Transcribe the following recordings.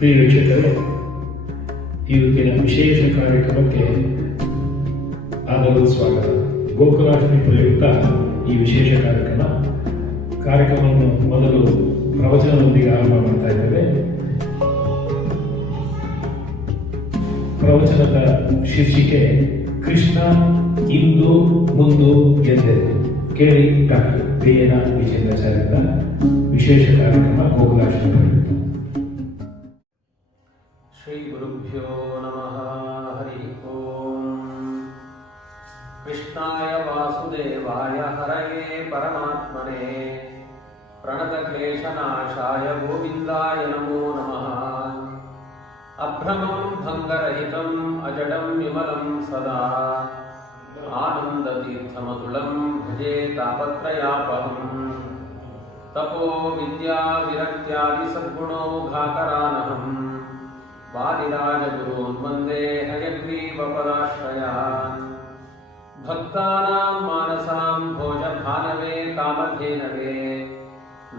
ಪ್ರಿಯ ವೀಕ್ಷಕರೇ, ಇವತ್ತಿನ ವಿಶೇಷ ಕಾರ್ಯಕ್ರಮಕ್ಕೆ ಆದರದ ಸ್ವಾಗತ. ಗೋಕುಲಾಷ್ಟಮಿ ಪ್ರಯುಕ್ತ ಈ ವಿಶೇಷ ಕಾರ್ಯಕ್ರಮವನ್ನು ಮೊದಲು ಪ್ರವಚನದೊಂದಿಗೆ ಆರಂಭ ಮಾಡ್ತಾ ಇದ್ದೇವೆ. ಪ್ರವಚನದ ಶೀರ್ಷಿಕೆ ಕೃಷ್ಣ ಇಂದು ಮುಂದು ಎಂದೆಂದು. ಕೇಳಿ ಡಾಕ್ಟರ್ ಬೇಯನ ವಿಜೇಂದ್ರಾಚಾರ್ಯರ ವಿಶೇಷ ಕಾರ್ಯಕ್ರಮ ಗೋಕುಲಾಷ್ಟಮಿ ಪ್ರಯುಕ್ತ. ಶ್ರೀ ಗುರುಭ್ಯೋ ನಮಃ. ಹರಿ ಓಂ. ಕೃಷ್ಣಾಯ ವಾಸುದೇವಾಯ ಹರಯೇ ಪರಮಾತ್ಮನೇ ಪ್ರಣತಕ್ಲೇಶನಾಶಾಯ ಗೋವಿಂದಾಯ ನಮೋ ನಮಃ. ಅಭ್ರಮಂ ಭಂಗರಹಿತಂ ಅಜಡಂ ವಿಮಲಂ ಸದಾ ಆನಂದತೀರ್ಥಮತುಲಂ ಭಜೆ ತಾಪತ್ರಯಾಪಹಂ. ತಪೋ ವಿದ್ಯಾ ವಿರಕ್ತ್ಯಾದಿ ಸದ್ಗುಣೌಘಾಕರಾನಹಂ ವಾದಿರಾಜಗುರುನ್ ವಂದೇ ಹಯಗ್ರೀವಪದಾಶ್ರಯಾನ್. ಭಕ್ತಾನಾಂ ಮಾನಸಾಂ ಭೋಜಭಾನವೇ ಕಾಮಧೇನವೇ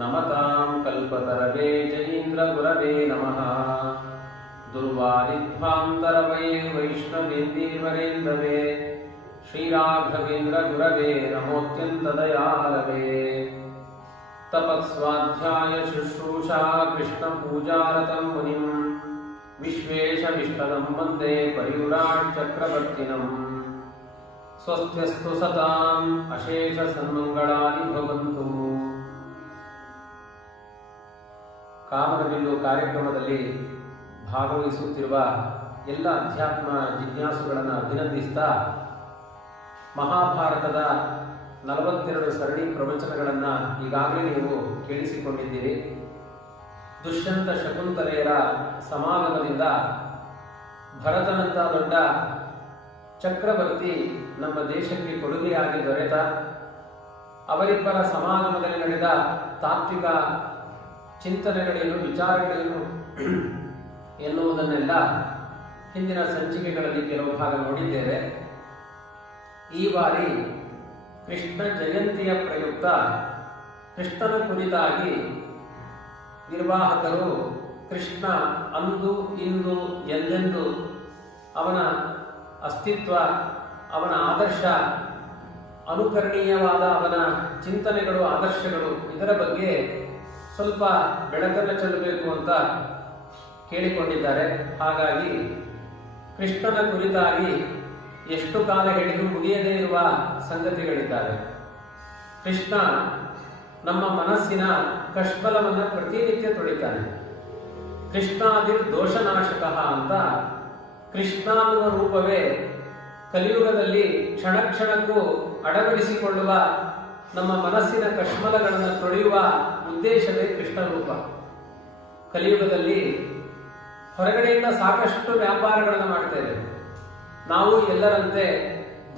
ನಮತಾಂ ಕಲ್ಪತರವೇ ಜಯೀಂದ್ರ ಗುರವೇ ನಮಃ. ದುರ್ವಾದಿಧ್ವಾಂತರವೇ ವೈಷ್ಣವೇಂದೀವರೇಂದವೇ ಶ್ರೀರಾಘವೇಂದ್ರ ಗುರವೇ ನಮೋತ್ಯಂತದಯಾಲವೇ. ತಪಸ್ವಾಧ್ಯಾಯ ಶುಶ್ರೂಷಾ ಕೃಷ್ಣ ಪೂಜಾರತಂ ಮುನಿಂ ವಿಶ್ವೇಶವಿಷ್ಟದಂ ವಂದೇ ಪರಿವ್ರಾಟ್ ಚಕ್ರವರ್ತಿನಂ. ಸ್ವಸ್ತ್ಯಸ್ತು ಸತಾಂ ಅಶೇಷ ಸನ್ಮಂಗಳಾನಿ ಭವಂತು. ಕಾಮನಬಿಲ್ಲು ಕಾರ್ಯಕ್ರಮದಲ್ಲಿ ಭಾಗವಹಿಸುತ್ತಿರುವ ಎಲ್ಲ ಅಧ್ಯಾತ್ಮ ಜಿಜ್ಞಾಸುಗಳನ್ನು ಅಭಿನಂದಿಸ್ತಾ, ಮಹಾಭಾರತದ 42 ಸರಣಿ ಪ್ರವಚನಗಳನ್ನು ಈಗಾಗಲೇ ನೀವು ಕೇಳಿಸಿಕೊಂಡಿದ್ದೀರಿ. ದುಷ್ಯಂತ ಶಕುಂತಲೆಯರ ಸಮಾಗಮದಿಂದ ಭರತನಂತ ದೊಡ್ಡ ಚಕ್ರವರ್ತಿ ನಮ್ಮ ದೇಶಕ್ಕೆ ಕೊಡುಗೆಯಾಗಿ ದೊರೆತ, ಅವರಿಬ್ಬರ ಸಮಾಗಮದಲ್ಲಿ ನಡೆದ ತಾತ್ವಿಕ ಚಿಂತನೆಗಳೇನು, ವಿಚಾರಗಳೇನು ಎನ್ನುವುದನ್ನೆಲ್ಲ ಹಿಂದಿನ ಸಂಚಿಕೆಗಳಲ್ಲಿ ಕೆಲವು ಭಾಗ ನೋಡಿದ್ದೇವೆ. ಈ ಬಾರಿ ಕೃಷ್ಣ ಜಯಂತಿಯ ಪ್ರಯುಕ್ತ ಕೃಷ್ಣನ ಕುರಿತಾಗಿ ನಿರ್ವಾಹಕರು ಕೃಷ್ಣ ಅಂದು ಇಂದು ಎಂದೆಂದು, ಅವನ ಅಸ್ತಿತ್ವ, ಅವನ ಆದರ್ಶ, ಅನುಕರಣೀಯವಾದ ಅವನ ಚಿಂತನೆಗಳು, ಆದರ್ಶಗಳು, ಇದರ ಬಗ್ಗೆ ಸ್ವಲ್ಪ ಬೆಳಕನ್ನು ಚೆಲ್ಲಬೇಕು ಅಂತ ಕೇಳಿಕೊಂಡಿದ್ದಾರೆ. ಹಾಗಾಗಿ ಕೃಷ್ಣನ ಕುರಿತಾಗಿ ಎಷ್ಟು ಕಾಲ ಹೇಳಿದರೂ ಮುಗಿಯದೇ ಇರುವ ಸಂಗತಿಗಳಿದ್ದಾರೆ. ಕೃಷ್ಣ ನಮ್ಮ ಮನಸ್ಸಿನ ಕಷ್ಮಲವನ್ನು ಪ್ರತಿನಿತ್ಯ ತೊಳಿತಾನೆ. ಕೃಷ್ಣಾದಿರ್ ದೋಷನಾಶಕ ಅಂತ ಕೃಷ್ಣ ಅನ್ನುವ ರೂಪವೇ ಕಲಿಯುಗದಲ್ಲಿ ಕ್ಷಣ ಕ್ಷಣಕ್ಕೂ ಅಡವಡಿಸಿಕೊಳ್ಳುವ ನಮ್ಮ ಮನಸ್ಸಿನ ಕಷ್ಮಲಗಳನ್ನು ತೊಳೆಯುವ ಉದ್ದೇಶವೇ ಕೃಷ್ಣ ರೂಪ. ಕಲಿಯುಗದಲ್ಲಿ ಹೊರಗಡೆಯಿಂದ ಸಾಕಷ್ಟು ವ್ಯಾಪಾರಗಳನ್ನು ಮಾಡ್ತೇವೆ. ನಾವು ಎಲ್ಲರಂತೆ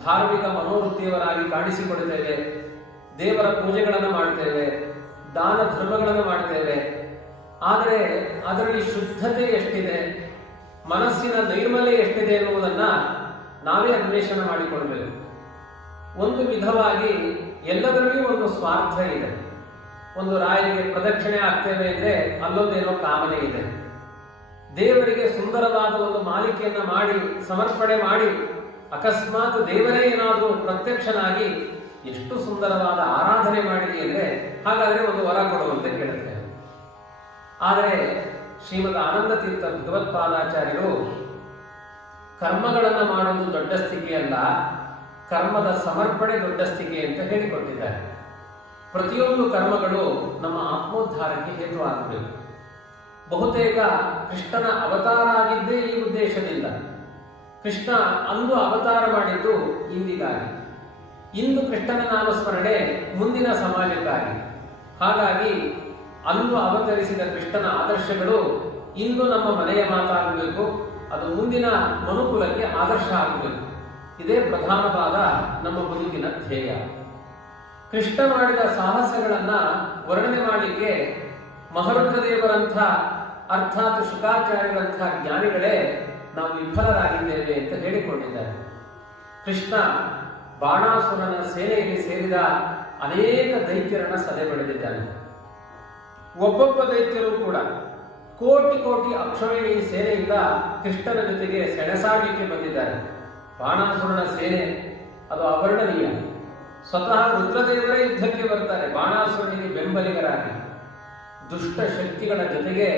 ಧಾರ್ಮಿಕ ಮನೋವೃತ್ತಿಯವರಾಗಿ ಕಾಣಿಸಿಕೊಳ್ತೇವೆ. ದೇವರ ಪೂಜೆಗಳನ್ನು ಮಾಡ್ತೇವೆ, ದಾನ ಧರ್ಮಗಳನ್ನು ಮಾಡ್ತೇವೆ. ಆದರೆ ಅದರಲ್ಲಿ ಶುದ್ಧತೆ ಎಷ್ಟಿದೆ, ಮನಸ್ಸಿನ ನೈರ್ಮಲ್ಯ ಎಷ್ಟಿದೆ ಎನ್ನುವುದನ್ನು ನಾವೇ ಅನ್ವೇಷಣೆ ಮಾಡಿಕೊಳ್ಬೇಕು. ಒಂದು ವಿಧವಾಗಿ ಎಲ್ಲದರಲ್ಲಿಯೂ ಒಂದು ಸ್ವಾರ್ಥ ಇದೆ. ಒಂದು ರಾಯರಿಗೆ ಪ್ರದಕ್ಷಿಣೆ ಆಗ್ತೇವೆ ಅಂದರೆ ಅಲ್ಲೊಂದೇನೋ ಕಾಮನೆ ಇದೆ. ದೇವರಿಗೆ ಸುಂದರವಾದ ಒಂದು ಮಾಲಿಕೆಯನ್ನು ಮಾಡಿ ಸಮರ್ಪಣೆ ಮಾಡಿ ಅಕಸ್ಮಾತ್ ದೇವರೇ ಏನಾದರೂ ಪ್ರತ್ಯಕ್ಷನಾಗಿ ಎಷ್ಟು ಸುಂದರವಾದ ಆರಾಧನೆ ಮಾಡಿದೆ ಅಂದರೆ ಹಾಗಾದರೆ ಒಂದು ವರ ಕೊಡುವಂತೆ ಕೇಳುತ್ತೆ. ಆದರೆ ಶ್ರೀಮದ್ ಆನಂದ ತೀರ್ಥ ಭಗವತ್ಪಾದಾಚಾರ್ಯರು ಕರ್ಮಗಳನ್ನು ಮಾಡುವುದು ದೊಡ್ಡ ಸ್ಥಿತಿಯಲ್ಲ, ಕರ್ಮದ ಸಮರ್ಪಣೆ ದೊಡ್ಡ ಸ್ಥಿತಿ ಅಂತ ಹೇಳಿಕೊಟ್ಟಿದ್ದಾರೆ. ಪ್ರತಿಯೊಂದು ಕರ್ಮಗಳು ನಮ್ಮ ಆತ್ಮೋದ್ಧಾರಕ್ಕೆ ಹೇತುವಾಗಬೇಕು. ಬಹುತೇಕ ಕೃಷ್ಣನ ಅವತಾರ ಆಗಿದ್ದೇ ಈ ಉದ್ದೇಶದಿಂದ. ಕೃಷ್ಣ ಅಂದು ಅವತಾರ ಮಾಡಿದ್ದು ಇಂದಿಗಾಗಿ. ಇಂದು ಕೃಷ್ಣನ ನಾಮಸ್ಮರಣೆ ಮುಂದಿನ ಸಮಾಜಕ್ಕಾಗಿ. ಹಾಗಾಗಿ ಅಂದು ಅವತರಿಸಿದ ಕೃಷ್ಣನ ಆದರ್ಶಗಳು ಇಂದು ನಮ್ಮ ಮನೆಯ ಮಾತಾಗಬೇಕು, ಅದು ಮುಂದಿನ ಮನುಕುಲಕ್ಕೆ ಆದರ್ಶ ಆಗಬೇಕು. ಇದೇ ಪ್ರಧಾನವಾದ ನಮ್ಮ ಬದುಕಿನ ಧ್ಯೇಯ. ಕೃಷ್ಣ ಮಾಡಿದ ಸಾಹಸಗಳನ್ನ ವರ್ಣನೆ ಮಾಡಲಿಕ್ಕೆ ಮಹರುದ್ರದೇವರಂಥ ಅರ್ಥಾತ್ ಶುಕಾಚಾರ್ಯರಂಥ ಜ್ಞಾನಿಗಳೇ ನಾವು ವಿಫಲರಾಗಿದ್ದೇವೆ ಅಂತ ಹೇಳಿಕೊಂಡಿದ್ದಾರೆ. ಕೃಷ್ಣ ಬಾಣಾಸುರನ ಸೇನೆಯಲ್ಲಿ ಸೇರಿದ ಅನೇಕ ದೈತ್ಯರನ್ನ ಸದೆ ಬಡಿದಿದ್ದಾನೆ. ಒಬ್ಬೊಬ್ಬ ದೈತ್ಯರು ಕೂಡ ಕೋಟಿ ಕೋಟಿ ಅಕ್ಷೋಹಿಣಿ ಸೇನೆಯಿಂದ ಕೃಷ್ಣನ ಜೊತೆಗೆ ಸೆಣಸಾಡಲಿಕ್ಕೆ ಬಂದಿದ್ದಾರೆ. ಬಾಣಾಸುರನ ಸೇನೆ ಅದು ಅವರ್ಣನೀಯ. ಸ್ವತಃ ರುದ್ರದೇವರೇ ಯುದ್ಧಕ್ಕೆ ಬರ್ತಾರೆ ಬಾಣಾಸುರನಿಗೆ ಬೆಂಬಲಿಗರಾಗಿ. ದುಷ್ಟ ಶಕ್ತಿಗಳ ಜೊತೆಗೆ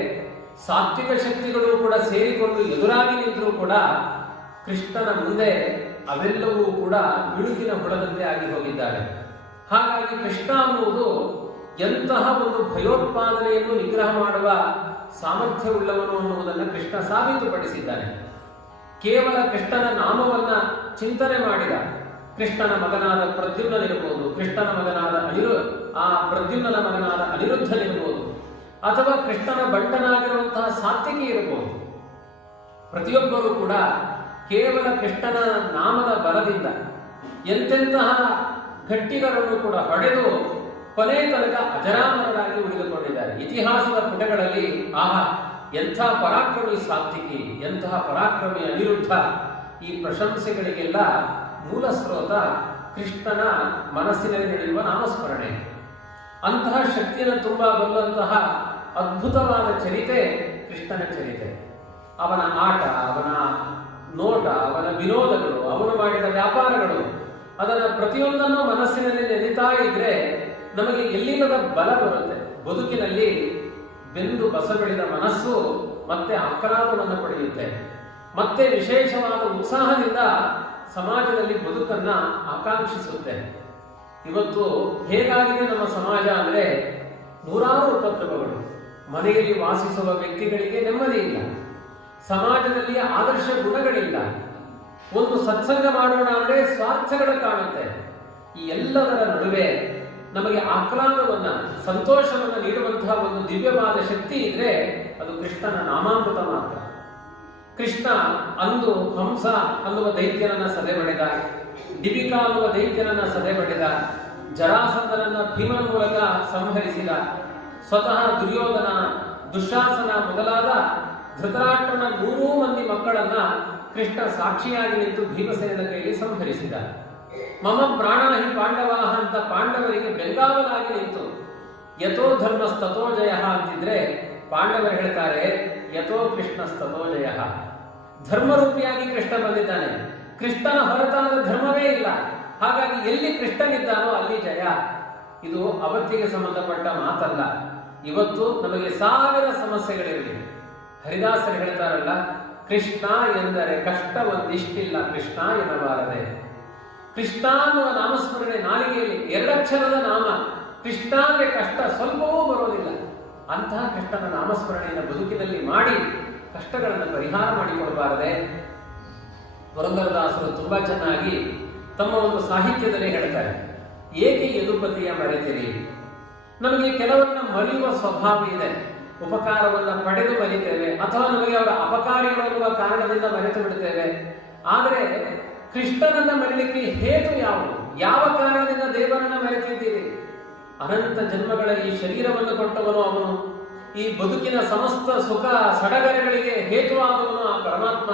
ಸಾತ್ವಿಕ ಶಕ್ತಿಗಳು ಕೂಡ ಸೇರಿಕೊಂಡು ಎದುರಾಗಿ ನಿಂತರೂ ಕೂಡ ಕೃಷ್ಣನ ಮುಂದೆ ಅವೆಲ್ಲವೂ ಕೂಡ ಬಿಳುಕಿನ ಹೊಳದಂತೆ ಆಗಿ ಹೋಗಿದ್ದಾರೆ. ಹಾಗಾಗಿ ಕೃಷ್ಣ ಅನ್ನುವುದು ಎಂತಹ ಒಂದು ಭಯೋತ್ಪಾದನೆಯನ್ನು ನಿಗ್ರಹ ಮಾಡುವ ಸಾಮರ್ಥ್ಯವುಳ್ಳವನು ಅನ್ನುವುದನ್ನು ಕೃಷ್ಣ ಸಾಬೀತುಪಡಿಸಿದ್ದಾನೆ. ಕೇವಲ ಕೃಷ್ಣನ ನಾಮವನ್ನ ಚಿಂತನೆ ಮಾಡಿದ ಕೃಷ್ಣನ ಮಗನಾದ ಪ್ರದ್ಯುಮ್ನನಿರಬಹುದು, ಕೃಷ್ಣನ ಮಗನಾದ ಪ್ರದ್ಯುಮ್ನನ ಮಗನಾದ ಅನಿರುದ್ಧನಿರಬಹುದು, ಅಥವಾ ಕೃಷ್ಣನ ಬಂಟನಾಗಿರುವಂತಹ ಸಾತ್ವಿಕಿ ಇರಬಹುದು. ಪ್ರತಿಯೊಬ್ಬರೂ ಕೂಡ ಕೇವಲ ಕೃಷ್ಣನ ನಾಮದ ಬಲದಿಂದ ಎಂತೆಂತಹ ಗಟ್ಟಿಗರನ್ನು ಕೂಡ ಹೊಡೆದು ಕೊನೆ ತನಕ ಅಜರಾಮರರಾಗಿ ಉಳಿದುಕೊಂಡಿದ್ದಾರೆ. ಇತಿಹಾಸದ ಪುಟಗಳಲ್ಲಿ ಆಹಾ ಎಂಥ ಪರಾಕ್ರಮಿ ಸಾತ್ವಿಕಿ, ಎಂತಹ ಪರಾಕ್ರಮಿ ಅನಿರುದ್ಧ, ಈ ಪ್ರಶಂಸೆಗಳಿಗೆಲ್ಲ ಮೂಲ ಸ್ರೋತ ಕೃಷ್ಣನ ಮನಸ್ಸಿನಲ್ಲಿ ನಡೆಯುವ ನಾಮಸ್ಮರಣೆ. ಅಂತಹ ಶಕ್ತಿಯನ್ನು ತುಂಬಾ ಬಲ್ಲಂತಹ ಅದ್ಭುತವಾದ ಚರಿತೆ ಕೃಷ್ಣನ ಚರಿತೆ. ಅವನ ಆಟ, ಅವನ ನೋಟ, ಅವನ ವಿನೋದಗಳು, ಅವನು ಮಾಡಿದ ವ್ಯಾಪಾರಗಳು, ಅದರ ಪ್ರತಿಯೊಂದನ್ನು ಮನಸ್ಸಿನಲ್ಲಿ ನೆನೆತಾ ಇದ್ರೆ ನಮಗೆ ಎಲ್ಲಿಲ್ಲದ ಬಲ ಬರುತ್ತೆ. ಬದುಕಿನಲ್ಲಿ ಬೆಂದು ಬಸಬಳಿದ ಮನಸ್ಸು ಮತ್ತೆ ಆಹ್ಲಾದವನ್ನು ಪಡೆಯುತ್ತೆ. ಮತ್ತೆ ವಿಶೇಷವಾದ ಉತ್ಸಾಹದಿಂದ ಸಮಾಜದಲ್ಲಿ ಬದುಕನ್ನ ಆಕಾಂಕ್ಷಿಸುತ್ತೆ. ಇವತ್ತು ಹೇಗಾಗಿದೆ ನಮ್ಮ ಸಮಾಜ ಅಂದ್ರೆ ನೂರಾರು ಉಪದ್ರವಗಳು. ಮನೆಯಲ್ಲಿ ವಾಸಿಸುವ ವ್ಯಕ್ತಿಗಳಿಗೆ ನೆಮ್ಮದಿ ಇಲ್ಲ, ಸಮಾಜದಲ್ಲಿ ಆದರ್ಶ ಗುಣಗಳಿಲ್ಲ, ಒಂದು ಸತ್ಸಂಗ ಮಾಡೋಣ ಅಂದ್ರೆ ಸ್ವಾರ್ಥಗಳು ಕಾಣುತ್ತೆ. ಈ ಎಲ್ಲದರ ನಡುವೆ ನಮಗೆ ಆಹ್ಲಾದವನ್ನ, ಸಂತೋಷವನ್ನ ನೀಡುವಂತಹ ಒಂದು ದಿವ್ಯವಾದ ಶಕ್ತಿ ಇದ್ರೆ ಅದು ಕೃಷ್ಣನ ನಾಮಾಮೃತ ಮಾತ್ರ. ಕೃಷ್ಣ ಅಂದು ಹಂಸ ಅನ್ನುವ ದೈತ್ಯನನ್ನ ಸದೆ ಬಡಿದ, ಡಿಬಿಕಾ ಅನ್ನುವ ದೈತ್ಯನನ್ನ ಸದೆ ಬಡಿದ, ಜರಾಸಂಧನನ್ನ ಭೀಮನ ಮೂಲಕ ಸಂಹರಿಸಿದ, ಸ್ವತಃ ದುರ್ಯೋಧನ, ದುಶಾಸನ ಮೊದಲಾದ ಧೃತರಾಷ್ಟ್ರನ 100 ಮಂದಿ ಮಕ್ಕಳನ್ನ ಕೃಷ್ಣ ಸಾಕ್ಷಿಯಾಗಿ ನಿಂತು ಭೀಮಸೇನನ ಕೈಯಲ್ಲಿ ಸಂಹರಿಸಿದ. ಮಮ ಪ್ರಾಣಾಹಿ ಪಾಂಡವಾಹ ಅಂತ ಪಾಂಡವರಿಗೆ ಬೆಂಗಾವಲಾಗಿ ನಿಂತು ಯಥೋ ಧರ್ಮಸ್ತಥೋ ಜಯ ಅಂತಿದ್ರೆ ಪಾಂಡವರು ಹೇಳ್ತಾರೆ ಯಥೋ ಕೃಷ್ಣಸ್ತಥೋ ಜಯ. ಧರ್ಮರೂಪಿಯಾಗಿ ಕೃಷ್ಣ ಬಂದಿದ್ದಾನೆ, ಕೃಷ್ಣನ ಹೊರತಾದ ಧರ್ಮವೇ ಇಲ್ಲ. ಹಾಗಾಗಿ ಎಲ್ಲಿ ಕೃಷ್ಣನಿದ್ದಾನೋ ಅಲ್ಲಿ ಜಯ. ಇದು ಅವತ್ತಿಗೆ ಸಂಬಂಧಪಟ್ಟ ಮಾತಲ್ಲ. ಇವತ್ತು ನಮಗೆ 1000 ಸಮಸ್ಯೆಗಳಿರಲಿ. ಹರಿದಾಸರು ಹೇಳ್ತಾರಲ್ಲ, ಕೃಷ್ಣ ಎಂದರೆ ಕಷ್ಟ ಒಂದಿಷ್ಟಿಲ್ಲ ಕೃಷ್ಣ ಎನ್ನಬಾರದೆ. ಕೃಷ್ಣ ಅನ್ನುವ ನಾಮಸ್ಮರಣೆ ನಾಲಿಗೆಯಲ್ಲಿ 2 ಅಕ್ಷರದ ನಾಮ. ಕೃಷ್ಣ ಅಂದ್ರೆ ಕಷ್ಟ ಸ್ವಲ್ಪವೂ ಬರೋದಿಲ್ಲ. ಅಂತಹ ಕೃಷ್ಣನ ನಾಮಸ್ಮರಣೆಯನ್ನು ಬದುಕಿನಲ್ಲಿ ಮಾಡಿ ಕಷ್ಟಗಳನ್ನು ಪರಿಹಾರ ಮಾಡಿಕೊಡಬಾರದೆ. ಪುರಂದರದಾಸರು ತುಂಬಾ ಚೆನ್ನಾಗಿ ತಮ್ಮ ಒಂದು ಸಾಹಿತ್ಯದಲ್ಲಿ ಹೇಳ್ತಾರೆ, ಏಕೆ ಯದುಪತಿಯ ಮರೆತಿರಿ. ನಮಗೆ ಕೆಲವರನ್ನ ಮರೆಯುವ ಸ್ವಭಾವ ಇದೆ. ಉಪಕಾರವನ್ನ ಪಡೆದು ಮರಿತೇವೆ, ಅಥವಾ ನಮಗೆ ಅವರ ಅಪಕಾರಿಗಳು ಕಾರಣದಿಂದ ಮರೆತು ಬಿಡುತ್ತೇವೆ. ಆದರೆ ಕೃಷ್ಣನನ್ನ ಮರೆಯಲಿಕ್ಕೆ ಹೇತು ಯಾವುದು? ಯಾವ ಕಾರಣದಿಂದ ದೇವರನ್ನ ಮರೆತಿದ್ದೀರಿ? ಅನಂತ ಜನ್ಮಗಳ ಈ ಶರೀರವನ್ನು ಕೊಟ್ಟವನು ಅವನು. ಈ ಬದುಕಿನ ಸಮಸ್ತ ಸುಖ ಸಡಗರಗಳಿಗೆ ಹೇತುವಾದವನು ಆ ಪರಮಾತ್ಮ.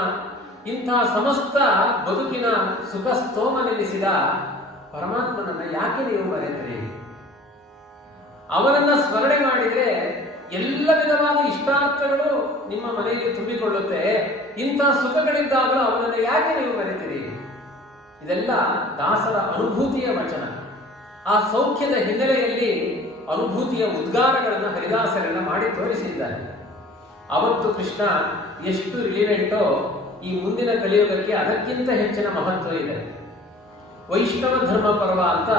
ಇಂತಹ ಸಮಸ್ತ ಬದುಕಿನ ಸುಖ ಸ್ತೋಮ ನಿಲ್ಲಿಸಿದ ಪರಮಾತ್ಮನನ್ನ ಯಾಕೆ ನೀವು ಮರೆತಿರಿ? ಅವನನ್ನ ಸ್ಮರಣೆ ಮಾಡಿದ್ರೆ ಎಲ್ಲ ವಿಧವಾದ ಇಷ್ಟಾರ್ಥಗಳು ನಿಮ್ಮ ಮನೆಯಲ್ಲಿ ತುಂಬಿಕೊಳ್ಳುತ್ತೆ. ಇಂತಹ ಸುಖಗಳಿದ್ದಾಗಲೂ ಅವನನ್ನ ಯಾಕೆ ನೀವು ಮರೆತಿರಿ? ಇದೆಲ್ಲ ದಾಸರ ಅನುಭೂತಿಯ ವಚನ. ಆ ಸೌಖ್ಯದ ಹಿನ್ನೆಲೆಯಲ್ಲಿ ಅನುಭೂತಿಯ ಉದ್ಗಾರಗಳನ್ನು ಹರಿದಾಸರೆಲ್ಲ ಮಾಡಿ ತೋರಿಸಿದ್ದಾರೆ. ಅವತ್ತು ಕೃಷ್ಣ ಎಷ್ಟು ರಿಲಿವೆಂಟೋ ಈ ಮುಂದಿನ ಕಲಿಯುಗಕ್ಕೆ ಅದಕ್ಕಿಂತ ಹೆಚ್ಚಿನ ಮಹತ್ವ ಇದೆ. ವೈಷ್ಣವ ಧರ್ಮ ಪರ್ವ ಅಂತ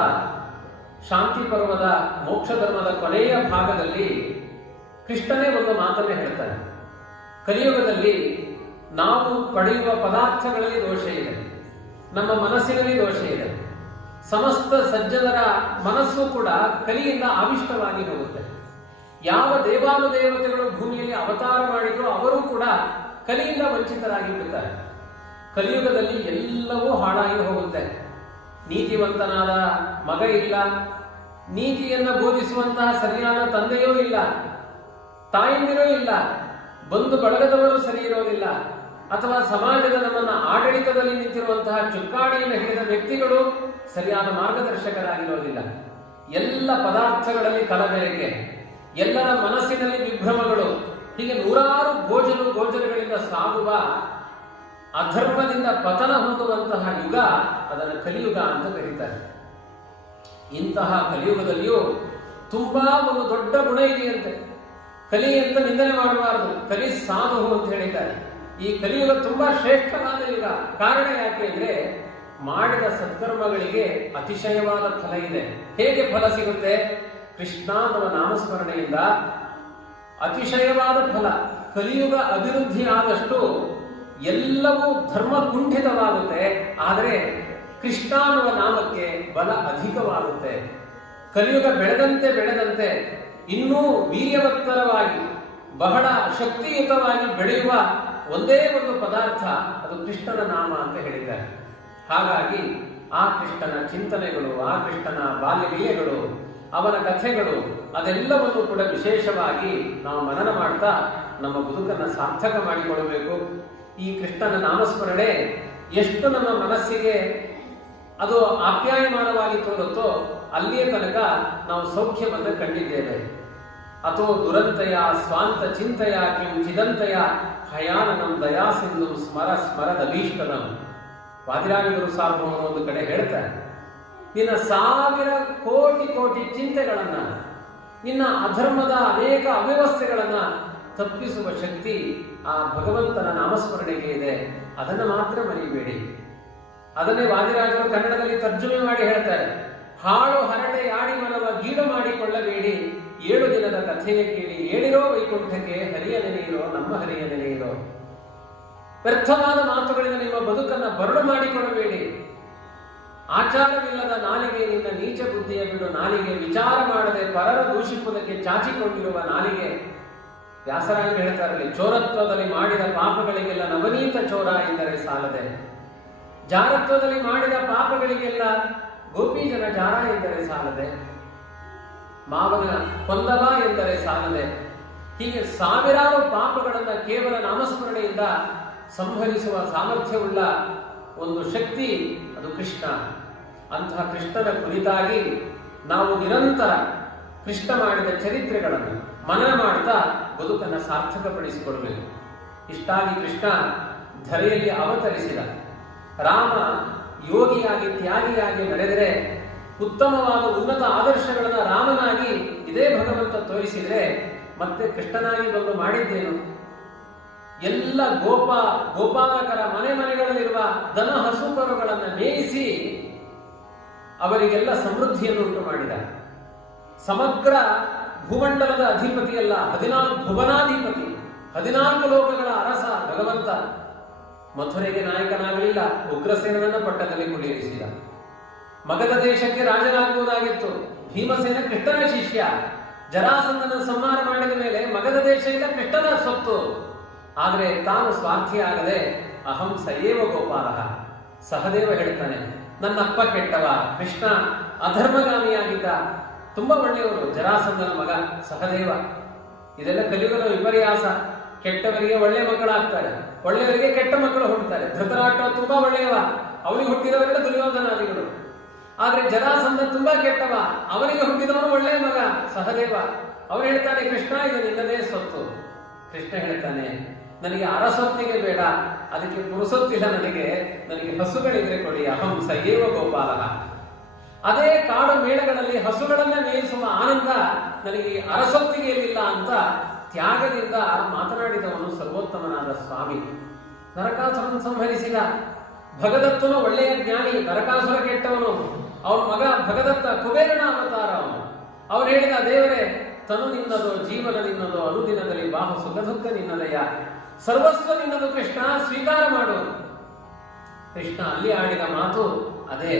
ಶಾಂತಿ ಪರ್ವದ ಮೋಕ್ಷ ಧರ್ಮದ ಕೊನೆಯ ಭಾಗದಲ್ಲಿ ಕೃಷ್ಣನೇ ಒಂದು ಮಾತನ್ನೇ ಹೇಳ್ತಾನೆ. ಕಲಿಯುಗದಲ್ಲಿ ನಾವು ಪಡೆಯುವ ಪದಾರ್ಥಗಳಲ್ಲಿ ದೋಷ ಇದೆ, ನಮ್ಮ ಮನಸ್ಸಿನಲ್ಲಿ ದೋಷ ಇದೆ. ಸಮಸ್ತ ಸಜ್ಜನರ ಮನಸ್ಸು ಕೂಡ ಕಲಿಯಿಂದ ಆವಿಷ್ಟವಾಗಿ ಹೋಗುತ್ತೆ. ಯಾವ ದೇವಾನುದೇವತೆಗಳು ಭೂಮಿಯಲ್ಲಿ ಅವತಾರ ಮಾಡಿದ್ರು ಅವರು ಕೂಡ ಕಲಿಯಿಂದ ವಂಚಿತರಾಗಿ ಬಿಡ್ತಾರೆ. ಕಲಿಯುಗದಲ್ಲಿ ಎಲ್ಲವೂ ಹಾಳಾಗಿ ಹೋಗುತ್ತೆ. ನೀತಿವಂತನಾದ ಮಗ ಇಲ್ಲ, ನೀತಿಯನ್ನ ಬೋಧಿಸುವಂತಹ ಸರಿಯಾದ ತಂದೆಯೂ ಇಲ್ಲ, ತಾಯಂದಿರೂ ಇಲ್ಲ, ಬಂಧು ಬಳಗದವರು ಸರಿ ಇರೋದಿಲ್ಲ, ಅಥವಾ ಸಮಾಜದ ನಮ್ಮನ್ನ ಆಡಳಿತದಲ್ಲಿ ನಿಂತಿರುವಂತಹ ಚುಕ್ಕಾಣಿಯನ್ನು ಹಿಡಿದ ವ್ಯಕ್ತಿಗಳು ಸರಿಯಾದ ಮಾರ್ಗದರ್ಶಕರಾಗಿರೋದಿಲ್ಲ. ಎಲ್ಲ ಪದಾರ್ಥಗಳಲ್ಲಿ ಕಲಬೆರಕೆ, ಎಲ್ಲರ ಮನಸ್ಸಿನಲ್ಲಿ ವಿಭ್ರಮಗಳು, ಹೀಗೆ ನೂರಾರು ಗೋಚರಗಳಿಂದ ಸಾಗುವ ಅಧರ್ಮದಿಂದ ಪತನ ಹೊಂದುವಂತಹ ಯುಗ ಅದನ್ನು ಕಲಿಯುಗ ಅಂತ ಕರೀತಾರೆ. ಇಂತಹ ಕಲಿಯುಗದಲ್ಲಿಯೂ ತುಂಬಾ ಒಂದು ದೊಡ್ಡ ಗುಣ ಇದೆಯಂತೆ. ಕಲಿ ಅಂತ ನಿಂದನೆ ಮಾಡಬಾರದು, ಕಲಿ ಸಾಧು ಅಂತ ಹೇಳಿದ್ದಾರೆ. ಈ ಕಲಿಯುಗ ತುಂಬಾ ಶ್ರೇಷ್ಠವಾದ ಯುಗ. ಕಾರಣ ಯಾಕೆ ಅಂದ್ರೆ ಮಾಡಿದ ಸತ್ಕರ್ಮಗಳಿಗೆ ಅತಿಶಯವಾದ ಫಲ ಇದೆ. ಹೇಗೆ ಫಲ ಸಿಗುತ್ತೆ? ಕೃಷ್ಣ ಅನ್ನುವ ನಾಮಸ್ಮರಣೆಯಿಂದ ಅತಿಶಯವಾದ ಫಲ. ಕಲಿಯುಗ ಅಭಿವೃದ್ಧಿ ಆದಷ್ಟು ಎಲ್ಲವೂ ಧರ್ಮ ಕುಂಠಿತವಾಗುತ್ತೆ, ಆದರೆ ಕೃಷ್ಣ ಅನ್ನುವ ನಾಮಕ್ಕೆ ಬಲ ಅಧಿಕವಾಗುತ್ತೆ. ಕಲಿಯುಗ ಬೆಳೆದಂತೆ ಇನ್ನೂ ವೀರ್ಯವತ್ತರವಾಗಿ ಬಹಳ ಶಕ್ತಿಯುತವಾಗಿ ಬೆಳೆಯುವ ಒಂದೇ ಒಂದು ಪದಾರ್ಥ, ಅದು ಕೃಷ್ಣನ ನಾಮ ಅಂತ ಹೇಳಿದ್ದಾರೆ. ಹಾಗಾಗಿ ಆ ಕೃಷ್ಣನ ಚಿಂತನೆಗಳು, ಆ ಕೃಷ್ಣನ ಬಾಲ್ಯಲೀಲೆಗಳು, ಅವನ ಕಥೆಗಳು, ಅದೆಲ್ಲವನ್ನು ಕೂಡ ವಿಶೇಷವಾಗಿ ನಾವು ಮನನ ಮಾಡ್ತಾ ನಮ್ಮ ಬದುಕನ್ನು ಸಾರ್ಥಕ ಮಾಡಿಕೊಳ್ಳಬೇಕು. ಈ ಕೃಷ್ಣನ ನಾಮಸ್ಮರಣೆ ಎಷ್ಟು ನಮ್ಮ ಮನಸ್ಸಿಗೆ ಅದು ಆಪ್ಯಾಯಮಾನವಾಗಿ ತೋರುತ್ತೋ ಅಲ್ಲಿಯೇ ತನಕ ನಾವು ಸೌಖ್ಯವನ್ನು ಕಂಡಿದ್ದೇವೆ. ಅಥೋ ದುರಂತಯ ಸ್ವಾಂತ ಚಿಂತೆಯ ಕಿಂ ಚಿದಂತಯ ಹಯಾನನಂ ದಯಾ ಸಿಂಧು ಸ್ಮರ ಸ್ಮರದಭೀಷ್ಟನಂ. ವಾದಿರಾಜರು ಸಾರ್ವಭೌಮರು ಒಂದು ಕಡೆ ಹೇಳ್ತಾರೆ, ನಿನ್ನ 1000 ಕೋಟಿ ಚಿಂತೆಗಳನ್ನ, ನಿನ್ನ ಅಧರ್ಮದ ಅನೇಕ ಅವ್ಯವಸ್ಥೆಗಳನ್ನ ತಪ್ಪಿಸುವ ಶಕ್ತಿ ಆ ಭಗವಂತನ ನಾಮಸ್ಮರಣೆಗೆ ಇದೆ. ಅದನ್ನು ಮಾತ್ರ ಮರಿಬೇಡಿ. ಅದನ್ನೇ ವಾದಿರಾಜರು ಕನ್ನಡದಲ್ಲಿ ತರ್ಜುಮೆ ಮಾಡಿ ಹೇಳ್ತಾರೆ, ಹಾಳು ಹರಟೆ ಯಾಡಿ ಮನವ ಗೀಡು ಮಾಡಿಕೊಳ್ಳಬೇಡಿ, 7 ದಿನದ ಕಥೆಯ ಕೇಳಿ ಏಳಿರೋ ವೈಕುಂಠಕ್ಕೆ ಹರಿಯ ನೆನೆಯಿರೋ ನಮ್ಮ ಹರಿಯ ನೆನೆಯಿರೋ. ವ್ಯರ್ಥವಾದ ಮಾತುಗಳಿಂದ ನಿಮ್ಮ ಬದುಕನ್ನು ಬರಡು ಮಾಡಿಕೊಳ್ಳಬೇಡಿ. ಆಚಾರವಿಲ್ಲದ ನಾಲಿಗೆ ನಿನ್ನ ನೀಚ ಬುದ್ಧಿಯ ಬಿಡು ನಾಲಿಗೆ, ವಿಚಾರ ಮಾಡದೆ ಪರರ ದೂಷಿಸುವುದಕ್ಕೆ ಚಾಚಿಕೊಂಡಿರುವ ನಾಲಿಗೆ. ವ್ಯಾಸರಾಜರು ಹೇಳ್ತಾರಲ್ಲಿ, ಚೋರತ್ವದಲ್ಲಿ ಮಾಡಿದ ಪಾಪಗಳಿಗೆಲ್ಲ ನವನೀತ ಚೋರ ಎಂದರೆ ಸಾಲದೆ, ಜಾರತ್ವದಲ್ಲಿ ಮಾಡಿದ ಪಾಪಗಳಿಗೆಲ್ಲ ಗೋಪೀಜನ ಜಾರ ಎಂದರೆ ಸಾಲದೆ, ಮಾವನ ಕೊಂದವ ಎಂದರೆ ಸಾಲದೆ. ಹೀಗೆ 1000 ಪಾಪಗಳನ್ನು ಕೇವಲ ನಾಮಸ್ಮರಣೆಯಿಂದ ಸಂಹರಿಸುವ ಸಾಮರ್ಥ್ಯವುಳ್ಳ ಒಂದು ಶಕ್ತಿ ಅದು ಕೃಷ್ಣ. ಅಂತಹ ಕೃಷ್ಣನ ಕುರಿತಾಗಿ ನಾವು ನಿರಂತರ ಕೃಷ್ಣ ಮಾಡಿದ ಚರಿತ್ರೆಗಳನ್ನು ಮನನ ಮಾಡ್ತಾ ಬದುಕನ್ನು ಸಾರ್ಥಕಪಡಿಸಿಕೊಳ್ಳಬೇಕು. ಇಷ್ಟಾಗಿ ಕೃಷ್ಣ ಧರೆಯಲ್ಲಿ ಅವತರಿಸಿದ. ರಾಮ ಯೋಗಿಯಾಗಿ ತ್ಯಾಗಿಯಾಗಿ ನಡೆದರೆ, ಉತ್ತಮವಾದ ಉನ್ನತ ಆದರ್ಶಗಳನ್ನು ರಾಮನಾಗಿ ಇದೇ ಭಗವಂತ ತೋರಿಸಿದ್ರೆ ಮತ್ತೆ ಕೃಷ್ಣನಾಗಿ ಬಂದು ಮಾಡಿದ್ದೇನು? ಎಲ್ಲ ಗೋಪಾಲಕರ ಮನೆಗಳಲ್ಲಿರುವ ದನ ಹಸುಕರುಗಳನ್ನು ಮೇಯಿಸಿ ಅವರಿಗೆಲ್ಲ ಸಮೃದ್ಧಿಯನ್ನು ಉಂಟು ಮಾಡಿದ. ಸಮಗ್ರ ಭೂಮಂಡಲದ ಅಧಿಪತಿಯಲ್ಲ, 14 ಭುವನಾಧಿಪತಿ, 14 ಲೋಕಗಳ ಅರಸ ಭಗವಂತ. ಮಥುರೆಗೆ ನಾಯಕನಾಗಲಿಲ್ಲ, ಉಗ್ರಸೇನನನ್ನ ಪಟ್ಟದಲ್ಲಿ ಕುಳ್ಳಿರಿಸಿದ. ಮಗಧ ದೇಶಕ್ಕೆ ರಾಜನಾಗುವುದಾಗಿತ್ತು, ಭೀಮಸೇನ ಕೃಷ್ಣನ ಶಿಷ್ಯ. ಜರಾಸಂಧನ ಸಂಹಾರ ಮಾಡಿದ ಮೇಲೆ ಮಗಧ ದೇಶ ಇಲ್ಲ, ಕೃಷ್ಣನ ಸ್ವತ್ತು. ಆದರೆ ತಾನು ಸ್ವಾರ್ಥಿಯಾಗದೆ ಅಹಂ ಸಯೇವ ಗೋಪಾಲ. ಸಹದೇವ ಹೇಳ್ತಾನೆ, ನನ್ನಪ್ಪ ಕೆಟ್ಟವ, ಕೃಷ್ಣ ಅಧರ್ಮಗಾಮಿಯಾಗಿದ್ದ, ತುಂಬಾ ಒಳ್ಳೆಯವರು. ಜರಾಸಂಧನ ಮಗ ಸಹದೇವ. ಇದೆಲ್ಲ ಕಲಿಯುಗದ ವಿಪರ್ಯಾಸ. ಕೆಟ್ಟವರಿಗೆ ಒಳ್ಳೆ ಮಕ್ಕಳಾಗ್ತಾರೆ, ಒಳ್ಳೆಯವರಿಗೆ ಕೆಟ್ಟ ಮಕ್ಕಳು ಹುಟ್ಟುತ್ತಾರೆ. ಧೃತರಾಷ್ಟ್ರ ತುಂಬಾ ಒಳ್ಳೆಯವ, ಅವನಿಗೆ ಹುಟ್ಟಿದವರೆಲ್ಲ ದುರ್ಯೋಧನಾದಿಗಳು. ಆದ್ರೆ ಜರಾಸಂಧ ತುಂಬಾ ಕೆಟ್ಟವ, ಅವನಿಗೆ ಹುಟ್ಟಿದವನು ಒಳ್ಳೆಯ ಮಗ ಸಹದೇವ. ಅವನು ಹೇಳ್ತಾನೆ, ಕೃಷ್ಣ ಇದು ನಿನ್ನದೇ ಸ್ವತ್ತು. ಕೃಷ್ಣ ಹೇಳ್ತಾನೆ, ನನಗೆ ಅರಸೊತ್ತಿಗೆ ಬೇಡ, ಅದಕ್ಕೆ ಪುರುಸೊತ್ತಿಲ್ಲ, ನನಗೆ ಹಸುಗಳಿದ್ರೆ ಕೊಡಿ. ಅಹಂ ಸಯೇವ ಗೋಪಾಲ. ಅದೇ ಕಾಡು ಮೇಳಗಳಲ್ಲಿ ಹಸುಗಳನ್ನ ಮೇಯಿಸುವ ಆನಂದ ನನಗೆ ಅರಸೊತ್ತಿಗೆಯಲ್ಲಿಲ್ಲ ಅಂತ ತ್ಯಾಗದಿಂದ ಮಾತನಾಡಿದವನು ಸರ್ವೋತ್ತಮನಾದ ಸ್ವಾಮಿ. ನರಕಾಸುರನ್ನು ಸಂಹರಿಸಿದ. ಭಗದತ್ತನು ಒಳ್ಳೆಯ ಜ್ಞಾನಿ, ನರಕಾಸುರ ಕೆಟ್ಟವನು. ಅವನ ಮಗ ಭಗದತ್ತ ಕುಬೇರನ ಅವತಾರ ಅವನು. ಅವನು ಹೇಳಿದ, ದೇವರೇ ತನು ನಿನ್ನದು, ಜೀವನ ನಿನ್ನದು, ಅನುದಿನದಲ್ಲಿ ಬಾಹು ಸುಖದುಃಖ ನಿನ್ನದಯ್ಯ, ಸರ್ವಸ್ವ ನಿನ್ನದು ಕೃಷ್ಣ, ಸ್ವೀಕಾರ ಮಾಡು. ಕೃಷ್ಣ ಅಲ್ಲಿ ಆಡಿದ ಮಾತು ಅದೇ.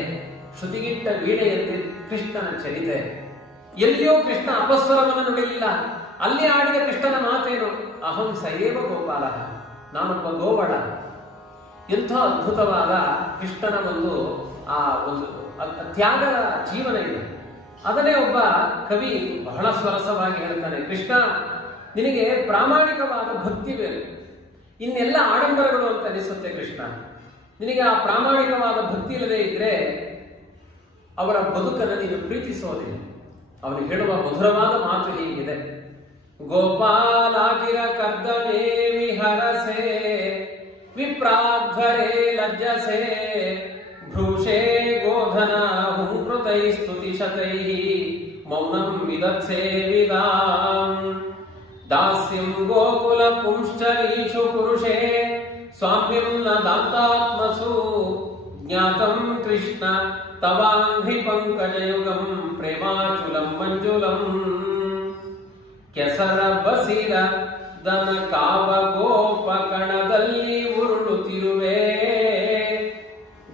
ಶ್ರುತಿಗಿಟ್ಟ ವೀಣೆಯಂತೆ ಕೃಷ್ಣನ ಚರಿತೆ. ಎಲ್ಲಿಯೂ ಕೃಷ್ಣ ಅಪಸ್ವರವನ್ನು ನುಡಿಲಿಲ್ಲ. ಅಲ್ಲಿ ಆಡಿದ ಕೃಷ್ಣನ ಮಾತೇನು? ಅಹಂ ಸಯೇವ ಗೋಪಾಲ, ನಾನೊಬ್ಬ ಗೋವಳ. ಎಂಥ ಅದ್ಭುತವಾದ ಕೃಷ್ಣನ ಒಂದು ತ್ಯಾಗ ಜೀವನ ಇದೆ. ಅದನ್ನೇ ಒಬ್ಬ ಕವಿ ಬಹಳ ಸ್ವರಸವಾಗಿ ಹೇಳ್ತಾನೆ, ಕೃಷ್ಣ ನಿನಗೆ ಪ್ರಾಮಾಣಿಕವಾದ ಭಕ್ತಿ ಬೇಕು, ಇನ್ನೆಲ್ಲ ಆಡಂಬರಗಳು ಅಂತ ಅನಿಸುತ್ತೆ ಕೃಷ್ಣ. ನಿನಗೆ ಆ ಪ್ರಾಮಾಣಿಕವಾದ ಭಕ್ತಿ ಇಲ್ಲದೆ ಇದ್ರೆ ಅವರ ಬದುಕನ್ನು ನೀನು ಪ್ರೀತಿಸೋದಿಲ್ಲ. ಅವನು ಹೇಳುವ ಮಧುರವಾದ ಮಾತು ಹೀಗಿದೆ, ಗೋಪಾಲಾಗಿರ ಕರ್ದಮೇ ವಿಹರಸೆ ವಿಪ್ರಾಧ್ವರೇ ಲಜ್ಜಸೆ ಭ್ರೂಷೇ ಗೋಧನ ಹುಂಕೃತೈ ಸ್ತುತಿಶತೈ ಮೌನಂ ವಿದತ್ಸೆ ವಿದಾಂ ದಾಸ್ಯಂ ಗೋಕುಲ ಪುಂಶ್ಚರೀಷು ಪುರುಷೇ ಸ್ವಾಮ್ಯಂ ನ ದಾಂತಾತ್ಮಸು ಜ್ಞಾತಂ ಕೃಷ್ಣ ತವಾಂಘ್ರಿ ಪಂಕಜಯುಗಂ ಪ್ರೇಮಾಚುಲಂ ಮಂಜುಲಂ ಕೆಸರ ಬಸಿರ ದನ ಕಾವ ಗೋಪ ಕಣದಲ್ಲಿ ಉರುಳುತ್ತಿರುವೆ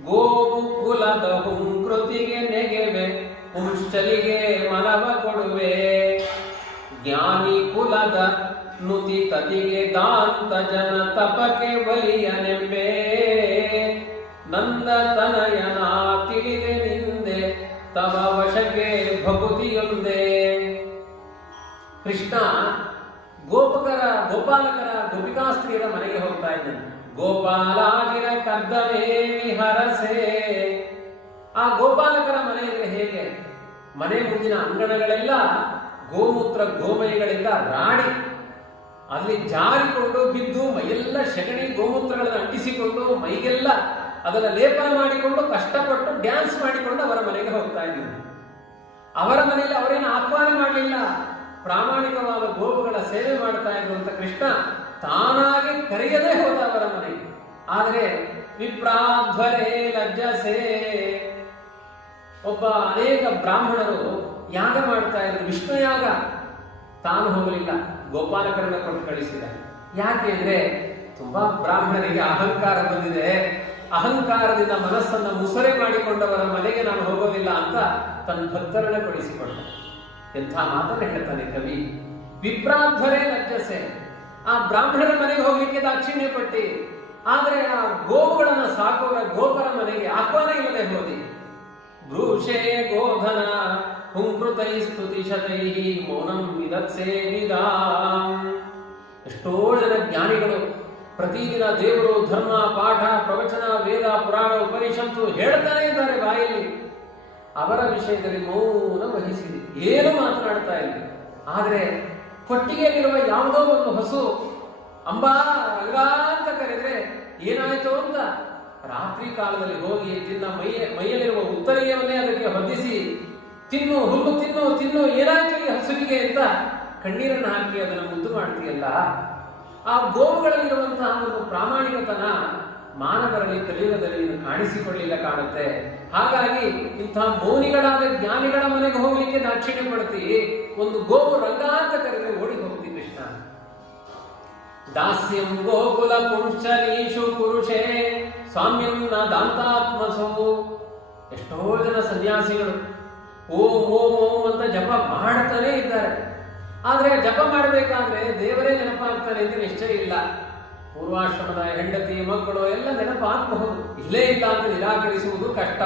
ಗೋವು ಕುಲದ ಹುಂಕೃತಿಗೆ ನೆಗೆವೆ ಪುಂಶ್ಚಲಿಗೆ ಮನವ ಕೊಡುವೆ ಜ್ಞಾನಿ ಕುಲದ ನುತಿ ತತಿಗೆ ದಾಂತ ಜನ ತಪಕೆ ಬಲಿಯನೆಂಬೆ ನಂದ ತನಯನ ತಿಳಿದೆ ನಿಂದೆ ತವ ವಶಕ್ಕೆ ಭಕುತಿಯೊಂದೇ. ಕೃಷ್ಣ ಗೋಪಾಲಕರ ಗೋಪಿಕಾಸ್ತ್ರೀಯರ ಮನೆಗೆ ಹೋಗ್ತಾ ಇದ್ದಾನೆ. ಗೋಪಾಲಾಗಿರ ಕರ್ದಮೇ ವಿಹರಸೆ. ಆ ಗೋಪಾಲಕರ ಮನೆ ಅಂದ್ರೆ ಹೇಗೆ? ಮನೆ ಮುಂದಿನ ಅಂಗಣಗಳೆಲ್ಲ ಗೋಮೂತ್ರ ಗೋಮಯಗಳಿಂದ ರಾಡಿ ಅಲ್ಲಿ ಜಾರಿಕೊಂಡು ಬಿದ್ದು ಮೈಯೆಲ್ಲ ಸೆಗಣಿ ಗೋಮೂತ್ರಗಳನ್ನು ಅಂಟಿಸಿಕೊಂಡು ಮೈಗೆಲ್ಲ ಅದನ್ನ ಲೇಪನ ಮಾಡಿಕೊಂಡು ಕಷ್ಟಪಟ್ಟು ಡ್ಯಾನ್ಸ್ ಮಾಡಿಕೊಂಡು ಅವರ ಮನೆಗೆ ಹೋಗ್ತಾ ಇದ್ದಾರೆ. ಅವರ ಮನೆಯಲ್ಲಿ ಅವರೇನು ಆಹ್ವಾನ ಮಾಡಲಿಲ್ಲ, ಪ್ರಾಮಾಣಿಕವಾದ ಗೋವುಗಳ ಸೇವೆ ಮಾಡ್ತಾ ಇರುವಂತ ಕೃಷ್ಣ ತಾನಾಗಿ ಕರೆಯದೇ ಹೋದ ಅವರ ಮನೆಗೆ. ಆದರೆ ವಿಪ್ರಾಧ್ವರೇ ಲಜ್ಜಸೆ, ಒಬ್ಬ ಅನೇಕ ಬ್ರಾಹ್ಮಣರು ಯಾಗ ಮಾಡ್ತಾ ಇದ್ರು, ವಿಷ್ಣು ಯಾಗ. ತಾನು ಹೋಗಲಿಲ್ಲ, ಗೋಪಾಲಕರನ್ನ ಕೊಟ್ಟು ಕಳಿಸಿದ. ಯಾಕೆ ಅಂದ್ರೆ ತುಂಬಾ ಬ್ರಾಹ್ಮಣರಿಗೆ ಅಹಂಕಾರ ಬಂದಿದೆ, ಅಹಂಕಾರದಿಂದ ಮನಸ್ಸನ್ನ ಮುಸುರೆ ಮಾಡಿಕೊಂಡವರ ಮನೆಗೆ ನಾನು ಹೋಗೋದಿಲ್ಲ ಅಂತ ತನ್ನ ಭಕ್ತರನ್ನ ಕೊಡಿಸಿಕೊಂಡ. ಎಂಥ ಮಾತನ್ನು ಹೇಳ್ತಾನೆ ಕವಿ. ವಿಪ್ರಾಧ್ವರೇ ಲಜ್ಜಸೆ, ಆ ಬ್ರಾಹ್ಮಣರ ಮನೆಗೆ ಹೋಗ್ಲಿಕ್ಕೆ ದಾಕ್ಷಿಣ್ಯ ಪಟ್ಟಿ, ಆದ್ರೆ ಆ ಗೋವುಗಳನ್ನ ಸಾಕುವ ಗೋಪರ ಮನೆಗೆ ಆಹ್ವಾನ ಇಲ್ಲದೆ ಹೋದಿ. ಭ್ರೂಷೇ ಗೋಧನ ಹುಂಕೃತೈ ಸ್ತುತಿಶತೈ ಮೌನಂ ವಿದತ್ಸೆ ವಿದಾಂ. ಎಷ್ಟೋ ಜನ ಜ್ಞಾನಿಗಳು ಪ್ರತಿದಿನ ದೇವರು ಧರ್ಮ ಪಾಠ ಪ್ರವಚನ ವೇದ ಪುರಾಣ ಉಪನಿಷತ್ತು ಹೇಳ್ತಾನೆ ಇದ್ದಾರೆ ಬಾಯಲ್ಲಿ. ಅವರ ವಿಷಯದಲ್ಲಿ ಮೌನ ವಹಿಸಿದೆ, ಏನು ಮಾತನಾಡ್ತಾ ಇಲ್ಲ. ಆದರೆ ಕೊಟ್ಟಿಗೆಯಲ್ಲಿರುವ ಯಾವುದೋ ಒಂದು ಹಸು ಅಂಬಾ ರಂಗ ಅಂತ ಕರೆದ್ರೆ ಏನಾಯ್ತು ಅಂತ ರಾತ್ರಿ ಕಾಲದಲ್ಲಿ ಹೋಗಿ ತಿನ್ನ ಮೈಯಲ್ಲಿರುವ ಉತ್ತರೀಯವನ್ನೇ ಅದಕ್ಕೆ ಹೊದಿಸಿ ತಿನ್ನು, ಹುಲ್ಲು ತಿನ್ನು ತಿನ್ನು, ಏನಾಯ್ತು ಈ ಹಸುವಿಗೆ ಅಂತ ಕಣ್ಣೀರನ್ನು ಹಾಕಿ ಅದನ್ನು ಮುದ್ದು ಮಾಡ್ತೀಯಲ್ಲ. ಆ ಗೋವುಗಳಲ್ಲಿರುವಂತಹ ಒಂದು ಪ್ರಾಮಾಣಿಕತನ ಮಾನವರಲ್ಲಿ ಕಲಿಯುಗದಲ್ಲಿ ಕಾಣಿಸಿಕೊಳ್ಳಿಲ್ಲ ಕಾಣುತ್ತೆ. ಹಾಗಾಗಿ ಇಂತಹ ಮೌನಿಗಳಾದ ಜ್ಞಾನಿಗಳ ಮನೆಗೆ ಹೋಗ್ಲಿಕ್ಕೆ ದಾಕ್ಷಿಣ್ಯ ಪಡ್ತಿ, ಒಂದು ಗೋವು ರಂಗ ಅಂತ ಕರೆದ್ರೆ ಓಡಿ ಹೋಗ್ತಿ ಕೃಷ್ಣ. ದಾಸ್ಯಂ ಗೋಕುಲ ಪುಂಶ್ಚರೀಷು ಪುರುಷೇ ಸ್ವಾಮ್ಯಂ ನ ದಾಂತಾತ್ಮಸು. ಎಷ್ಟೋ ಜನ ಸನ್ಯಾಸಿಗಳು ಓಂ ಓಂ ಓಂ ಅಂತ ಜಪ ಮಾಡ್ತಾನೆ ಇದ್ದಾರೆ. ಆದ್ರೆ ಜಪ ಮಾಡಬೇಕಾದ್ರೆ ದೇವರೇ ನೆನಪಾಗ್ತಾನೆ ಅಂತ ನಿಶ್ಚಯ ಇಲ್ಲ. ಪೂರ್ವಾಶ್ರಮದ ಹೆಂಡತಿ ಮಕ್ಕಳು ಎಲ್ಲ ನೆನಪಾಗಬಹುದು, ಇಲ್ಲೇ ಇಲ್ಲ ಅಂತ ನಿರಾಕರಿಸುವುದು ಕಷ್ಟ.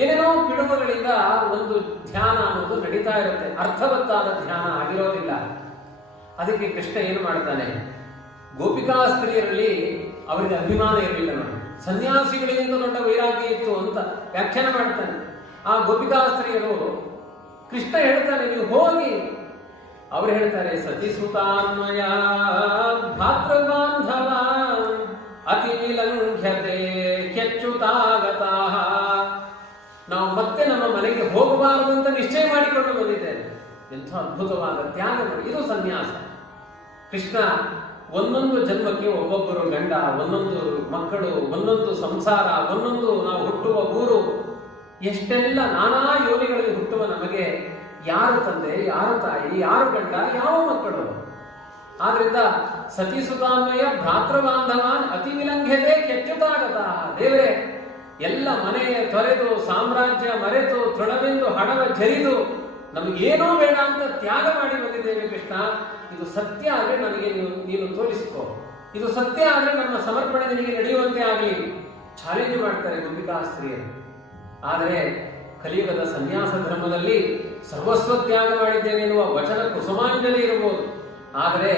ಏನೇನೋ ಪಿಡುಗುಗಳಿಂದ ಒಂದು ಧ್ಯಾನ ಅನ್ನೋದು ನಡೀತಾ ಇರುತ್ತೆ, ಅರ್ಥವತ್ತಾದ ಧ್ಯಾನ ಆಗಿರೋದಿಲ್ಲ. ಅದಕ್ಕೆ ಕೃಷ್ಣ ಏನು ಮಾಡ್ತಾನೆ, ಗೋಪಿಕಾ ಸ್ತ್ರೀಯರಲ್ಲಿ ಅವರಿಗೆ ಅಭಿಮಾನ ಇರಲಿಲ್ಲ, ನೋಡಿ ಸನ್ಯಾಸಿಗಳಿಗಿಂತ ದೊಡ್ಡ ವೈರಾಗ್ಯ ಇತ್ತು ಅಂತ ವ್ಯಾಖ್ಯಾನ ಮಾಡ್ತಾನೆ. ಆ ಗೋಪಿಕಾ ಸ್ತ್ರೀಯರು ಕೃಷ್ಣ ಹೇಳ್ತಾನೆ ನೀವು ಹೋಗಿ. ಅವರು ಹೇಳ್ತಾರೆ ಸತಿಸುತಾನ್ವಯ ಭಾತೃಬಾಂಧವ ಅತಿ ವಿಲಂಘ್ಯತೆ ಕೆಚ್ಚುತಾಗತಃ. ನಾವು ಮತ್ತೆ ನಮ್ಮ ಮನೆಗೆ ಹೋಗಬಾರದು ಅಂತ ನಿಶ್ಚಯ ಮಾಡಿಕೊಂಡು ಬಂದಿದ್ದೇವೆ. ಎಂಥ ಅದ್ಭುತವಾದ ತ್ಯಾಗ ನೋಡಿ, ಇದು ಸನ್ಯಾಸ. ಕೃಷ್ಣ ಒಂದೊಂದು ಜನ್ಮಕ್ಕೆ ಒಬ್ಬೊಬ್ಬರು ಗಂಡ, ಒಂದೊಂದು ಮಕ್ಕಳು, ಒಂದೊಂದು ಸಂಸಾರ, ಒಂದೊಂದು ನಾವು ಹುಟ್ಟುವ ಊರು, ಎಷ್ಟೆಲ್ಲ ನಾನಾ ಯೋನಿಗಳಲ್ಲಿ ಹುಟ್ಟುವ ನಮಗೆ ಯಾರು ತಂದೆ, ಯಾರು ತಾಯಿ, ಯಾರು ಗಂಡ, ಯಾವ ಮಕ್ಕಳು. ಆದ್ರಿಂದ ಸತಿಸುತಾನ್ವಯ ಭ್ರಾತೃಬಾಂಧವಾನ್ ಅತಿ ವಿಲಂಘ್ಯತೆ ಕೆಚ್ಚುತಾಗತ. ದೇವರೇ, ಎಲ್ಲ ಮನೆ ತೊರೆದು ಸಾಮ್ರಾಜ್ಯ ಮರೆತು ತೃಣವೆಂದು ಹಣವ ಜರಿದು ನಮಗೇನೂ ಬೇಡ ಅಂತ ತ್ಯಾಗ ಮಾಡಿ ಬಂದಿದ್ದೇವೆ ಕೃಷ್ಣ. ಇದು ಸತ್ಯ ಆದ್ರೆ ನನಗೆ ನೀನು ತೋರಿಸಿಕೋ, ಇದು ಸತ್ಯ ಆದ್ರೆ ನಮ್ಮ ಸಮರ್ಪಣೆ ನಿನಗೆ ನಡೆಯುವಂತೆ ಆಗಲಿ ಚಾಲೆಂಜ್ ಮಾಡ್ತಾರೆ ಗೋಪಿಕಾ ಸ್ತ್ರೀಯರು. ಆದರೆ ಕಲಿಯುಗದ ಸನ್ಯಾಸ ಧರ್ಮದಲ್ಲಿ ಸರ್ವಸ್ವ ತ್ಯಾಗ ಮಾಡಿದ್ದೇನೆ ಎನ್ನುವ ವಚನ ಕುಸುಮಾಂಜಲಿ ಇರಬಹುದು, ಆದರೆ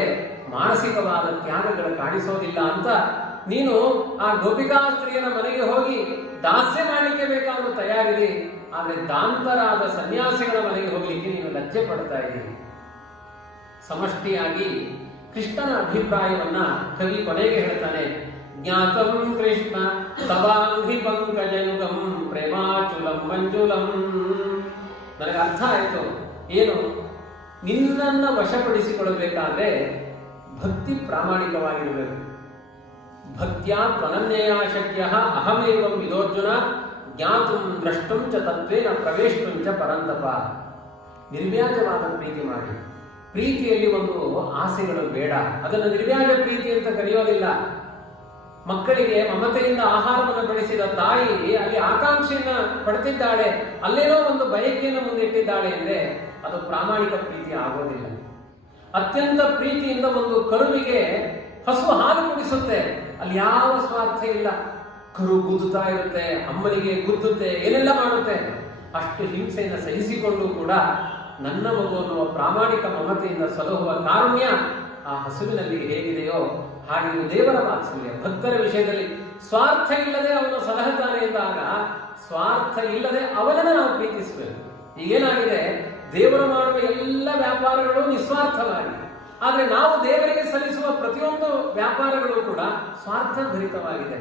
ಮಾನಸಿಕವಾದ ತ್ಯಾಗಗಳು ಕಾಣಿಸೋದಿಲ್ಲ ಅಂತ ನೀನು ಆ ಗೋಪಿಕಾ ಸ್ತ್ರೀಯರ ಮನೆಗೆ ಹೋಗಿ ದಾಸ್ಯ ಮಾಡಲಿಕ್ಕೆ ಬೇಕಾದ್ರೂ ತಯಾರಿದೆ. ಆದರೆ ದಾಂತರಾದ ಸನ್ಯಾಸಿಗಳ ಮನೆಗೆ ಹೋಗ್ಲಿಕ್ಕೆ ನೀನು ಲಜ್ಜೆ ಪಡ್ತಾ ಇದ್ದೀನಿ. ಸಮಷ್ಟಿಯಾಗಿ ಕೃಷ್ಣನ ಅಭಿಪ್ರಾಯವನ್ನ ಕವಿ ಕೊನೆಗೆ ಹೇಳ್ತಾನೆ. ಜ್ಞಾತಂ ಕೃಷ್ಣ ತವಾಂಘ್ರಿ ಪಂಕಜಯುಗಂ ಪ್ರೇಮಾಚುಲಂ ಮಂಜುಲಂ. ನನಗೆ ಅರ್ಥ ಆಯಿತು. ಏನು? ನಿನ್ನನ್ನ ವಶಪಡಿಸಿಕೊಳ್ಳಬೇಕಾದ್ರೆ ಭಕ್ತಿ ಪ್ರಾಮಾಣಿಕವಾಗಿರಬೇಕು. ಭಕ್ತ್ಯಾ ತ್ವನನ್ಯಯ ಶಕ್ಯ ಅಹಮೇವಂ ವಿದೋರ್ಜುನ ಜ್ಞಾತುಂ ದ್ರಷ್ಟುಂ ಚ ತತ್ವೇನ ಪ್ರವೇಷ್ಟುಂ ಚ ಪರಂತಪ. ನಿರ್ವ್ಯಾಜವಾದ ಪ್ರೀತಿ ಮಾಡಿ. ಪ್ರೀತಿಯಲ್ಲಿ ಒಂದು ಆಸೆಗಳು ಬೇಡ. ಅದನ್ನು ನಿರ್ವ್ಯಾಜ ಪ್ರೀತಿ ಅಂತ ಕರೆಯೋದಿಲ್ಲ. ಮಕ್ಕಳಿಗೆ ಮಮತೆಯಿಂದ ಆಹಾರವನ್ನು ಬಡಿಸಿದ ತಾಯಿ ಅಲ್ಲಿ ಆಕಾಂಕ್ಷೆಯನ್ನ ಪಡ್ತಿದ್ದಾಳೆ, ಅಲ್ಲೇನೋ ಒಂದು ಬಯಕೆಯನ್ನು ಮುಂದಿಟ್ಟಿದ್ದಾಳೆ ಅಂದ್ರೆ ಅದು ಪ್ರಾಮಾಣಿಕ ಪ್ರೀತಿ ಆಗೋದಿಲ್ಲ. ಅತ್ಯಂತ ಪ್ರೀತಿಯಿಂದ ಒಂದು ಕರುವಿಗೆ ಹಸು ಹಾಲು ಕುಡಿಸುತ್ತೆ, ಅಲ್ಲಿ ಯಾವ ಸ್ವಾರ್ಥ ಇಲ್ಲ. ಕರು ಗುದ್ದುತ್ತಾ ಇರುತ್ತೆ, ಅಮ್ಮನಿಗೆ ಗುದ್ದುತ್ತೆ, ಏನೆಲ್ಲ ಮಾಡುತ್ತೆ. ಅಷ್ಟು ಹಿಂಸೆಯನ್ನು ಸಹಿಸಿಕೊಂಡು ಕೂಡ ನನ್ನ ಮಗು ಅನ್ನುವ ಪ್ರಾಮಾಣಿಕ ಮಮತೆಯಿಂದ ಸಲಹುವ ಕಾರುಣ್ಯ ಆ ಹಸುವಿನಲ್ಲಿ ಹೇಗಿದೆಯೋ ಹಾಗೆ ದೇವರ ವಾತ್ಸಲ್ಯ ಭಕ್ತರ ವಿಷಯದಲ್ಲಿ ಸ್ವಾರ್ಥ ಇಲ್ಲದೆ ಅವನು ಸಲಹುತ್ತಾನೆ ಎಂದಾಗ ಸ್ವಾರ್ಥ ಇಲ್ಲದೆ ಅವನನ್ನು ನಾವು ಪ್ರೀತಿಸಬೇಕು. ಈಗೇನಾಗಿದೆ, ದೇವರು ಮಾಡುವ ಎಲ್ಲ ವ್ಯಾಪಾರಗಳು ನಿಸ್ವಾರ್ಥವಾಗಿ, ಆದರೆ ನಾವು ದೇವರಿಗೆ ಸಲ್ಲಿಸುವ ಪ್ರತಿಯೊಂದು ವ್ಯಾಪಾರಗಳು ಕೂಡ ಸ್ವಾರ್ಥ ಭರಿತವಾಗಿದೆ.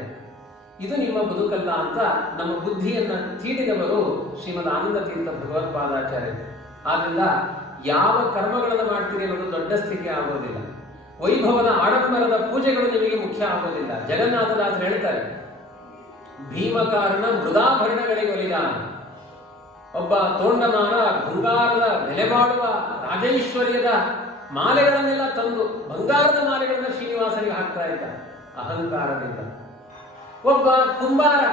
ಇದು ನಿಮ್ಮ ಬದುಕಲ್ಲ ಅಂತ ನಮ್ಮ ಬುದ್ಧಿಯನ್ನ ತೀಡಿದವರು ಶ್ರೀಮದ್ ಆನಂದ ತೀರ್ಥ ಭಗವತ್ಪಾದಾಚಾರ್ಯ. ಆದ್ರಿಂದ ಯಾವ ಕರ್ಮಗಳನ್ನು ಮಾಡ್ತೀರಿ ಅನ್ನೋದು ದೊಡ್ಡ ಸ್ಥಿತಿ ಆಗೋದಿಲ್ಲ. ವೈಭವದ ಆಡಂಬರದ ಪೂಜೆಗಳು ನಿಮಗೆ ಮುಖ್ಯ ಆಗೋದಿಲ್ಲ. ಜಗನ್ನಾಥದಾಸರು ಹೇಳ್ತಾರೆ, ಭೀಮಕಾರಣ ಮೃದಾಭರಣಗಳಿಗೆ ಒಲಿದಾನ. ಒಬ್ಬ ತೋಂಡಮಾನ ಬಂಗಾರದ ಬೆಲೆ ಮಾಡುವ ರಾಜೈಶ್ವರ್ಯದ ಮಾಲೆಗಳನ್ನೆಲ್ಲ ತಂದು ಬಂಗಾರದ ಮಾಲೆಗಳನ್ನ ಶ್ರೀನಿವಾಸನಿಗೆ ಹಾಕ್ತಾ ಇದ್ದ ಅಹಂಕಾರದಿಂದ. ಒಬ್ಬ ಕುಂಬಾರ,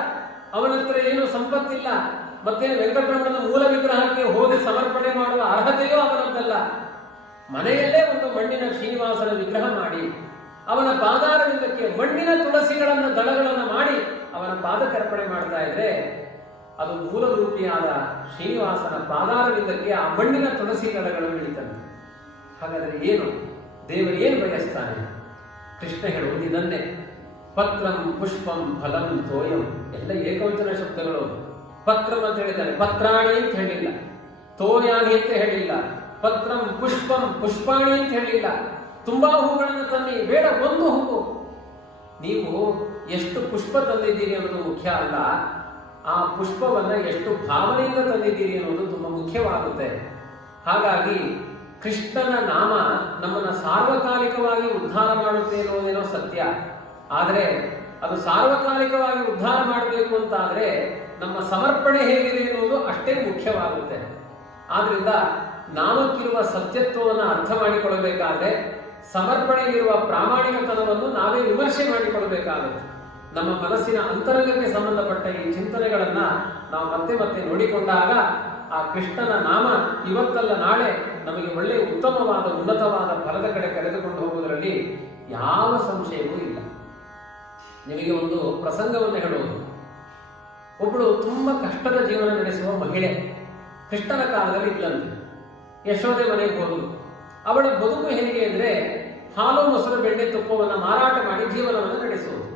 ಅವನ ಹತ್ರ ಏನು ಸಂಪತ್ತಿಲ್ಲ, ಮತ್ತೆ ವೆಂಕಟರಮಣನ ಮೂಲ ವಿಗ್ರಹಕ್ಕೆ ಹೋಗಿ ಸಮರ್ಪಣೆ ಮಾಡುವ ಅರ್ಹತೆಯೂ ಅವನದ್ದಲ್ಲ. ಮನೆಯಲ್ಲೇ ಒಂದು ಮಣ್ಣಿನ ಶ್ರೀನಿವಾಸನ ವಿಗ್ರಹ ಮಾಡಿ ಅವನ ಪಾದಾರವಿಂದಕ್ಕೆ ಮಣ್ಣಿನ ತುಳಸಿಗಳನ್ನ ದಳಗಳನ್ನು ಮಾಡಿ ಅವನ ಪಾದಕರ್ಪಣೆ ಮಾಡ್ತಾ ಇದ್ರೆ ಅದು ಮೂಲ ರೂಪಿಯಾದ ಶ್ರೀನಿವಾಸನ ಪಾದಾರವಿಂದಕ್ಕೆ ಆ ಮಣ್ಣಿನ ತುಳಸಿ ದಳಗಳು ಇಳಿತಂತೆ. ಹಾಗಾದರೆ ಏನು ದೇವರು ಏನು ಬಯಸ್ತಾನೆ? ಕೃಷ್ಣ ಹೇಳುವುದು ಇದನ್ನೇ. ಪತ್ರಂ ಪುಷ್ಪಂ ಫಲಂ ತೋಯಂ, ಎಲ್ಲ ಏಕವಚನ ಶಬ್ದಗಳು. ಪತ್ರಂ ಅಂತ ಹೇಳಿದ್ದಾರೆ, ಪತ್ರಾಣಿ ಅಂತ ಹೇಳಿಲ್ಲ. ತೋಯಾನಿ ಅಂತ ಹೇಳಿಲ್ಲ. ಪತ್ರಂ ಪುಷ್ಪಂ ಪುಷ್ಪಾಣಿ ಅಂತ ಹೇಳಿಲ್ಲ. ತುಂಬಾ ಹೂಗಳನ್ನು ತನ್ನಿ, ಬೇಡ ಒಂದು ಹೂವು. ನೀವು ಎಷ್ಟು ಪುಷ್ಪ ತಂದಿದ್ದೀರಿ ಅನ್ನೋದು ಮುಖ್ಯ ಅಲ್ಲ, ಆ ಪುಷ್ಪವನ್ನ ಎಷ್ಟು ಭಾವನೆಯಿಂದ ತಂದಿದ್ದೀರಿ ಅನ್ನೋದು ತುಂಬಾ ಮುಖ್ಯವಾಗುತ್ತೆ. ಹಾಗಾಗಿ ಕೃಷ್ಣನ ನಾಮ ನಮ್ಮನ್ನ ಸಾರ್ವಕಾಲಿಕವಾಗಿ ಉದ್ಧಾರ ಮಾಡುತ್ತೆ ಅನ್ನೋದೇನೋ ಸತ್ಯ. ಆದರೆ ಅದು ಸಾರ್ವಕಾಲಿಕವಾಗಿ ಉದ್ಧಾರ ಮಾಡಬೇಕು ಅಂತ ಆದ್ರೆ ನಮ್ಮ ಸಮರ್ಪಣೆ ಹೇಗಿದೆ ಎನ್ನುವುದು ಅಷ್ಟೇ ಮುಖ್ಯವಾಗುತ್ತೆ. ಆದ್ರಿಂದ ನಾಮಕ್ಕಿರುವ ಸತ್ಯತ್ವವನ್ನು ಅರ್ಥ ಮಾಡಿಕೊಳ್ಳಬೇಕಾದ್ರೆ ಸಮರ್ಪಣೆಗಿರುವ ಪ್ರಾಮಾಣಿಕತನವನ್ನು ನಾವೇ ವಿಮರ್ಶೆ ಮಾಡಿಕೊಳ್ಳಬೇಕಾಗುತ್ತೆ. ನಮ್ಮ ಮನಸ್ಸಿನ ಅಂತರಂಗಕ್ಕೆ ಸಂಬಂಧಪಟ್ಟ ಈ ಚಿಂತನೆಗಳನ್ನ ನಾವು ಮತ್ತೆ ಮತ್ತೆ ನೋಡಿಕೊಂಡಾಗ ಆ ಕೃಷ್ಣನ ನಾಮ ಇವತ್ತಲ್ಲ ನಾಳೆ ನಮಗೆ ಒಳ್ಳೆಯ ಉತ್ತಮವಾದ ಉನ್ನತವಾದ ಫಲದ ಕಡೆ ಕರೆದುಕೊಂಡು ಹೋಗುವುದರಲ್ಲಿ ಯಾವ ಸಂಶಯವೂ ಇಲ್ಲ. ನಿಮಗೆ ಒಂದು ಪ್ರಸಂಗವನ್ನು ಹೇಳುವುದು. ಒಬ್ಬಳು ತುಂಬಾ ಕಷ್ಟದ ಜೀವನ ನಡೆಸುವ ಮಹಿಳೆ ಕೃಷ್ಣನ ಕಾಲದಲ್ಲಿ ಇಲ್ಲಂತೆ. ಯಶೋದೆ ಮನೆಗೆ ಹೋದಳು. ಅವಳ ಬದುಕು ಹೇಗೆ ಅಂದ್ರೆ ಹಾಲು ಮೊಸರು ಬೆಣ್ಣೆ ತುಪ್ಪವನ್ನು ಮಾರಾಟ ಮಾಡಿ ಜೀವನವನ್ನು ನಡೆಸುವುದು.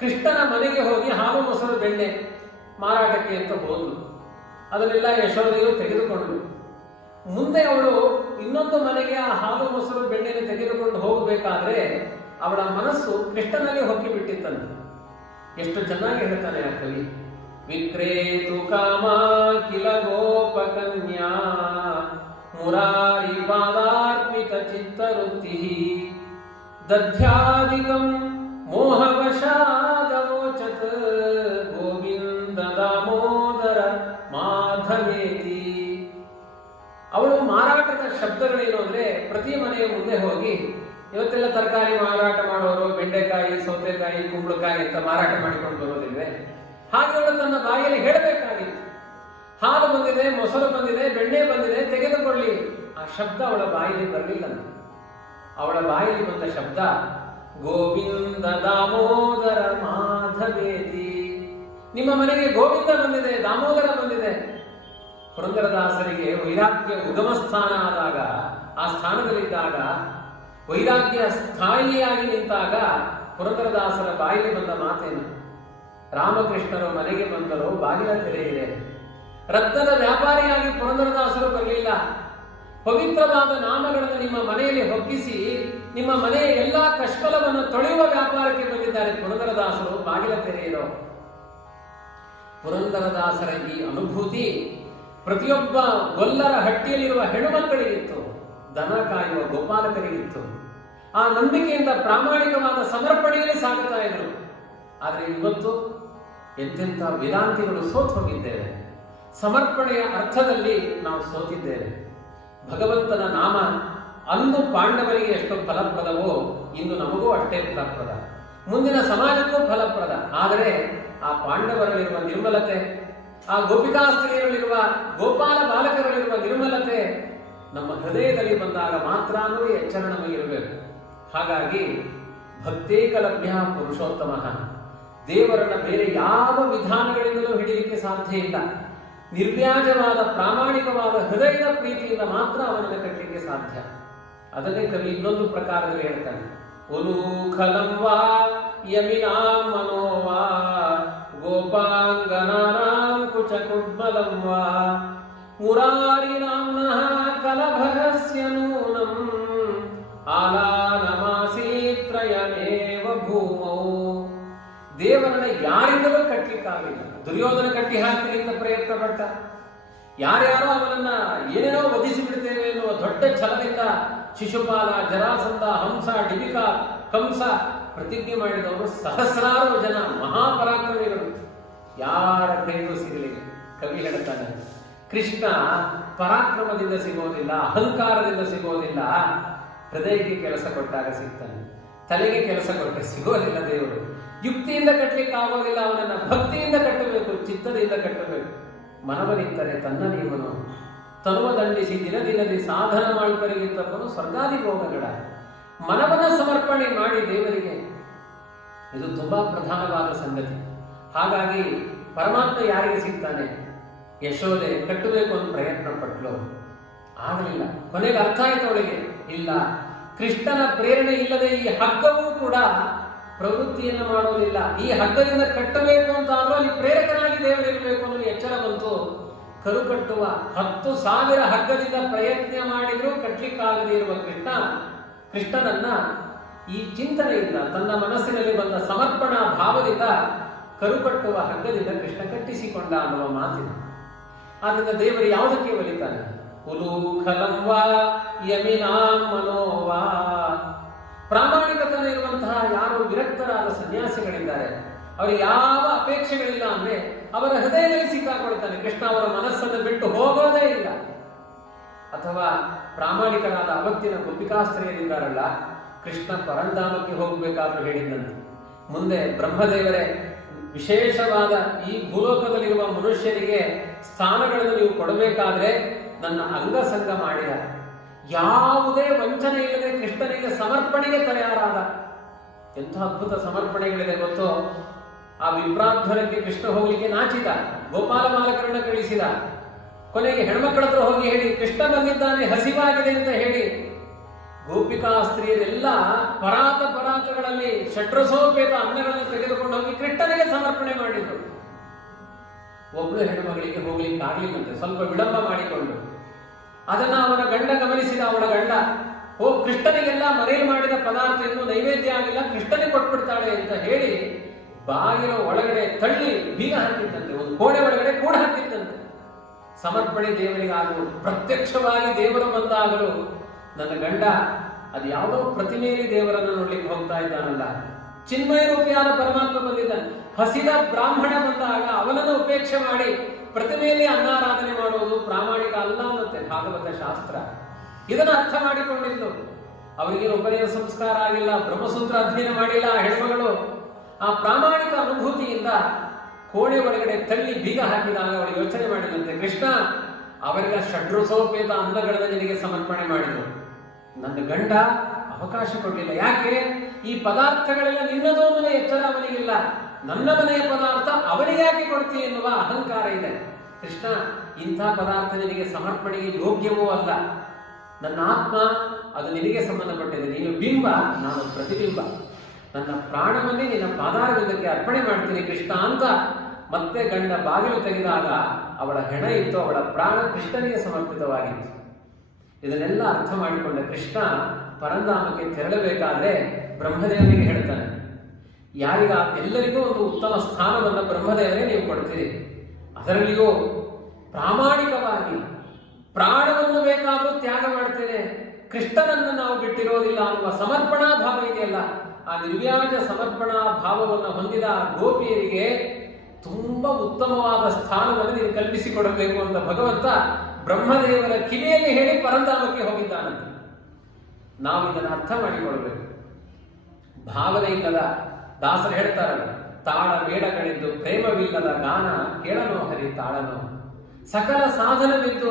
ಕೃಷ್ಣನ ಮನೆಗೆ ಹೋಗಿ ಹಾಲು ಮೊಸರು ಬೆಣ್ಣೆ ಮಾರಾಟಕ್ಕೆ ಅಂತ ಹೋದಳು. ಅದನ್ನೆಲ್ಲ ಯಶೋದೆಯು ತೆಗೆದುಕೊಂಡಳು. ಮುಂದೆ ಅವಳು ಇನ್ನೊಂದು ಮನೆಗೆ ಆ ಹಾಲು ಮೊಸರು ಬೆಣ್ಣೆನೆ ತೆಗೆದುಕೊಂಡು ಹೋಗಬೇಕಾದ್ರೆ ಅವಳ ಮನಸ್ಸು ಕೃಷ್ಣನಲ್ಲಿ ಹೊಕ್ಕಿ ಬಿಟ್ಟಿತ್ತಂತೆ. ಎಷ್ಟು ಚೆನ್ನಾಗಿ ಹೇಳ್ತಾನೆ ಆ ಕವಿ. ವಿಕ್ರೇತು ಕಾಮ ಕಿಲ ಗೋಪಕನ್ಯಾ ಮುರಾರಿ ಪಾದಾರ್ಪಿತ ಚಿತ್ತವೃತ್ತಿ ದಧ್ಯಾಧಿಕಂ ಮೋಹವಶಾದವೋಚತ್ ಗೋವಿಂದ ದಾಮೋದರ ಮಾಧವೇತಿ. ಅವಳು ಮಾರಾಟದ ಶಬ್ದಗಳೇನು ಅಂದ್ರೆ ಪ್ರತಿ ಮನೆಯ ಮುಂದೆ ಹೋಗಿ, ಇವತ್ತೆಲ್ಲ ತರಕಾರಿ ಮಾರಾಟ ಮಾಡೋರು ಬೆಂಡೆಕಾಯಿ, ಸೌತೆಕಾಯಿ, ಕುಂಬಳಕಾಯಿ ಅಂತ ಮಾರಾಟ ಮಾಡಿಕೊಂಡು ಬರೋದಿಲ್ವೇ? ಹಾಗೆ ಅವಳು ತನ್ನ ಬಾಯಲ್ಲಿ ಹೇಳಬೇಕಾಗಿತ್ತು. ಹಾಲು ಬಂದಿದೆ, ಮೊಸರು ಬಂದಿದೆ, ಬೆಣ್ಣೆ ಬಂದಿದೆ, ತೆಗೆದುಕೊಳ್ಳಿ. ಆ ಶಬ್ದ ಅವಳ ಬಾಯಲ್ಲಿ ಬರಲಿಲ್ಲ. ಅವಳ ಬಾಯಲ್ಲಿ ಬಂದ ಶಬ್ದ ಗೋವಿಂದ ದಾಮೋದರ ಮಾಧವೇತಿ. ನಿಮ್ಮ ಮನೆಗೆ ಗೋವಿಂದ ಬಂದಿದೆ, ದಾಮೋದರ ಬಂದಿದೆ. ಪುರಂದರದಾಸರಿಗೆ ವೈರಾಗ್ಯ ಉಗಮ ಸ್ಥಾನ ಆದಾಗ, ಆ ಸ್ಥಾನದಲ್ಲಿದ್ದಾಗ, ವೈರಾಗ್ಯ ಸ್ಥಾಯಿಯಾಗಿ ನಿಂತಾಗ ಪುರಂದರದಾಸರ ಬಾಯಿಗೆ ಬಂದ ಮಾತೇನು? ರಾಮಕೃಷ್ಣರು ಮನೆಗೆ ಬಂದರು, ಬಾಗಿಲ ತೆರೆಯಿದೆ. ರತ್ನದ ವ್ಯಾಪಾರಿಯಾಗಿ ಪುರಂದರದಾಸರು ಬರಲಿಲ್ಲ. ಪವಿತ್ರವಾದ ನಾಮಗಳನ್ನು ನಿಮ್ಮ ಮನೆಯಲ್ಲಿ ಹೊಕ್ಕಿಸಿ ನಿಮ್ಮ ಮನೆಯ ಎಲ್ಲಾ ಕಷ್ಕಲವನ್ನು ತೊಳೆಯುವ ವ್ಯಾಪಾರಕ್ಕೆ ಬಂದಿದ್ದಾರೆ ಪುರಂದರದಾಸರು. ಬಾಗಿಲ ತೆರೆಯಿರೋ ಪುರಂದರದಾಸರ ಈ ಅನುಭೂತಿ ಪ್ರತಿಯೊಬ್ಬ ಗೊಲ್ಲರ ಹಟ್ಟಿಯಲ್ಲಿರುವ ಹೆಣ್ಣುಮಕ್ಕಳಿಗಿತ್ತು, ದನ ಕಾಯುವ ಗೋಪಾಲಕರಿಗಿತ್ತು. ಆ ನಂಬಿಕೆಯಿಂದ ಪ್ರಾಮಾಣಿಕವಾದ ಸಮರ್ಪಣೆಯಲ್ಲಿ ಸಾಗುತ್ತಾ ಇದ್ರು. ಆದರೆ ಇವತ್ತು ಎಂತೆಂಥ ವೇದಾಂತಿಗಳು ಸೋತು ಹೋಗಿದ್ದೇವೆ. ಸಮರ್ಪಣೆಯ ಅರ್ಥದಲ್ಲಿ ನಾವು ಸೋತಿದ್ದೇವೆ. ಭಗವಂತನ ನಾಮ ಅಂದು ಪಾಂಡವರಿಗೆ ಎಷ್ಟು ಫಲಪ್ರದವೋ ಇಂದು ನಮಗೂ ಅಷ್ಟೇ ಫಲಪ್ರದ, ಮುಂದಿನ ಸಮಾಜಕ್ಕೂ ಫಲಪ್ರದ. ಆದರೆ ಆ ಪಾಂಡವರಲ್ಲಿರುವ ನಿರ್ಮಲತೆ, ಆ ಗೋಪಿಕಾಸ್ತ್ರೀಯರಲ್ಲಿರುವ ಗೋಪಾಲ ಬಾಲಕರಲ್ಲಿರುವ ನಿರ್ಮಲತೆ ನಮ್ಮ ಹೃದಯದಲ್ಲಿ ಬಂದಾಗ ಮಾತ್ರ ಎಚ್ಚರ ನಮಗಿರಬೇಕು. ಹಾಗಾಗಿ ಭಕ್ತೇಕಲಭ್ಯ ಪುರುಷೋತ್ತಮ, ದೇವರನ್ನ ಬೇರೆ ಯಾವ ವಿಧಾನಗಳಿಂದಲೂ ಹಿಡಿಯಲಿಕ್ಕೆ ಸಾಧ್ಯ ಇಲ್ಲ. ನಿರ್ವ್ಯಾಜವಾದ ಪ್ರಾಮಾಣಿಕವಾದ ಹೃದಯದ ಪ್ರೀತಿಯಿಂದ ಮಾತ್ರ ಅವನನ್ನು ಕಟ್ಟಲಿಕ್ಕೆ ಸಾಧ್ಯ. ಅದನ್ನೇ ಕವಿ ಇನ್ನೊಂದು ಪ್ರಕಾರದಲ್ಲಿ ಹೇಳ್ತಾನೆ. ಉಲೂಖಲಂ ವಾ ಯಮಿನಾಂ ಮನೋವಾ ಗೋಪಾಂಗನಾನಾಂ ಕುಚಕುಡ್ಮಲಂ ವಾ ಮುರಾರಿ ನಾಮ್ನಃ ಕಲಭರಸ್ಯ ನೂನಂ ಆಲಾನಮಾಸೀತ್ರಯಮೇವ ಭೂಮೌ. ದೇವರನ್ನ ಯಾರಿಂದಲೂ ಕಟ್ಟಲಿಕ್ಕಾಗಲಿಲ್ಲ. ದುರ್ಯೋಧನ ಕಟ್ಟಿ ಹಾಕಲಿ ಅಂತ ಪ್ರಯತ್ನ ಪಟ್ಟ. ಯಾರ್ಯಾರೋ ಅವನನ್ನ ಏನೇನೋ ವಧಿಸಿ ಬಿಡ್ತೇವೆ ಎನ್ನುವ ದೊಡ್ಡ ಛಲದಿಂದ ಶಿಶುಪಾಲ, ಜರಾಸಂಧ, ಹಂಸ, ಡಿಬಿಕ, ಕಂಸ ಪ್ರತಿಜ್ಞೆ ಮಾಡಿದವರು ಸಹಸ್ರಾರು ಜನ ಮಹಾಪರಾಕ್ರಮಿಗಳು. ಯಾರ ಕೈಗೂ ಸಿಗಲಿಲ್ಲ. ಕವಿ ಹೇಳ್ತಾನೆ, ಕೃಷ್ಣ ಪರಾಕ್ರಮದಿಂದ ಸಿಗೋದಿಲ್ಲ, ಅಹಂಕಾರದಿಂದ ಸಿಗೋದಿಲ್ಲ, ಹೃದಯಕ್ಕೆ ಕೆಲಸ ಕೊಟ್ಟಾಗ ಸಿಗ್ತಾನೆ. ತಲೆಗೆ ಕೆಲಸ ಕೊಟ್ಟರೆ ಸಿಗೋದಿಲ್ಲ. ದೇವರು ಯುಕ್ತಿಯಿಂದ ಕಟ್ಟಲಿಕ್ಕೆ ಆಗೋದಿಲ್ಲ. ಅವನನ್ನ ಭಕ್ತಿಯಿಂದ ಕಟ್ಟಬೇಕು, ಚಿತ್ತದಿಂದ ಕಟ್ಟಬೇಕು. ಮನವನಿತ್ತರೆ ತನ್ನ ನೀವನು ತನುವ ದಂಡಿಸಿ ದಿನ ದಿನದಿ ಸಾಧನ ಮಾಡಿಪರಿಗಿತ್ತಪ್ಪನು ಸ್ವರ್ಗಾದಿ ಭೋಗಗಳ. ಮನವನ ಸಮರ್ಪಣೆ ಮಾಡಿ ದೇವರಿಗೆ, ಇದು ತುಂಬಾ ಪ್ರಧಾನವಾದ ಸಂಗತಿ. ಹಾಗಾಗಿ ಪರಮಾತ್ಮ ಯಾರಿಗೆ ಸಿಗ್ತಾನೆ? ಯಶೋದೆ ಕಟ್ಟಬೇಕು ಅಂತ ಪ್ರಯತ್ನ ಪಟ್ಲು, ಆಗಲಿಲ್ಲ. ಕೊನೆಗೆ ಅರ್ಥ ಆಯ್ತು ಅವಳಿಗೆ, ಇಲ್ಲ, ಕೃಷ್ಣನ ಪ್ರೇರಣೆ ಇಲ್ಲದೆ ಈ ಹಗ್ಗವೂ ಕೂಡ ಪ್ರವೃತ್ತಿಯನ್ನು ಮಾಡೋದಿಲ್ಲ. ಈ ಹಗ್ಗದಿಂದ ಕಟ್ಟಬೇಕು ಅಂತ ಆದ್ರೂ ಅಲ್ಲಿ ಪ್ರೇರಕನಾಗಿ ದೇವರಿರಬೇಕು ಅನ್ನೋ ಎಚ್ಚರ ಬಂತು. ಕರು ಕಟ್ಟುವ 10,000 ಹಗ್ಗದಿಂದ ಪ್ರಯತ್ನ ಮಾಡಿದ್ರೂ ಕಟ್ಟಲಿಕ್ಕಾಗದೇ ಇರುವ ಕೃಷ್ಣನನ್ನ ಈ ಚಿಂತನೆಯಿಂದ, ತನ್ನ ಮನಸ್ಸಿನಲ್ಲಿ ಬಂದ ಸಮರ್ಪಣಾ ಭಾವದಿಂದ ಕರು ಕಟ್ಟುವ ಹಗ್ಗದಿಂದ ಕೃಷ್ಣ ಕಟ್ಟಿಸಿಕೊಂಡ ಅನ್ನುವ ಮಾತಿನ. ಆದ್ರಿಂದ ದೇವರು ಯಾವುದಕ್ಕೆ ಒಲಿತಾನೆ? ಉಲೂಖಲಂ ವಾ ಯಮಿನಾಂ ಮನೋವಾ. ಪ್ರಾಮಾಣಿಕತನ ಇರುವಂತಹ ಯಾರು ವಿರಕ್ತರಾದ ಸನ್ಯಾಸಿಗಳಿದ್ದಾರೆ, ಅವರಿಗೆ ಯಾವ ಅಪೇಕ್ಷೆಗಳಿಲ್ಲ ಅಂದ್ರೆ ಅವರ ಹೃದಯದಲ್ಲಿ ಸಿಕ್ಕಾಕೊಳ್ತಾನೆ ಕೃಷ್ಣ. ಅವರ ಮನಸ್ಸನ್ನು ಬಿಟ್ಟು ಹೋಗೋದೇ ಇಲ್ಲ. ಅಥವಾ ಪ್ರಾಮಾಣಿಕರಾದ ಅವತ್ತಿನ ಗೋಪಿಕಾಸ್ತ್ರೀಯರಿದ್ದಾರಲ್ಲ, ಕೃಷ್ಣ ಪರಂಧಾಮಕ್ಕೆ ಹೋಗಬೇಕಾದ್ರೂ ಹೇಳಿದ್ದಂತೆ, ಮುಂದೆ ಬ್ರಹ್ಮದೇವರೇ ವಿಶೇಷವಾದ ಈ ಭೂಲೋಕದಲ್ಲಿರುವ ಮನುಷ್ಯರಿಗೆ ಸ್ಥಾನಗಳನ್ನು ನೀವು ಕೊಡಬೇಕಾದ್ರೆ ನನ್ನ ಅಂಗಸಂಗ ಮಾಡಿದ, ಯಾವುದೇ ವಂಚನೆ ಇಲ್ಲದೆ ಕೃಷ್ಣನಿಗೆ ಸಮರ್ಪಣೆಗೆ ತಯಾರಾದ. ಎಂಥ ಅದ್ಭುತ ಸಮರ್ಪಣೆಗಳಿದೆ ಗೊತ್ತೋ. ಆ ವಿಪ್ರಾಧ್ವರಕ್ಕೆ ಕೃಷ್ಣ ಹೋಗ್ಲಿಕ್ಕೆ ನಾಚಿದ, ಗೋಪಾಲ ಬಾಲಕರನ್ನ ಕಳಿಸಿದ. ಕೊನೆಗೆ ಹೆಣ್ಮಕ್ಳ ಹತ್ರ ಹೋಗಿ ಹೇಳಿ ಕೃಷ್ಣ ಬಂದಿದ್ದಾನೆ, ಹಸಿವಾಗಿದೆ ಅಂತ ಹೇಳಿ ಗೋಪಿಕಾ ಸ್ತ್ರೀಯರೆಲ್ಲ ಪರಾತಗಳಲ್ಲಿ ಷಡ್ರಸೋಪೇತ ಅನ್ನಗಳನ್ನು ತೆಗೆದುಕೊಂಡು ಹೋಗಿ ಕೃಷ್ಣನಿಗೆ ಸಮರ್ಪಣೆ ಮಾಡಿದ್ರು. ಒಬ್ಬಳು ಹೆಣ್ಣುಮಗಳಿಗೆ ಹೋಗ್ಲಿಕ್ಕೆ ಆಗ್ಲಿಲ್ಲಂತೆ, ಸ್ವಲ್ಪ ವಿಳಂಬ ಮಾಡಿಕೊಂಡು. ಅದನ್ನ ಅವನ ಗಂಡ ಗಮನಿಸಿದ. ಅವಳ ಗಂಡ, ಓ, ಕೃಷ್ಣನಿಗೆಲ್ಲ ಮನೆಯಲ್ಲಿ ಮಾಡಿದ ಪದಾರ್ಥ ಇನ್ನೂ ನೈವೇದ್ಯ ಆಗಿಲ್ಲ, ಕೃಷ್ಣನಿಗೆ ಕೊಟ್ಬಿಡ್ತಾಳೆ ಅಂತ ಹೇಳಿ ಬಾಗಿಲ ಒಳಗಡೆ ತಳ್ಳಿ ಬೀಗ ಹಾಕಿದ್ದಂತೆ, ಒಂದು ಕೋಣೆ ಒಳಗಡೆ ಕೂಡ ಹಾಕಿದ್ದಂತೆ. ಸಮರ್ಪಣೆ ದೇವರಿಗಾಗುವುದು. ಪ್ರತ್ಯಕ್ಷವಾಗಿ ದೇವರು ಬಂದಾಗಲೂ ನನ್ನ ಗಂಡ ಅದು ಯಾವುದೋ ಪ್ರತಿಮೆಯಲ್ಲಿ ದೇವರನ್ನು ನೋಡ್ಲಿಕ್ಕೆ ಹೋಗ್ತಾ ಇದ್ದಾನಲ್ಲ, ಚಿನ್ಮಯ ರೂಪಿಯಾದ ಪರಮಾತ್ಮ ಬಂದಿದ್ದಾನೆ. ಹಸಿದ ಬ್ರಾಹ್ಮಣ ಬಂದಾಗ ಅವನನ್ನು ಉಪೇಕ್ಷೆ ಮಾಡಿ ಪ್ರತಿಮೆಯಲ್ಲಿ ಅನ್ನಾರಾಧನೆ ಮಾಡುವುದು ಪ್ರಾಮಾಣಿಕ ಅಲ್ಲ ಅನ್ನುತ್ತೆ ಭಾಗವತ ಶಾಸ್ತ್ರ. ಇದನ್ನು ಅರ್ಥ ಮಾಡಿಕೊಂಡಿದ್ದು. ಅವರಿಗೆ ಉಪನಯನ ಸಂಸ್ಕಾರ ಆಗಿಲ್ಲ, ಬ್ರಹ್ಮಸೂತ್ರ ಅಧ್ಯಯನ ಮಾಡಿಲ್ಲ ಹೆಣ್ಮಗಳು. ಆ ಪ್ರಾಮಾಣಿಕ ಅನುಭೂತಿಯಿಂದ ಕೋಣೆ ಒಳಗಡೆ ತಳ್ಳಿ ಬೀಗ ಹಾಕಿದಾಗ ಅವಳು ಯೋಚನೆ ಮಾಡಿದಂತೆ, ಕೃಷ್ಣ ಅವರೆಲ್ಲ ಷಡ್ರಸೋಪೇತ ಅನ್ನಗಳನ್ನು ನಿನಗೆ ಸಮರ್ಪಣೆ ಮಾಡಿದರು, ನನ್ನ ಗಂಡ ಅವಕಾಶ ಕೊಡಲಿಲ್ಲ. ಯಾಕೆ? ಈ ಪದಾರ್ಥಗಳೆಲ್ಲ ನಿನ್ನದು ಅನ್ನೋ ಎಚ್ಚರ ಅವನಿಗಿಲ್ಲ. ನನ್ನ ಮನೆಯ ಪದಾರ್ಥ ಅವನಿಗೆ ಯಾಕೆ ಕೊಡ್ತೀಯ ಎನ್ನುವ ಅಹಂಕಾರ ಇದೆ. ಕೃಷ್ಣ, ಇಂಥ ಪದಾರ್ಥ ನಿನಗೆ ಸಮರ್ಪಣೆಗೆ ಯೋಗ್ಯವೂ ಅಲ್ಲ. ನನ್ನ ಆತ್ಮ ಅದು ನಿನಗೆ ಸಂಬಂಧಪಟ್ಟಿದೆ. ನೀನು ಬಿಂಬ, ನಾನು ಪ್ರತಿಬಿಂಬ. ನನ್ನ ಪ್ರಾಣವನ್ನೇ ನಿನ್ನ ಪಾದಾರವಿಂದಕ್ಕೆ ಅರ್ಪಣೆ ಮಾಡ್ತೀನಿ ಕೃಷ್ಣ ಅಂತ ಮತ್ತೆ ಗಂಡ ಬಾಗಿಲು ತೆಗೆದಾಗ ಅವಳ ಹೆಣ ಇತ್ತು, ಅವಳ ಪ್ರಾಣ ಕೃಷ್ಣನಿಗೆ ಸಮರ್ಪಿತವಾಗಿತ್ತು. ಇದನ್ನೆಲ್ಲ ಅರ್ಥ ಮಾಡಿಕೊಂಡ ಕೃಷ್ಣ ಪರಂಧಾಮಕ್ಕೆ ತೆರಳಬೇಕಾದ್ರೆ ಬ್ರಹ್ಮದೇವನಿಗೆ ಹೇಳ್ತಾನೆ, ಎಲ್ಲರಿಗೂ ಒಂದು ಉತ್ತಮ ಸ್ಥಾನವನ್ನು ಬ್ರಹ್ಮದೇವರೇ ನೀವು ಕೊಡ್ತೀರಿ, ಅದರಲ್ಲಿಯೂ ಪ್ರಾಮಾಣಿಕವಾಗಿ ಪ್ರಾಣವನ್ನು ಬೇಕಾದರೂ ತ್ಯಾಗ ಮಾಡ್ತೇನೆ, ಕೃಷ್ಣನನ್ನು ನಾವು ಬಿಟ್ಟಿರೋದಿಲ್ಲ ಅನ್ನುವ ಸಮರ್ಪಣಾ ಭಾವ ಇದೆಯಲ್ಲ, ಆ ನಿರ್ವ್ಯಾಜ ಸಮರ್ಪಣಾ ಭಾವವನ್ನು ಹೊಂದಿದ ಗೋಪಿಯರಿಗೆ ತುಂಬಾ ಉತ್ತಮವಾದ ಸ್ಥಾನವನ್ನು ನೀನು ಕಲ್ಪಿಸಿಕೊಡಬೇಕು ಅಂತ ಭಗವಂತ ಬ್ರಹ್ಮದೇವರ ಕಿವಿಯಲ್ಲಿ ಹೇಳಿ ಪರಂಧಾಮಕ್ಕೆ ಹೋಗಿದ್ದಾನಂತೆ. ನಾವು ಇದನ್ನು ಅರ್ಥ ಮಾಡಿಕೊಳ್ಬೇಕು. ಭಾವನೆ ಇಲ್ಲದ ದಾಸರು ಹೇಳ್ತಾರಲ್ಲ, ತಾಳ ಮೇಳಗಳಿದ್ದು ಪ್ರೇಮವಿಲ್ಲದ ಗಾನ ಕೇಳನೋ ಹರಿ ತಾಳನೋ, ಸಕಲ ಸಾಧನವಿದ್ದು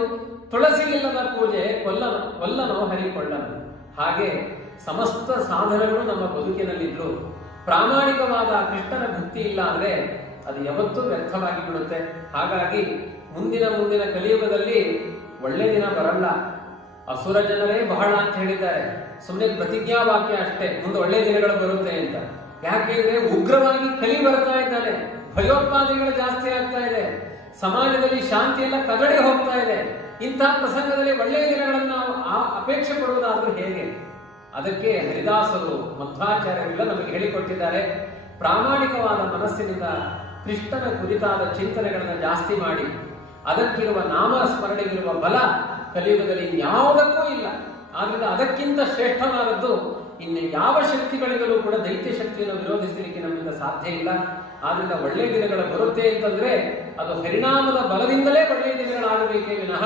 ತುಳಸಿಯಿಲ್ಲದ ಪೂಜೆ ಕೊಲ್ಲನೋ ಹರಿಕೊಳ್ಳನು. ಹಾಗೆ ಸಮಸ್ತ ಸಾಧನಗಳು ನಮ್ಮ ಬದುಕಿನಲ್ಲಿದ್ರು ಪ್ರಾಮಾಣಿಕವಾದ ಕೃಷ್ಣನ ಭಕ್ತಿ ಇಲ್ಲ ಅಂದ್ರೆ ಅದು ಯಾವತ್ತೂ ವ್ಯರ್ಥವಾಗಿ ಬಿಡುತ್ತೆ. ಹಾಗಾಗಿ ಮುಂದಿನ ಕಲಿಯುಗದಲ್ಲಿ ಒಳ್ಳೆ ದಿನ ಬರಲ್ಲ. ಅಸುರ ಜನರೇ ಬಹಳ ಅಂತ ಹೇಳಿದ್ದಾರೆ, ಸುಮ್ಮನೆ ಪ್ರತಿಜ್ಞಾ ವಾಕ್ಯ ಅಷ್ಟೇ, ಮುಂದೆ ಒಳ್ಳೆ ದಿನಗಳು ಬರುತ್ತೆ ಅಂತ. ಯಾಕೆಂದ್ರೆ ಉಗ್ರವಾಗಿ ಕಲಿ ಬರ್ತಾ ಇದ್ದಾನೆ, ಭಯೋತ್ಪಾದನೆಗಳು ಜಾಸ್ತಿ ಆಗ್ತಾ ಇದೆ, ಸಮಾಜದಲ್ಲಿ ಶಾಂತಿ ಎಲ್ಲ ಕದಡಿ ಹೋಗ್ತಾ ಇದೆ. ಇಂತಹ ಪ್ರಸಂಗದಲ್ಲಿ ಒಳ್ಳೆಯ ದಿನಗಳನ್ನು ನಾವು ಅಪೇಕ್ಷೆ ಪಡುವುದಾದ್ರೂ ಹೇಗೆ? ಅದಕ್ಕೆ ಹರಿದಾಸರು ಮಧ್ವಾಚಾರ್ಯರೆಲ್ಲ ನಮಗೆ ಹೇಳಿಕೊಟ್ಟಿದ್ದಾರೆ, ಪ್ರಾಮಾಣಿಕವಾದ ಮನಸ್ಸಿನಿಂದ ಕೃಷ್ಣನ ಕುರಿತಾದ ಚಿಂತನೆಗಳನ್ನು ಜಾಸ್ತಿ ಮಾಡಿ ಅದಕ್ಕಿರುವ ನಾಮ ಸ್ಮರಣೆಗಿರುವ ಬಲ ಕಲಿಯುಗದಲ್ಲಿ ಯಾವುದಕ್ಕೂ ಇಲ್ಲ. ಆದ್ರಿಂದ ಅದಕ್ಕಿಂತ ಶ್ರೇಷ್ಠವಾದದ್ದು ಇನ್ನು ಯಾವ ಶಕ್ತಿಗಳಿಂದಲೂ ಕೂಡ ದೈತ್ಯ ಶಕ್ತಿಯನ್ನು ವಿರೋಧಿಸಲಿಕ್ಕೆ ನಮ್ಮಿಂದ ಸಾಧ್ಯ ಇಲ್ಲ. ಆದ್ರಿಂದ ಒಳ್ಳೆಯ ದಿನಗಳು ಬರುತ್ತೆ ಅಂತಂದ್ರೆ ಅದು ಹರಿನಾಮದ ಬಲದಿಂದಲೇ ಒಳ್ಳೆಯ ದಿನಗಳಾಗಬೇಕೇ ವಿನಃ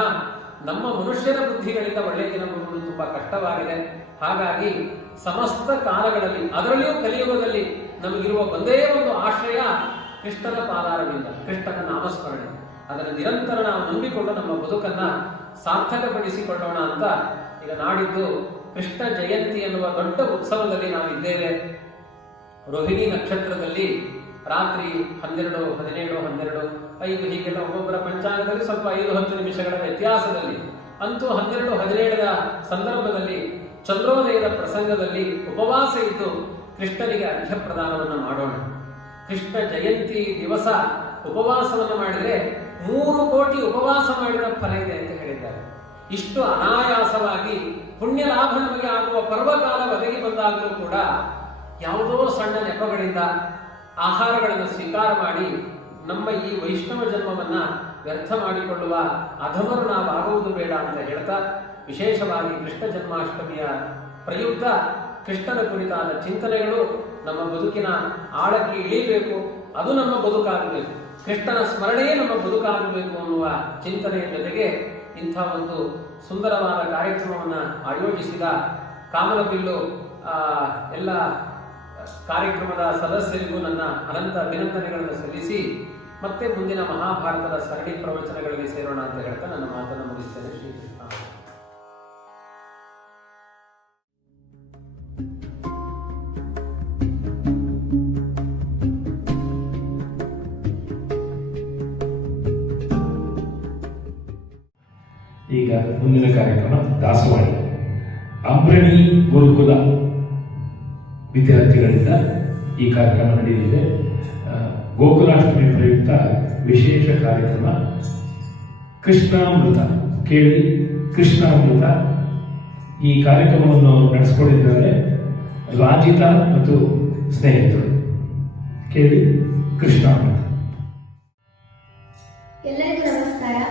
ನಮ್ಮ ಮನುಷ್ಯನ ಬುದ್ಧಿಗಳಿಂದ ಒಳ್ಳೆಯ ದಿನ ಬರುವುದು ತುಂಬಾ ಕಷ್ಟವಾಗಿದೆ. ಹಾಗಾಗಿ ಸಮಸ್ತ ಕಾಲಗಳಲ್ಲಿ, ಅದರಲ್ಲಿಯೂ ಕಲಿಯುಗದಲ್ಲಿ ನಮಗಿರುವ ಒಂದೇ ಒಂದು ಆಶ್ರಯ ಕೃಷ್ಣನ ಪಾದಾರವಿಂದ, ಕೃಷ್ಣನ ನಾಮಸ್ಮರಣೆ. ಅದನ್ನು ನಿರಂತರ ನಾವು ನಂಬಿಕೊಂಡು ನಮ್ಮ ಬದುಕನ್ನ ಸಾರ್ಥಕಪಡಿಸಿಕೊಳ್ಳೋಣ ಅಂತ ಈಗ ನಾಡಿದ್ದು ಕೃಷ್ಣ ಜಯಂತಿ ಎನ್ನುವ ದೊಡ್ಡ ಉತ್ಸವದಲ್ಲಿ ನಾವು ಇದ್ದೇವೆ. ರೋಹಿಣಿ ನಕ್ಷತ್ರದಲ್ಲಿ ರಾತ್ರಿ 12, 17, 12, 5 ಹೀಗೆಲ್ಲ ಒಬ್ಬೊಬ್ಬರ ಪಂಚಾಂಗದಲ್ಲಿ ಸ್ವಲ್ಪ 5-10 ನಿಮಿಷಗಳ ವ್ಯತ್ಯಾಸದಲ್ಲಿ, ಅಂತೂ 12, 17 ಸಂದರ್ಭದಲ್ಲಿ ಚಂದ್ರೋದಯದ ಪ್ರಸಂಗದಲ್ಲಿ ಉಪವಾಸ ಇದ್ದು ಕೃಷ್ಣನಿಗೆ ಅರ್ಘ್ಯ ಪ್ರದಾನವನ್ನು ಮಾಡೋಣ. ಕೃಷ್ಣ ಜಯಂತಿ ದಿವಸ ಉಪವಾಸವನ್ನು ಮಾಡಿದರೆ 3 ಕೋಟಿ ಉಪವಾಸ ಮಾಡಿದ ಫಲ ಇದೆ ಅಂತ ಹೇಳಿದ್ದಾರೆ. ಇಷ್ಟು ಅನಾಯಾಸವಾಗಿ ಪುಣ್ಯ ಲಾಭ ನಮಗೆ ಆಗುವ ಪರ್ವಕಾಲ ಒದಗಿ ಬಂದಾಗಲೂ ಕೂಡ ಯಾವುದೋ ಸಣ್ಣ ನೆಪಗಳಿಂದ ಆಹಾರಗಳನ್ನು ಸ್ವೀಕಾರ ಮಾಡಿ ನಮ್ಮ ಈ ವೈಷ್ಣವ ಜನ್ಮವನ್ನ ವ್ಯರ್ಥ ಮಾಡಿಕೊಳ್ಳುವ ಅಧಮರು ನಾವು ಆಗುವುದು ಬೇಡ ಅಂತ ಹೇಳ್ತಾ, ವಿಶೇಷವಾಗಿ ಕೃಷ್ಣ ಜನ್ಮಾಷ್ಟಮಿಯ ಪ್ರಯುಕ್ತ ಕೃಷ್ಣನ ಕುರಿತಾದ ಚಿಂತನೆಗಳು ನಮ್ಮ ಬದುಕಿನ ಆಳಕ್ಕೆ ಇಳಿಬೇಕು, ಅದು ನಮ್ಮ ಬದುಕಾಗಬೇಕು, ಕೃಷ್ಣನ ಸ್ಮರಣೆಯೇ ನಮ್ಮ ಬದುಕಾಗಬೇಕು ಅನ್ನುವ ಚಿಂತನೆಯ ಜೊತೆಗೆ ಇಂಥ ಒಂದು ಸುಂದರವಾದ ಕಾರ್ಯಕ್ರಮವನ್ನು ಆಯೋಜಿಸಿದ ಕಾಮನಬಿಲ್ಲು ಎಲ್ಲ ಕಾರ್ಯಕ್ರಮದ ಸದಸ್ಯರಿಗೂ ನನ್ನ ಅನಂತ ಅಭಿನಂದನೆಗಳನ್ನು ಸಲ್ಲಿಸಿ ಮತ್ತೆ ಮುಂದಿನ ಮಹಾಭಾರತದ ಸರಣಿ ಪ್ರವಚನಗಳಲ್ಲಿ ಸೇರೋಣ ಅಂತ ಹೇಳ್ತಾ ನನ್ನ ಮಾತನ್ನು ಮುಗಿಸ್ತೇನೆ. ಶ್ರೀಕೃಷ್ಣ. ಈಗ ಮುಂದಿನ ಕಾರ್ಯಕ್ರಮ ದಾಸವಾಣಿ. ಅಂಬ್ರಣಿ ಗುರುಕುಲ ವಿದ್ಯಾರ್ಥಿಗಳಿಂದ ಈ ಕಾರ್ಯಕ್ರಮ ನಡೆಯಲಿದೆ. ಗೋಕುಲಾಷ್ಟಮಿ ಪ್ರಯುಕ್ತ ವಿಶೇಷ ಕಾರ್ಯಕ್ರಮ ಕೃಷ್ಣಾಮೃತ. ಕೇಳಿ, ಕೃಷ್ಣಾಮೃತ. ಈ ಕಾರ್ಯಕ್ರಮವನ್ನು ನಡೆಸಿಕೊಂಡಿದ್ದಾರೆ ರಾಜಿತಾ ಮತ್ತು ಸ್ನೇಹಿತರು. ಕೇಳಿ, ಕೃಷ್ಣಾಮೃತ. ಎಲ್ಲರಿಗೂ ನಮಸ್ಕಾರ.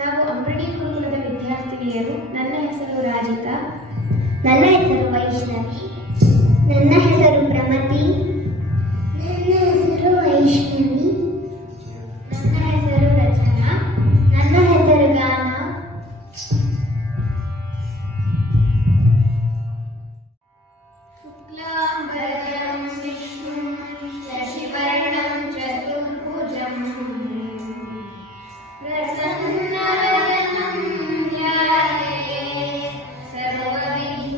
ನಾವು ಅಂಬ್ರಣಿ ಗುರುಕುಲದ ವಿದ್ಯಾರ್ಥಿನಿಯರು. ನನ್ನ ಹೆಸರು ರಾಜಿತಾ. ನನ್ನ ಹೆಸರು ವೈಷ್ಣವಿ. ನನ್ನ ಹೆಸರು ಪ್ರಮತಿ. ನನ್ನ ಹೆಸರು ವೈಷ್ಣವಿ. ನನ್ನ ಹೆಸರು ರಚನಾ. ನನ್ನ ಹೆಸರು ಗಾನ. ಶುಕ್ಲಾಂಬರಧರಂ ವಿಷ್ಣುಂ ಶಶಿವರ್ಣಂ ಚತುರ್ಭುಜಂ ಪ್ರಸನ್ನವದನಂ ಧ್ಯಾಯೇತ್ ಸರ್ವವಿಘ್ನೋಪಶಾಂತಯೇ.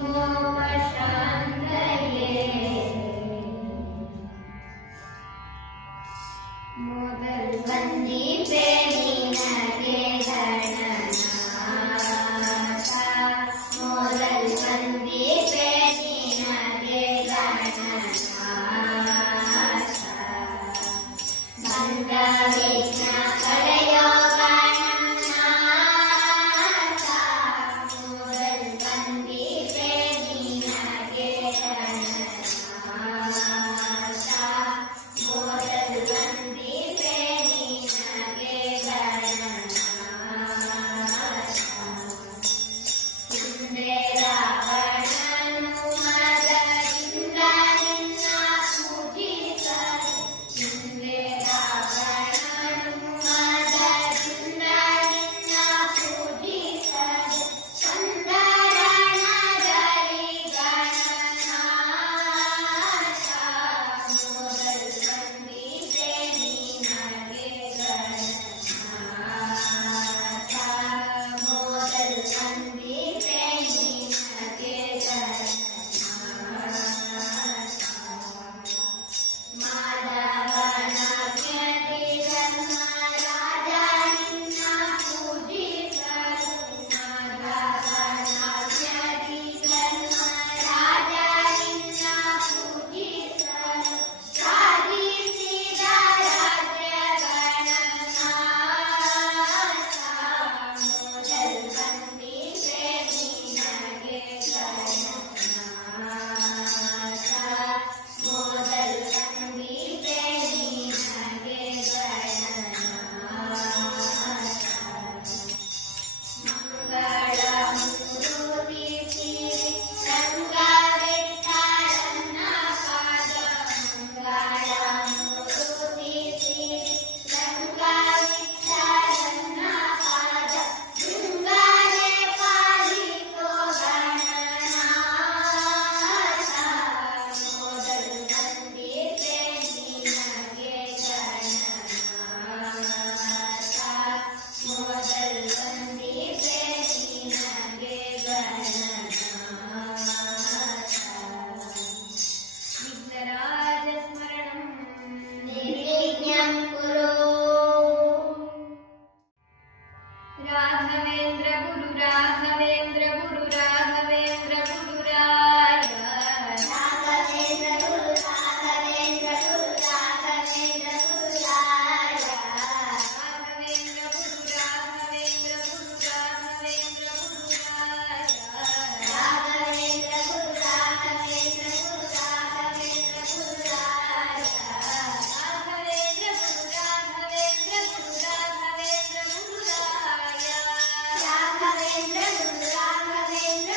निर्विघ्नं कुरु। राघवेन्द्र गुरु राघवेन्द्र गुरु राघवेन्द्र गुरु राय। राघवेन्द्र गुरु राघवेन्द्र गुरु राघवेन्द्र गुरु राय। राघवेन्द्र गुरु राघवेन्द्र गुरु राघवेन्द्र गुरु राय। राघवेन्द्र गुरु राघवेन्द्र गुरु राघवेन्द्र गुरु राय। राघवेन्द्र गुरु राघवेन्द्र गुरु राघवेन्द्र गुरु राय। राघवेन्द्र गुरु राघवेन्द्र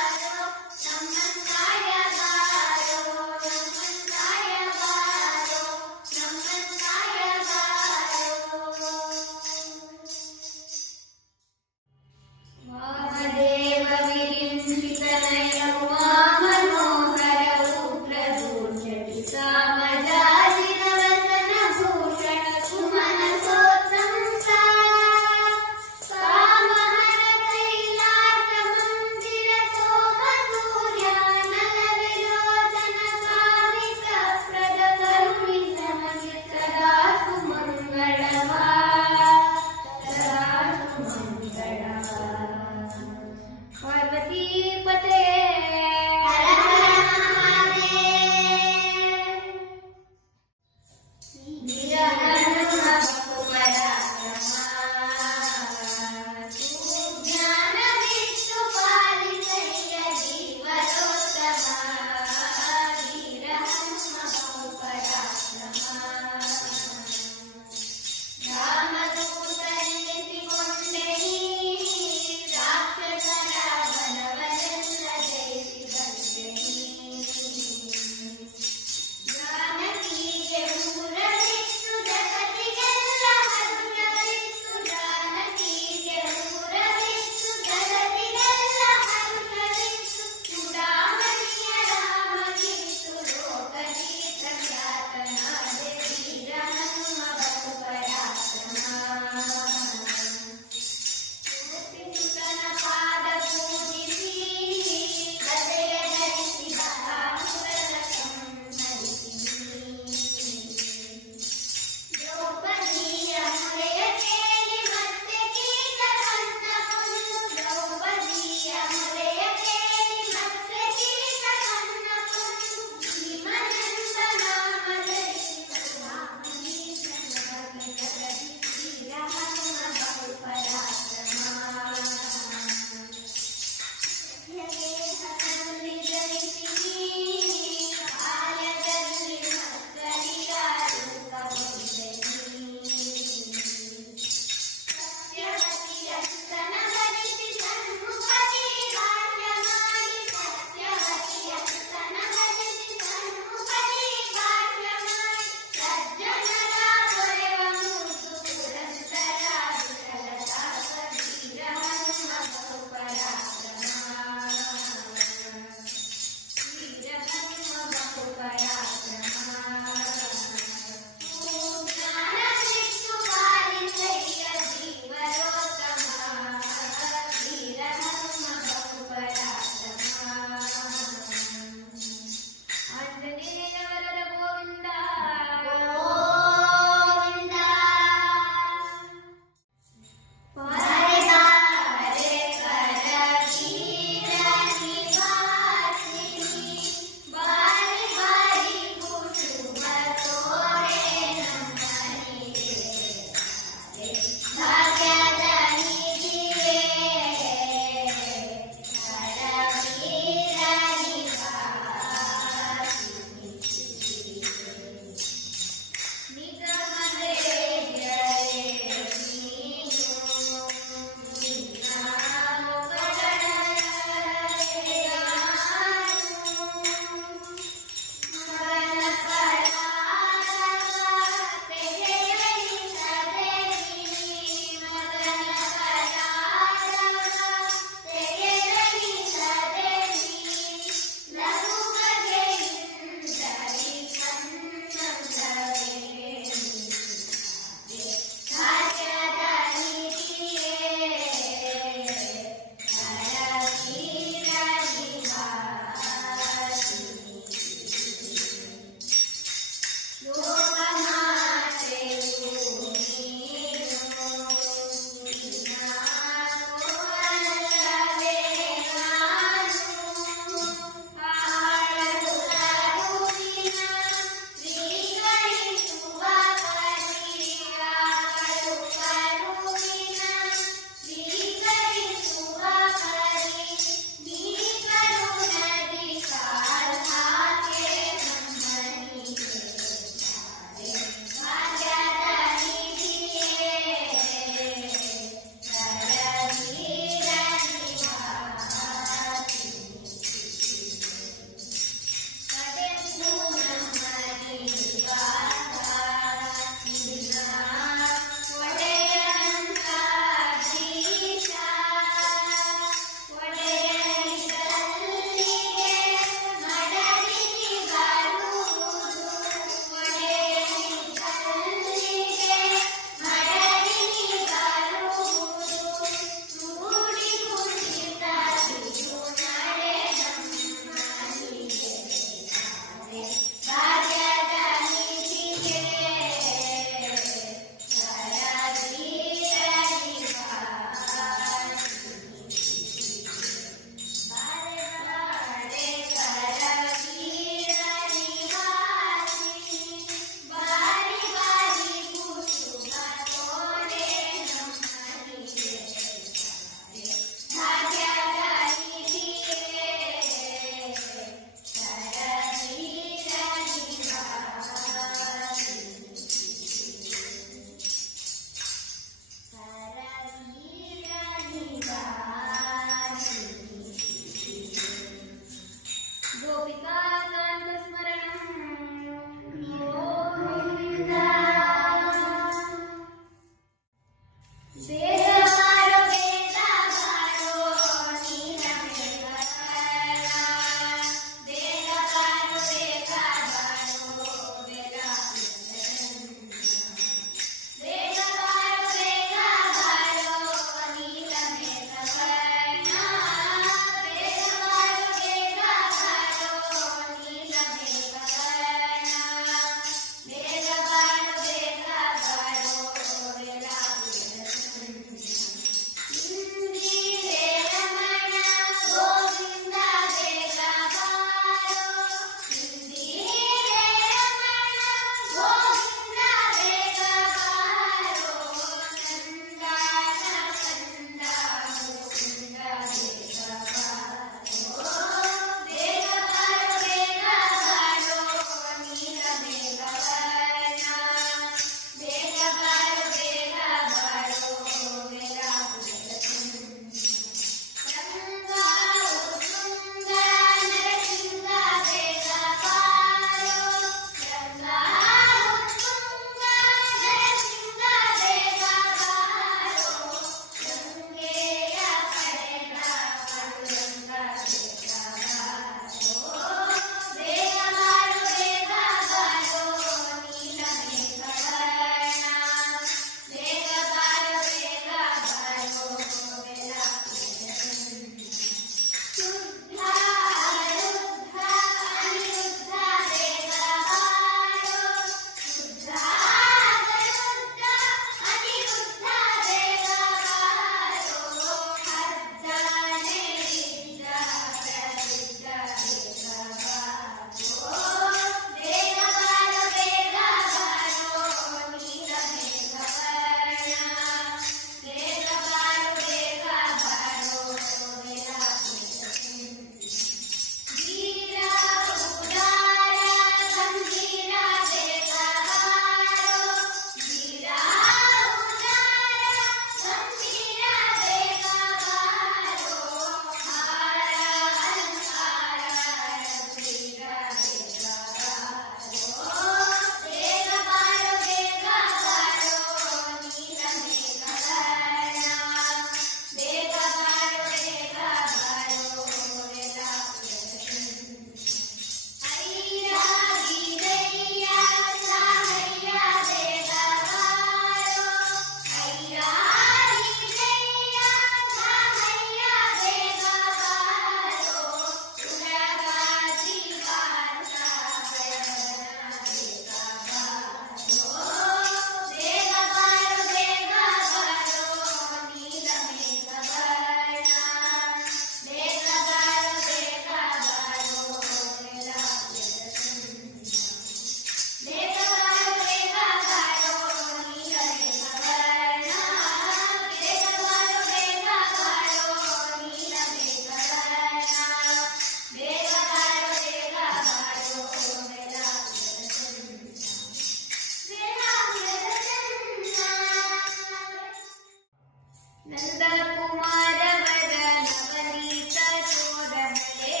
ನಂದಕುಮಾರವರ ನವನೀತ ಚೋರ ಹರೇ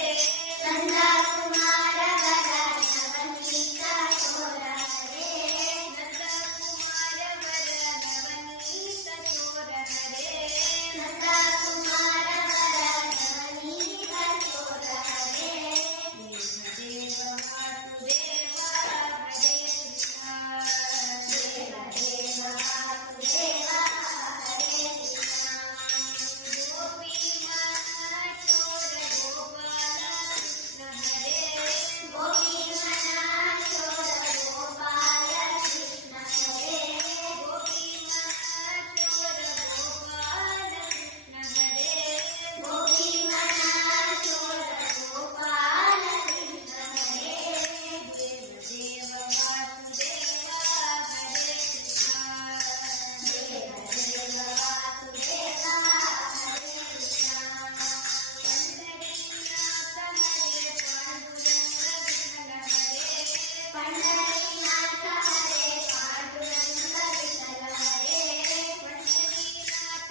ನಂದಕುಮಾರವರ ನವನೀತ ಚೋರ ಹರೇ ನಂದಕುಮಾರವರ ನವನೀತ ಚೋರ ಹರೇ ನಂದಕುಮಾರವರ ನವನೀತ ಚೋರ ಹರೇ ದೇವ ವಾಸುದೇವ ಹರೇ ಕೃಷ್ಣ ದೇವ ದೇವ ವಾಸುದೇವ ಹರೇ ಕೃಷ್ಣ ಗೋಪಿ ಮನ ಚೋರ ಗೋಪಾಲ ಕೃಷ್ಣ ಹರೇ ಗೋಪಿ ಮನ ಚೋರ ಗೋಪಾಲ ಕೃಷ್ಣ ಹರೇ ಗೋಪಿ ಮನ ಚೋರ ಗೋಪಾಲ ಕೃಷ್ಣ ಹರೇ ಗೋಪಿ ಮನ ಚೋರ ಗೋಪಾಲ ಕೃಷ್ಣ ಹರೇ ದೇವ ದೇವ ವಾಸುದೇವ ಹರೇ ಕೃಷ್ಣ ದೇವ ದೇವ ವಾಸುದೇವ ಹರೇ ಕೃಷ್ಣ ಪಂಡರೀನಾಥ ಹರೇ ಪಾಂಡುರಂಗ ವಿಠಲ ಹರೇ ಪಂಡರೀನಾಥ ಹರೇ ಪಾಂಡುರಂಗ ವಿಠಲ ಹರೇ ಪಂಡರೀನಾಥ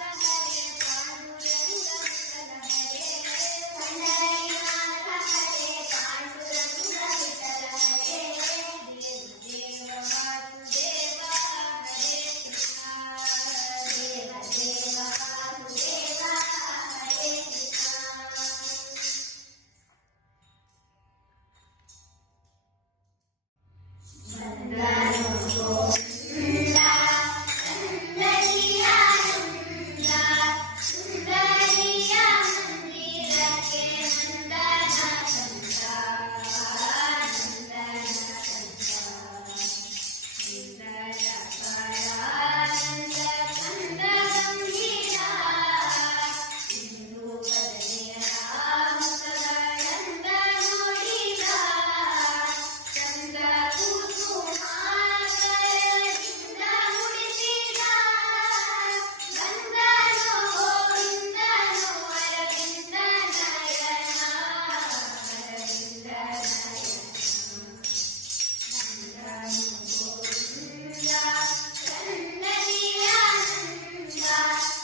ಹರೇ ಪಂಡರೀನಾಥ ಹರೇ ಪಾಂಡುರಂಗ ವಿಠಲ ಹರೇ ದೇವ ದೇವ ವಾಸುದೇವ ಹರೇ ಕೃಷ್ಣ ದೇವ ದೇವ ವಾಸುದೇವ ಹರೇ ಕೃಷ್ಣ ಬಂದನು ಗೋವಿಂದ ಸುಂದರಿಯ ನಂದ ಸುಂದರಿಯ ಮಂದಿರಕ್ಕೆ ನಂದನ ಕಂದ ನಂದನ ಕಂದ ಸುಂದರ ಪರಾನಂದ ಕಂದ ಗಂಭೀರ ಇಂದು ಬದನೆಯ ಮುಖಗಳಂದ ನೋಡಿದ ಚಂದ ಕುಸುಮಾಕರದಿಂದ ಮುಡಿಸಿದ ಬಂದನೋ ಗೋವಿಂದನೋ ಅರವಿಂದ ನಯನ ಅರವಿಂದ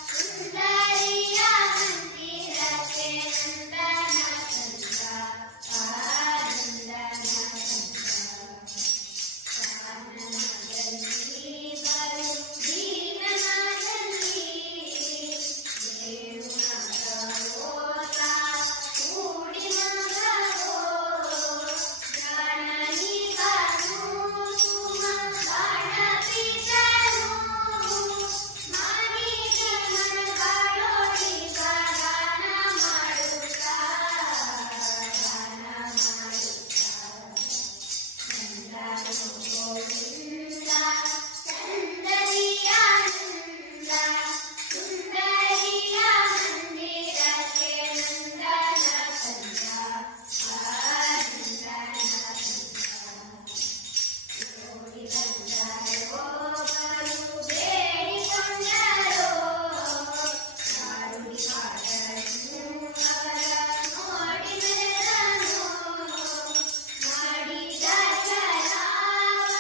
ಸುಂದರಿಯ ಮಂದಿರಕ್ಕೆ ನಂದನ ಕಂದ ನಂದನ ಕಾನನದಲ್ಲಿ ಬರು ದೀನನಾದಲ್ಲಿ ದೇವನಗರೋತ ಕೂಡಿ ಮಗರೋ ಜಾನನಿಗನು ಸುಮ ಬಾಣ ಪಿತನು ಮಾನಿಕ ಮನಗಳೋಡಿ ಗಾನ ಮಾಡುತ್ತಾ ನಂದನು ಗೋವಿಂದ ಚಂದರಿಯಾನಂದ ಸುಂದರಿಯ ಮಂದಿರಕ್ಕೆ ನಂದನ ಕಂದ ನೋಡಿ ಬಂದರೋ ಬರು ಬೇಡಿಕೊಂಡರೋ ನಾಡುಡಿ ಹಾಡನ್ನು ಅವರ ನೋಡಿ ಮೆರೆದನು ಮಾಡಿದ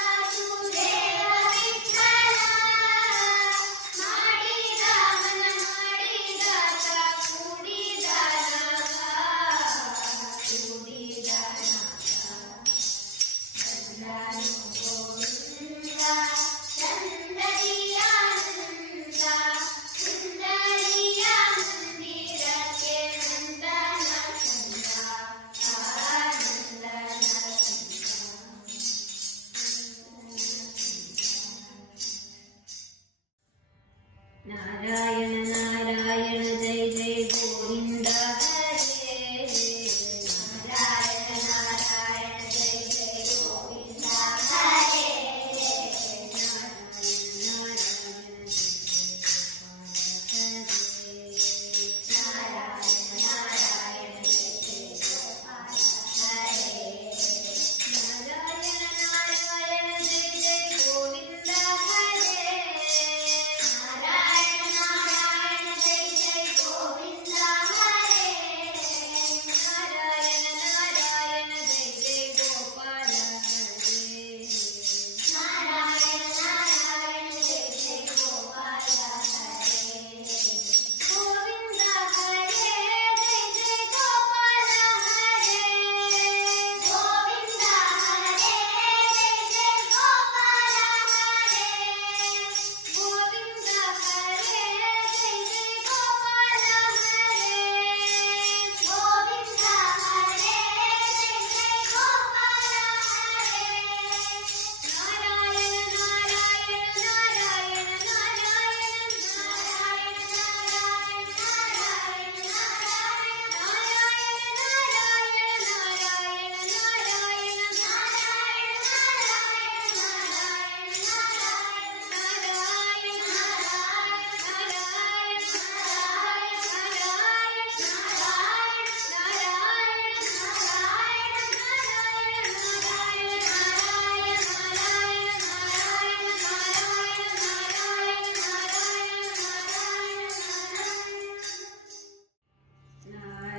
ವಾಸುದೇವ ವಿಠಲ ಮಾಡಿದ ಮನ ಮಾಡಿದ ಕೂಡಿದ ಕೂಡಿದ ಬಂದನು ಗೋವಿಂದ ಚಂದರಿಯಾನಂದ ಸುಂದರಿಯ ಮಂದಿರ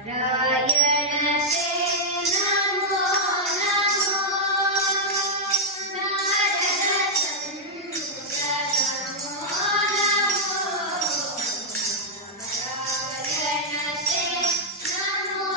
ನಾರಾಯಣತೆ ನಮೋ ನಮೋ ನಾರದ ಸಂತ ನಮೋ ನಮೋ ನಾರಾಯಣತೆ ನಮೋ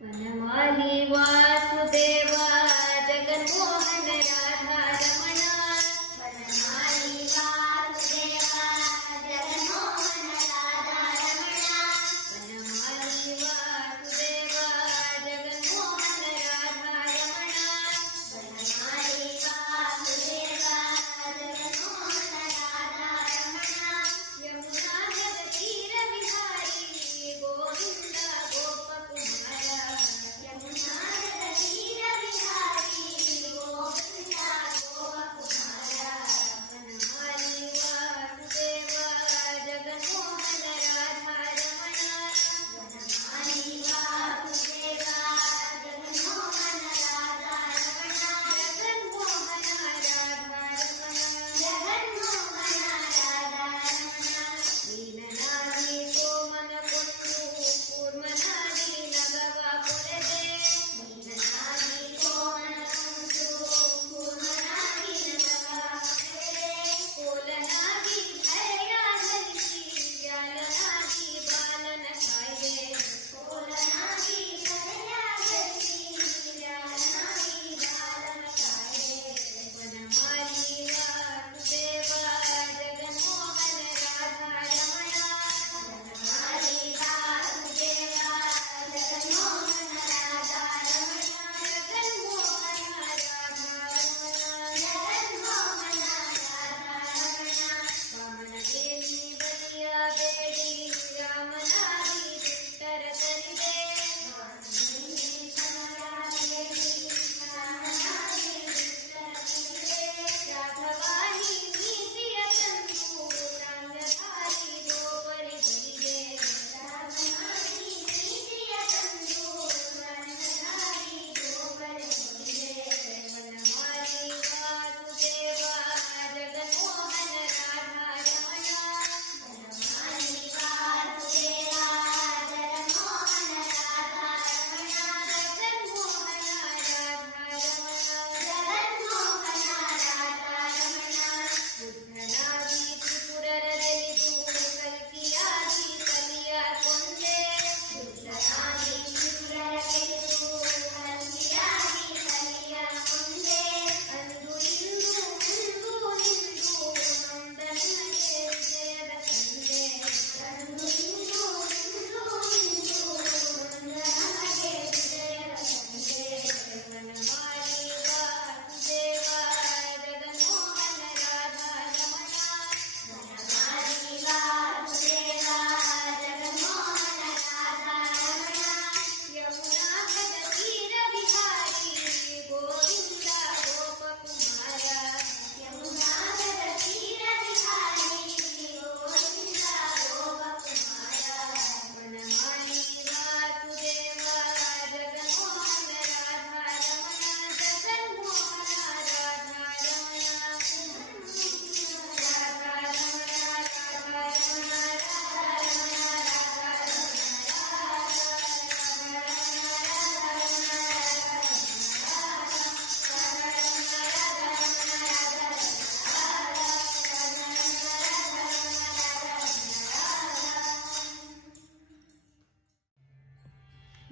ವನಮಾಲಿ ವಾಸುದೇವ ಜಗನ್ಮೋಹನ ರಾಧಾ ರಮಣ ವನಮಾಲಿ ವಾಸುದೇವ ಜಗನ್ಮೋಹನ ರಾಧಾ ರಮಣ ವನಮಾಲಿ ವಾಸುದೇವ ಜಗನ್ಮೋಹನ ರಾಧಾ ರಮಣ ವನಮಾಲಿ ವಾಸುದೇವ ಜಗನ್ಮೋಹನ ರಾಧಾ ರಮಣ ಯಮುನಾ ನದ ತೀರ ವಿಹಾರಿ ಗೋವಿಂದ ಗೋಪಕುಮಾರ ಯಮುನಾ ನದ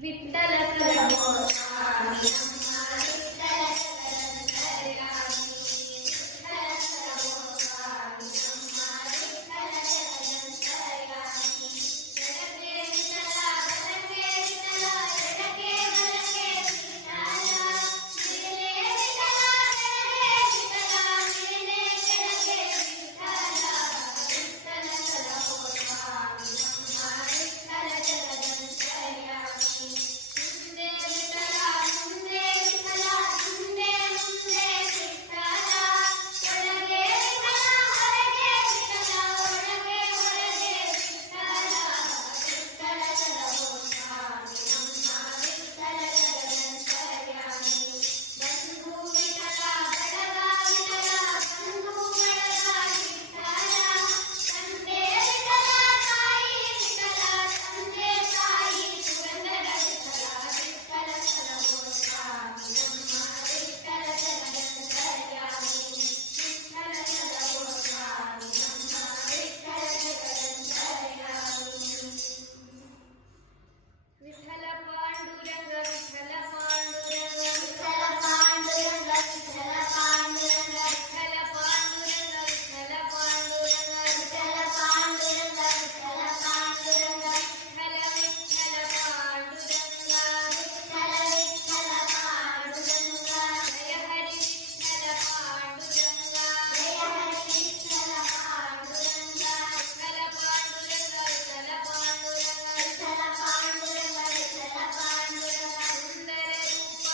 ವಿಠಲ ಸರವೋ ಸ್ವಾಮಿ ನಮ್ಮ ವಿಠಲ ಜಗದಂತರ್ಯಾಮಿ. ವಿಠಲ ಸರವೋ ಸ್ವಾಮಿ ನಮ್ಮ ವಿಠಲ ಜಗದಂತರ್ಯಾಮಿ. ಎಡಕ್ಕೆ ವಿಠಲ ಬಲಕ್ಕೆ ವಿಠಲ ಎಡಕ್ಕೆ ಬಲಕ್ಕೆ ವಿಠಲ. ಮೇಲೆ ವಿಠಲ ಕೆಳಗೆ ವಿಠಲ ಮೇಲೆ ಕೆಳಗೆ ವಿಠಲ. ವಿಠಲ ಸರವೋ ಸ್ವಾಮಿ ನಮ್ಮ ವಿಠಲ ಜಗದಂತರ್ಯಾಮಿ. ಮುಂದೆ ವಿಠಲ ಮುಂದೆ ವಿಠಲ ಮುಂದೆ ಮುಂದೆ ವಿಠಲ. ಒಳಗೆ ವಿಠಲ ಹೊರಗೆ ವಿಠಲ ಒಳಗೆ ಹೊರಗೆ ವಿಠಲ. ವಿಠಲ ಸರವೋ ಸ್ವಾಮಿ ನಮ್ಮ ವಿಠಲ ಜಗದಂತರ್ಯಾಮಿ. ಬಂಧು ವಿಠಲ ಬಳಗ ವಿಠಲ ಬಂಧು ಬಳಗ ವಿಠಲ. ತಂದೆ ವಿಠಲ ತಾಯಿ ವಿಠಲ ತಂದೆ ತಾಯಿ ಪುರಂದರ ವಿಠಲ. ವಿಠಲ ಸರವೋ ಸ್ವಾಮಿ ನಮ್ಮ ವಿಠಲ ಜಗದಂತರ್ಯಾಮಿ. ವಿಠಲ ಸರವೋ ಸ್ವಾಮಿ ನಮ್ಮ ವಿಠಲ ಜಗದಂತರ್ಯಾಮಿ. ವಿಠಲ ಪಾಂಡುರಂಗ ವಿಠಲ ಪಾಂಡುರಂಗ ವಿಠಲ ಪಾಂಡುರಂಗ ವಿಠಲ ಪಾಂಡುರಂಗ ವಿಠಲ ಪಾಂಡುರಂಗ ವಿಠಲ ಪಾಂಡುರಂಗ ವಿಠಲ ಪಾಂಡುರಂಗ ವಿಠಲ ಪಾಂಡುರಂಗ ವಿಠಲ ವಿಠಲ ಪಾಂಡುರಂಗ ವಿಠಲ ವಿಠಲ ಪಾಂಡುರಂಗ. ಜಯ ಹರಿ ವಿಠಲ ಪಾಂಡುರಂಗ ಜಯ ಹರಿ ವಿಠಲ ಪಾಂಡುರಂಗ. ವಿಠಲ ಪಾಂಡುರಂಗ ವಿಠಲ ಪಾಂಡುರಂಗ ವಿಠಲ ಪಾಂಡುರಂಗ ವಿಠಲ ಪಾಂಡುರಂಗ. ಸುಂದರ ರೂಪ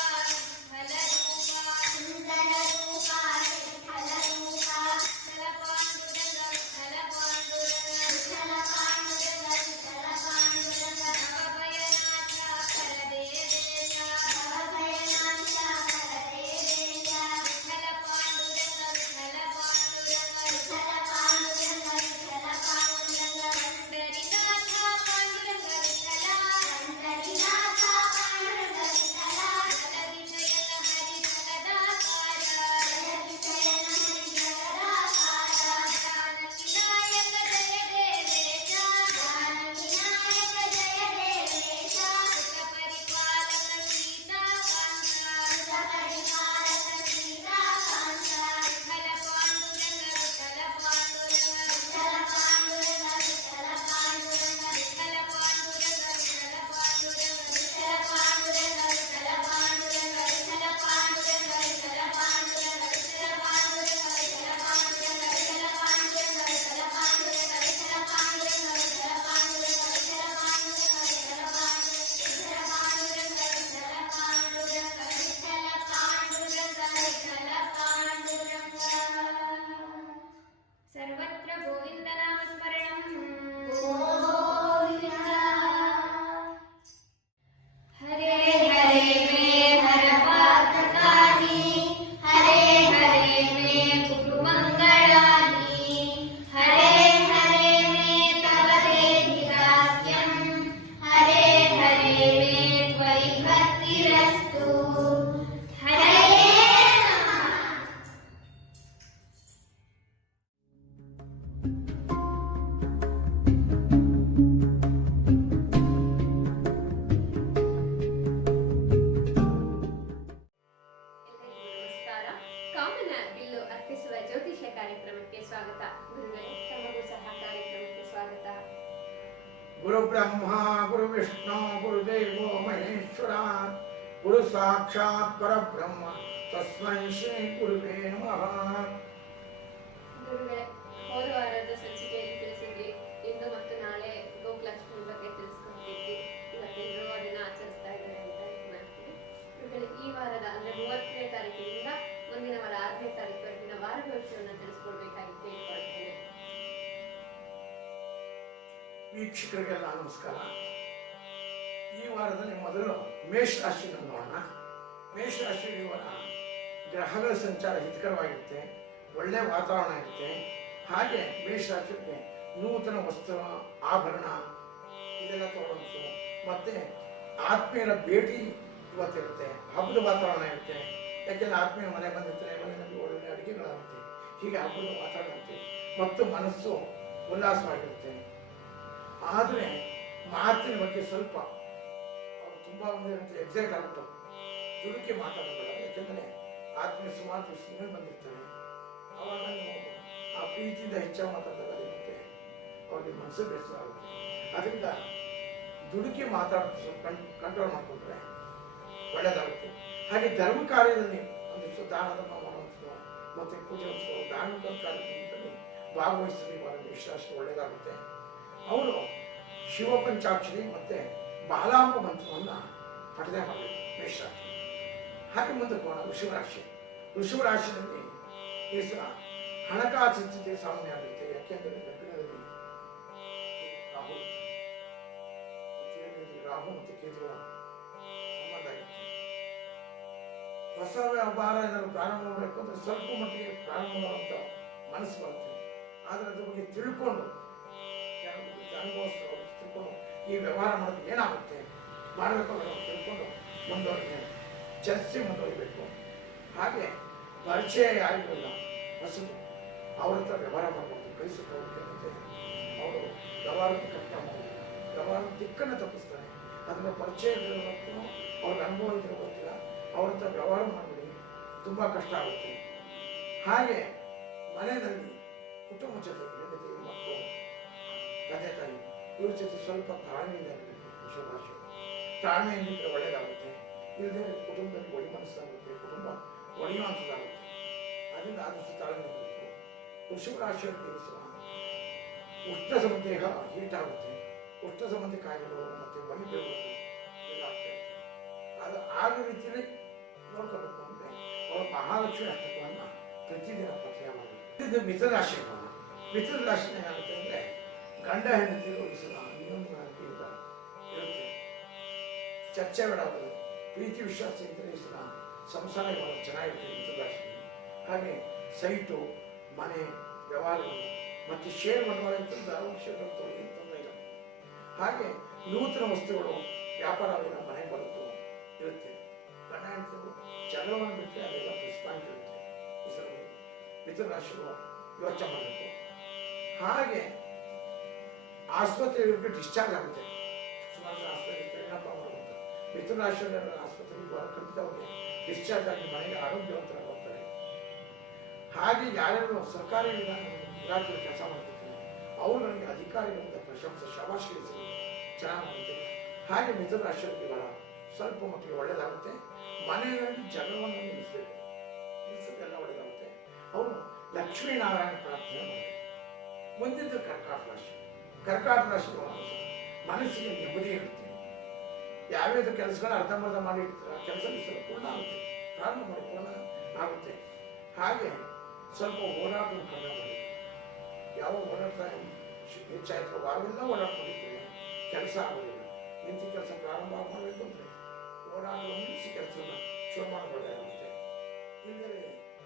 ವಿಠಲ ರೂಪ ಸುಂದರ ರೂಪ ವಿಠಲ ರೂಪ. ವಿಠಲ ಪಾಂಡುರಂಗ ವಿಠಲ ಪಾಂಡುರಂಗ ವಿಠಲ ಪಾಂಡುರಂಗ ವಿಠಲ ಪಾಂಡುರಂಗ. ಭವಭಯನಾಥ ಪರದೇವೇಶ ಭವಭಯನಾಥ ಪರದೇವೇಶ. ವಿಠಲ ಪಾಂಡುರಂಗ ವಿಠಲ ಪಾಂಡುರಂಗ ವಿಠಲ ಪಾಂಡುರಂಗ ವಿಠಲ ಪಾಂಡುರಂಗ. ಪಂಡರಿನಾಥ ಪಾಂಡುರಂಗ ವಿಠಲ ಪಂಡರಿನಾಥ ಪಾಂಡುರಂಗ ವಿಠಲ. ಜಲವಿಷಯನ ಹರಿ ಜಗದಾಕಾರ ಜಲವಿಷಯನ ಹರಿ ಜಗದಾಕಾರ. ಜಾನಕಿ ನಾಯಕ ಜಯ ದೇವೇಶ ಜಾನಕಿ ನಾಯಕ ಜಯ ದೇವೇಶ. ಸುಖ ಪರಿಪಾಲಕ ಸೀತಾಕಾಂತ ಸುಖ ಪರಿಪಾಲಕ ಸೀತಾಕಾಂತ. ವಿಠಲ ಪಾಂಡುರಂಗ ವಿಠಲ ಪಾಂಡುರಂಗ ವಿಠಲ ಪಾಂಡುರಂಗ ವಿಠಲ ಪಾಂಡುರಂಗ. ವಿಠಲ ಪಾಂಡುರಂಗ ವಿಠಲ ಪಾಂಡುರಂಗ ವಿಠಲ ಪಾಂಡುರಂಗ ವಿಠಲ ಪಾಂಡುರಂಗ. ವಿಠಲ ಪಾಂಡುರಂಗ ವಿಠಲ ಪಾಂಡುರಂಗ ವಿಠಲ ಪಾಂಡುರಂಗ ವಿಠಲ ಪಾಂಡುರಂಗ. ವಿಠಲ ಪಾಂಡುರಂಗ ವಿಠಲ ಪಾಂಡುರಂಗ ವಿಠಲ ಪಾಂಡುರಂಗ ವಿಠಲ ಪಾಂಡುರಂಗ. ವಿಠಲ ಪಾಂಡುರಂಗ ವಿಠಲ ಪಾಂಡುರಂಗ ವಿಠಲ ಪಾಂಡುರಂಗ ವಿಠಲ ಪಾಂಡುರಂಗ. ವಿಠಲ ಪಾಂಡುರಂಗ ವಿಠಲ ಪಾಂಡುರಂಗ. ಸರ್ವತ್ರ ಗೋವಿಂದ ನಾಮ ಸ್ಮರಣಂ. ಗೋವಿಂದ ಹರೇ ಹರೇ ಮೇ ಹರ ಪಾತಕಾನಿ. ಹರೇ ಹರೇ ಮೇ ಗುರು ಮಂಗಳಾನಿ. ಹರೇ ಹರೇ ಮೇ ತವ ದೇಹಿರಾಸ್ಯಂ. ಹರೇ ಹರೇ ಮೇ ತ್ವಯಿ ಭಕ್ತಿರಸ್ತು. ಹರೇ ನಮಃ. ನಮಸ್ಕಾರ. ಕಾಮನ ಬಿಲ್ಲು ಅರ್ಪಿಸುವ ಜ್ಯೋತಿಷ್ಯ ಕಾರ್ಯಕ್ರಮಕ್ಕೆ ಸ್ವಾಗತ. ಗುರುಗಳೇ, ತಮಗೂ ಸಹ ಕಾರ್ಯಕ್ರಮಕ್ಕೆ ಸ್ವಾಗತ. ಗುರು ಬ್ರಹ್ಮ ಗುರು ವಿಷ್ಣು ಗುರುದೇವೋ ಮಹೇಶ್ವರ ಗುರು ಸಾಕ್ಷಾತ್ ಪರಬ್ರಹ್ಮ ತಸ್ಮೈ ಶ್ರೀ ಗುರುವೇ ನಮಃ. ಗುರುಗಳೇ, ಹೋದ ವಾರದ ಸಂಚಿಕೆಯಲ್ಲಿ ತಿಳಿಸಿದ್ವಿ, ಇಂದು ಮತ್ತು ನಾಳೆ ಗೋಕುಲಾಷ್ಟಮಿ ಬಗ್ಗೆ ತಿಳಿಸ್ಕೊಟ್ಟಿದ್ವಿ. ಇವತ್ತೆಲ್ಲರೂ ಅದನ್ನ ಆಚರಿಸ್ತಾ ಇದ್ದಾರೆ ಅಂತ ಮಾಡ್ತೀವಿ. ಗುರುಗಳೇ, ಈ ವಾರದ ಅಂದ್ರೆ 30ನೇ ತಾರೀಕಿನಿಂದ ಮುಂದಿನ ವಾರ 6ನೇ ತಾರೀಕುವರೆಗಿನ ವಾರ ಭವಿಷ್ಯವನ್ನು ತಿಳಿಸ್ಕೊಡ್ಬೇಕಾಗಿತ್ತು ಇಟ್ಕೊಳ್ತೇನೆ. ವೀಕ್ಷಕರಿಗೆಲ್ಲ ನಮಸ್ಕಾರ. ಈ ವಾರದಲ್ಲಿ ಮೊದಲು ಮೇಷ ರಾಶಿಯನ್ನು ನೋಡೋಣ. ಮೇಷ ರಾಶಿ ಈ ವಾರ ಗ್ರಹಗಳ ಸಂಚಾರ ಹಿತಕರವಾಗಿರುತ್ತೆ, ಒಳ್ಳೆಯ ವಾತಾವರಣ ಇರುತ್ತೆ. ಹಾಗೆ ಮೇಷ ರಾಶಿಗೆ ನೂತನ ವಸ್ತು ಆಭರಣ ಇದೆಲ್ಲ ತಗೊಳ್ಳೋದು, ಮತ್ತೆ ಆತ್ಮೀಯರ ಭೇಟಿ ಇವತ್ತಿರುತ್ತೆ. ಹಬ್ಬದ ವಾತಾವರಣ ಇರುತ್ತೆ. ಯಾಕೆಂದ್ರೆ ಆತ್ಮೀಯ ಮನೆ ಬಂದಿರ್ತಾರೆ, ಮನೆಯಲ್ಲಿ ಒಳ್ಳೊಳ್ಳೆ ಅಡುಗೆಗಳಾಗುತ್ತೆ. ಹೀಗೆ ಹಬ್ಬದ ವಾತಾವರಣ ಇರುತ್ತೆ ಮತ್ತು ಮನಸ್ಸು ಉಲ್ಲಾಸವಾಗಿರುತ್ತೆ. ಆದರೆ ಮಾತಿನ ಬಗ್ಗೆ ಸ್ವಲ್ಪ ಅವರು ತುಂಬ ತುಂಬ ಒಂದು ಎಕ್ಸೈಟ್ ಆಗ್ಬಿಟ್ಟು ದುಡುಕಿ ಮಾತಾಡೋಲ್ಲ. ಯಾಕೆಂದರೆ ಆತ್ಮೀಯ ಸುಮಾರು ದಿವಸ ಮೇಲೆ ಬಂದಿರ್ತಾರೆ. ಅವಾಗ ನೀವು ಆ ಪ್ರೀತಿಯಿಂದ ಹೆಚ್ಚಾಗಿ ಮಾತಾಡಿದಾಗ ಅದೇನಂತೆ ಅವ್ರಿಗೆ ಮನಸ್ಸು ಬೇಸರ ಆಗುತ್ತೆ. ಅದರಿಂದ ದುಡುಕಿ ಮಾತಾಡೋದು ಸ್ವಲ್ಪ ಕಂಟ್ರೋಲ್ ಮಾಡಿಕೊಂಡ್ರೆ ಒಳ್ಳೆಯದಾಗುತ್ತೆ. ಹಾಗೆ ಧರ್ಮ ಕಾರ್ಯದಲ್ಲಿ ಒಂದಿಷ್ಟು ದಾನ ಧರ್ಮ ಮಾಡುವಂಥದ್ದು ಮತ್ತು ಪೂಜೆ ಉತ್ಸವ ಧಾರ್ಮಿಕ ಕಾರ್ಯಕ್ರಮದಲ್ಲಿ ಭಾಗವಹಿಸಲಿ ಮೇಷರಾಶಿ ಒಳ್ಳೆಯದಾಗುತ್ತೆ. ಅವರು ಶಿವ ಪಂಚಾಕ್ಷರಿ ಮತ್ತು ಬಾಲಾಂಬ ಮಂತ್ರವನ್ನು ಪಠನೆ ಮಾಡಬೇಕು ಮೇಷರಾಶಿ. ಹಾಗೆ ಮುಂದಕ್ಕೆ ಹೋಗೋಣ ವೃಷಭರಾಶಿ. ವೃಷಭರಾಶಿಯಲ್ಲಿ ಈ ಸಲ ಹಣಕಾಸು ಸ್ಥಿತಿ ಸಾಮಾನ್ಯ ಆಗುತ್ತೆ. ಯಾಕೆಂದರೆ ಲಗ್ನದಲ್ಲಿ ರಾಹು ಮತ್ತು ಕೇತುಗಳ ಸಂಬಂಧ ಇರುತ್ತೆ. ಹೊಸ ವ್ಯಾಪಾರ ಏನಾದ್ರು ಪ್ರಾರಂಭ ಮಾಡಬೇಕು ಅಂದ್ರೆ ಸ್ವಲ್ಪ ಮಟ್ಟಿಗೆ ಪ್ರಾರಂಭ ಮಾಡುವಂಥ ಮನಸ್ಸು ಬರುತ್ತೆ. ಆದರೆ ಅದ್ರ ಬಗ್ಗೆ ತಿಳ್ಕೊಂಡು ಅನುಭವಿಸ್ತಾರೆ ತಿಳ್ಕೊಂಡು ಈ ವ್ಯವಹಾರ ಮಾಡೋದು ಏನಾಗುತ್ತೆ ಮಾಡಬೇಕು ಅನ್ನೋದು ತಿಳ್ಕೊಂಡು ಮುಂದುವರಿಕೆ ಚರ್ಚೆ ಮುಂದುವರಿಬೇಕು. ಹಾಗೆ ಪರಿಚಯ ಯಾರಿಗಿಲ್ಲ ಹೊಸದು ಅವ್ರ ಹತ್ರ ವ್ಯವಹಾರ ಮಾಡಬೇಕು. ಕೈ ಸುತ್ತೋಗುತ್ತೆ ಮತ್ತು ಅವರು ವ್ಯವಹಾರದ ಕಷ್ಟ ಮಾಡೋದು ವ್ಯವಹಾರದ ದಿಕ್ಕನ್ನು ತಪ್ಪಿಸ್ತಾರೆ. ಅದನ್ನು ಪರಿಚಯ ಇರೋದಕ್ಕೂ ಅವ್ರಿಗೆ ಅನುಭವ ಇದ್ರೂ ಗೊತ್ತಿಲ್ಲ. ಅವ್ರ ಹತ್ರ ವ್ಯವಹಾರ ಮಾಡಬೇಡಿ, ತುಂಬ ಕಷ್ಟ ಆಗುತ್ತೆ. ಹಾಗೆ ಮನೆಯಲ್ಲಿ ಕುಟುಂಬ ಜೊತೆ ಹೆಂಡತಿ ಮಕ್ಕಳು ತಂದೆ ತಾಯಿ ಇವ್ರ ಜೊತೆ ಸ್ವಲ್ಪ ತಾಳ್ಮೆಯಿಂದ ಇರಬೇಕು. ವೃಷಭರಾಶಿ ತಾಳ್ಮೆಯಿಂದ ಒಳ್ಳೆಯದಾಗುತ್ತೆ. ಇಲ್ಲದೆ ಕುಟುಂಬದಲ್ಲಿ ವೈಮನಸ್ಸಾಗುತ್ತೆ, ಕುಟುಂಬ ಒಡೆಯುವಂಥದ್ದಾಗುತ್ತೆ. ಅದರಿಂದ ಆದಷ್ಟು ತಾಳ್ಮೆ ಇರಬೇಕು. ವೃಷಭರಾಶಿಯವರಿಗೆ ಉಷ್ಣ ಸಂಬಂಧೇಹ ಹೀಟ್ ಆಗುತ್ತೆ. ಉಷ್ಣ ಸಂಬಂಧಿ ಕಾಯಿಲೆಗಳು ಮತ್ತು ವೈದ್ಯಗಳು ಎಲ್ಲ ಆಗ್ತಾ ಇರುತ್ತೆ. ಅದು ಆಗ ರೀತಿಯಲ್ಲಿ ನೋಡ್ಕೋಬೇಕು ಅಂದರೆ ಅವರು ಮಹಾಲಕ್ಷ್ಮಿ ಅಷ್ಟಕವನ್ನು ಪ್ರತಿದಿನ ಪಠನೆ ಮಾಡಬೇಕು. ಇದು ಮಿಥುನ ರಾಶಿ. ಮಿಥುನ ರಾಶಿ ಏನಾಗುತ್ತೆ ಅಂದರೆ ಗಂಡ ಹೆಂಡತಿರು ಅನ್ಯೋನ್ಯವಾಗಿ ಇರುತ್ತೆ. ಚರ್ಚೆ ಬೇಡಾಗುತ್ತೆ. ಪ್ರೀತಿ ವಿಶ್ವಾಸ ಇದ್ದರೆ ಈ ಸಲ ಸಂಸಾರ ಇವಾಗ ಚೆನ್ನಾಗಿರುತ್ತೆ ಮಿಥುನ ರಾಶಿ. ಹಾಗೆ ಸೈಟು ಮನೆ ವ್ಯವಹಾರಗಳು ಮತ್ತು ಶೇರ್ ಬಂಡವಾಳ ಇದ್ದಂಥ ವಿಷಯಗಳು ತೊಗೊಳ್ಳಿ ತೊಂದರೆ ಇಲ್ಲ. ಹಾಗೆ ನೂತನ ವಸ್ತುಗಳು ವ್ಯಾಪಾರ ನಮ್ಮ ಮನೆಗೆ ಬರುತ್ತೋ ಇರುತ್ತೆ. ಗಂಡ ಹೆಂಡತಿರು ಜಗಳವನ್ನು ಬಿಟ್ಟರೆ ಅದೆಲ್ಲ ಪ್ಲಸ್ ಪಾಯಿಂಟ್ ಇರುತ್ತೆ. ಈ ಸಲ ಮಿಥುನ ರಾಶಿಗಳು ಯೋಚನೆ ಮಾಡಬೇಕು. ಹಾಗೆ ಆಸ್ಪತ್ರೆಗಳಿಗೆ ಡಿಸ್ಚಾರ್ಜ್ ಆಗುತ್ತೆ. ಸುಮಾರು ಆಸ್ಪತ್ರೆ ಏನಪ್ಪ ಮಾಡುವಂಥ ಮಿಥುನ ರಾಶಿಯವರ ಆಸ್ಪತ್ರೆಗೆ ಖಂಡಿತ ಅವ್ರಿಗೆ ಡಿಸ್ಚಾರ್ಜ್ ಆಗಿ ಮನೆಗೆ ಆರೋಗ್ಯವಂತರ ಬರ್ತಾರೆ. ಹಾಗೆ ಯಾರ್ಯಾರು ಸರ್ಕಾರಿ ಇಲಾಖೆಯಲ್ಲಿ ಕೆಲಸ ಮಾಡ್ತಿರ್ತಾರೆ ಅವುಗಳಿಗೆ ಅಧಿಕಾರಿಗಳಿಂದ ಪ್ರಶಂಸೆ ಶಬಾಷ್ಗೆ ಚೆನ್ನಾಗಿ ಮಾಡುತ್ತೆ. ಹಾಗೆ ಮಿಥುನ ರಾಶಿಯವರಿಗೆ ಬರ ಸ್ವಲ್ಪ ಮಟ್ಟಿಗೆ ಒಳ್ಳೆಯದಾಗುತ್ತೆ. ಮನೆಯಲ್ಲಿ ಜಗಳವನ್ನು ನಿಲ್ಲಿಸಬೇಕು, ನಿಲ್ಲಿಸೋದೆಲ್ಲ ಒಳ್ಳೆಯದಾಗುತ್ತೆ. ಅವರು ಲಕ್ಷ್ಮೀನಾರಾಯಣ ಪ್ರಾರ್ಥನೆ ಮಾಡಬೇಕು. ಮುಂದಿದ್ದು ಕರ್ಕಾಟ ರಾಶಿ. ಕರ್ಕಾಟ ರಾಶಿ ಮನಸ್ಸಿಗೆ ನೆಮ್ಮದಿ ಇರುತ್ತೆ. ಯಾವ್ಯಾವ ಕೆಲಸಗಳು ಅರ್ಧಂಬರ್ಧ ಮಾಡಿರ್ತಾರೆ ಕೆಲಸ ಪೂರ್ಣ ಆಗುತ್ತೆ, ಪ್ರಾರಂಭ ಮಾಡಿ ಪೂರ್ಣ ಆಗುತ್ತೆ. ಹಾಗೆ ಸ್ವಲ್ಪ ಓಡಾಟ ಕಡಿಮೆ ಮಾಡಿ. ಯಾವ ಓಡಾಟ ಹೆಚ್ಚಾಯ್ತು ವಾರವೆಲ್ಲ ಓಡಾಡ್ಕೊಂಡಿರ್ತೀವಿ, ಕೆಲಸ ಆಗೋದಿಲ್ಲ. ನಿಂತು ಕೆಲಸ ಪ್ರಾರಂಭ ಮಾಡಬೇಕು ಅಂದರೆ ಓಡಾಟವನ್ನು ನಿಲ್ಲಿಸಿ ಕೆಲಸವನ್ನು ಶುರು ಮಾಡಬೇಕಾಗುತ್ತೆ. ಇಲ್ಲದೆ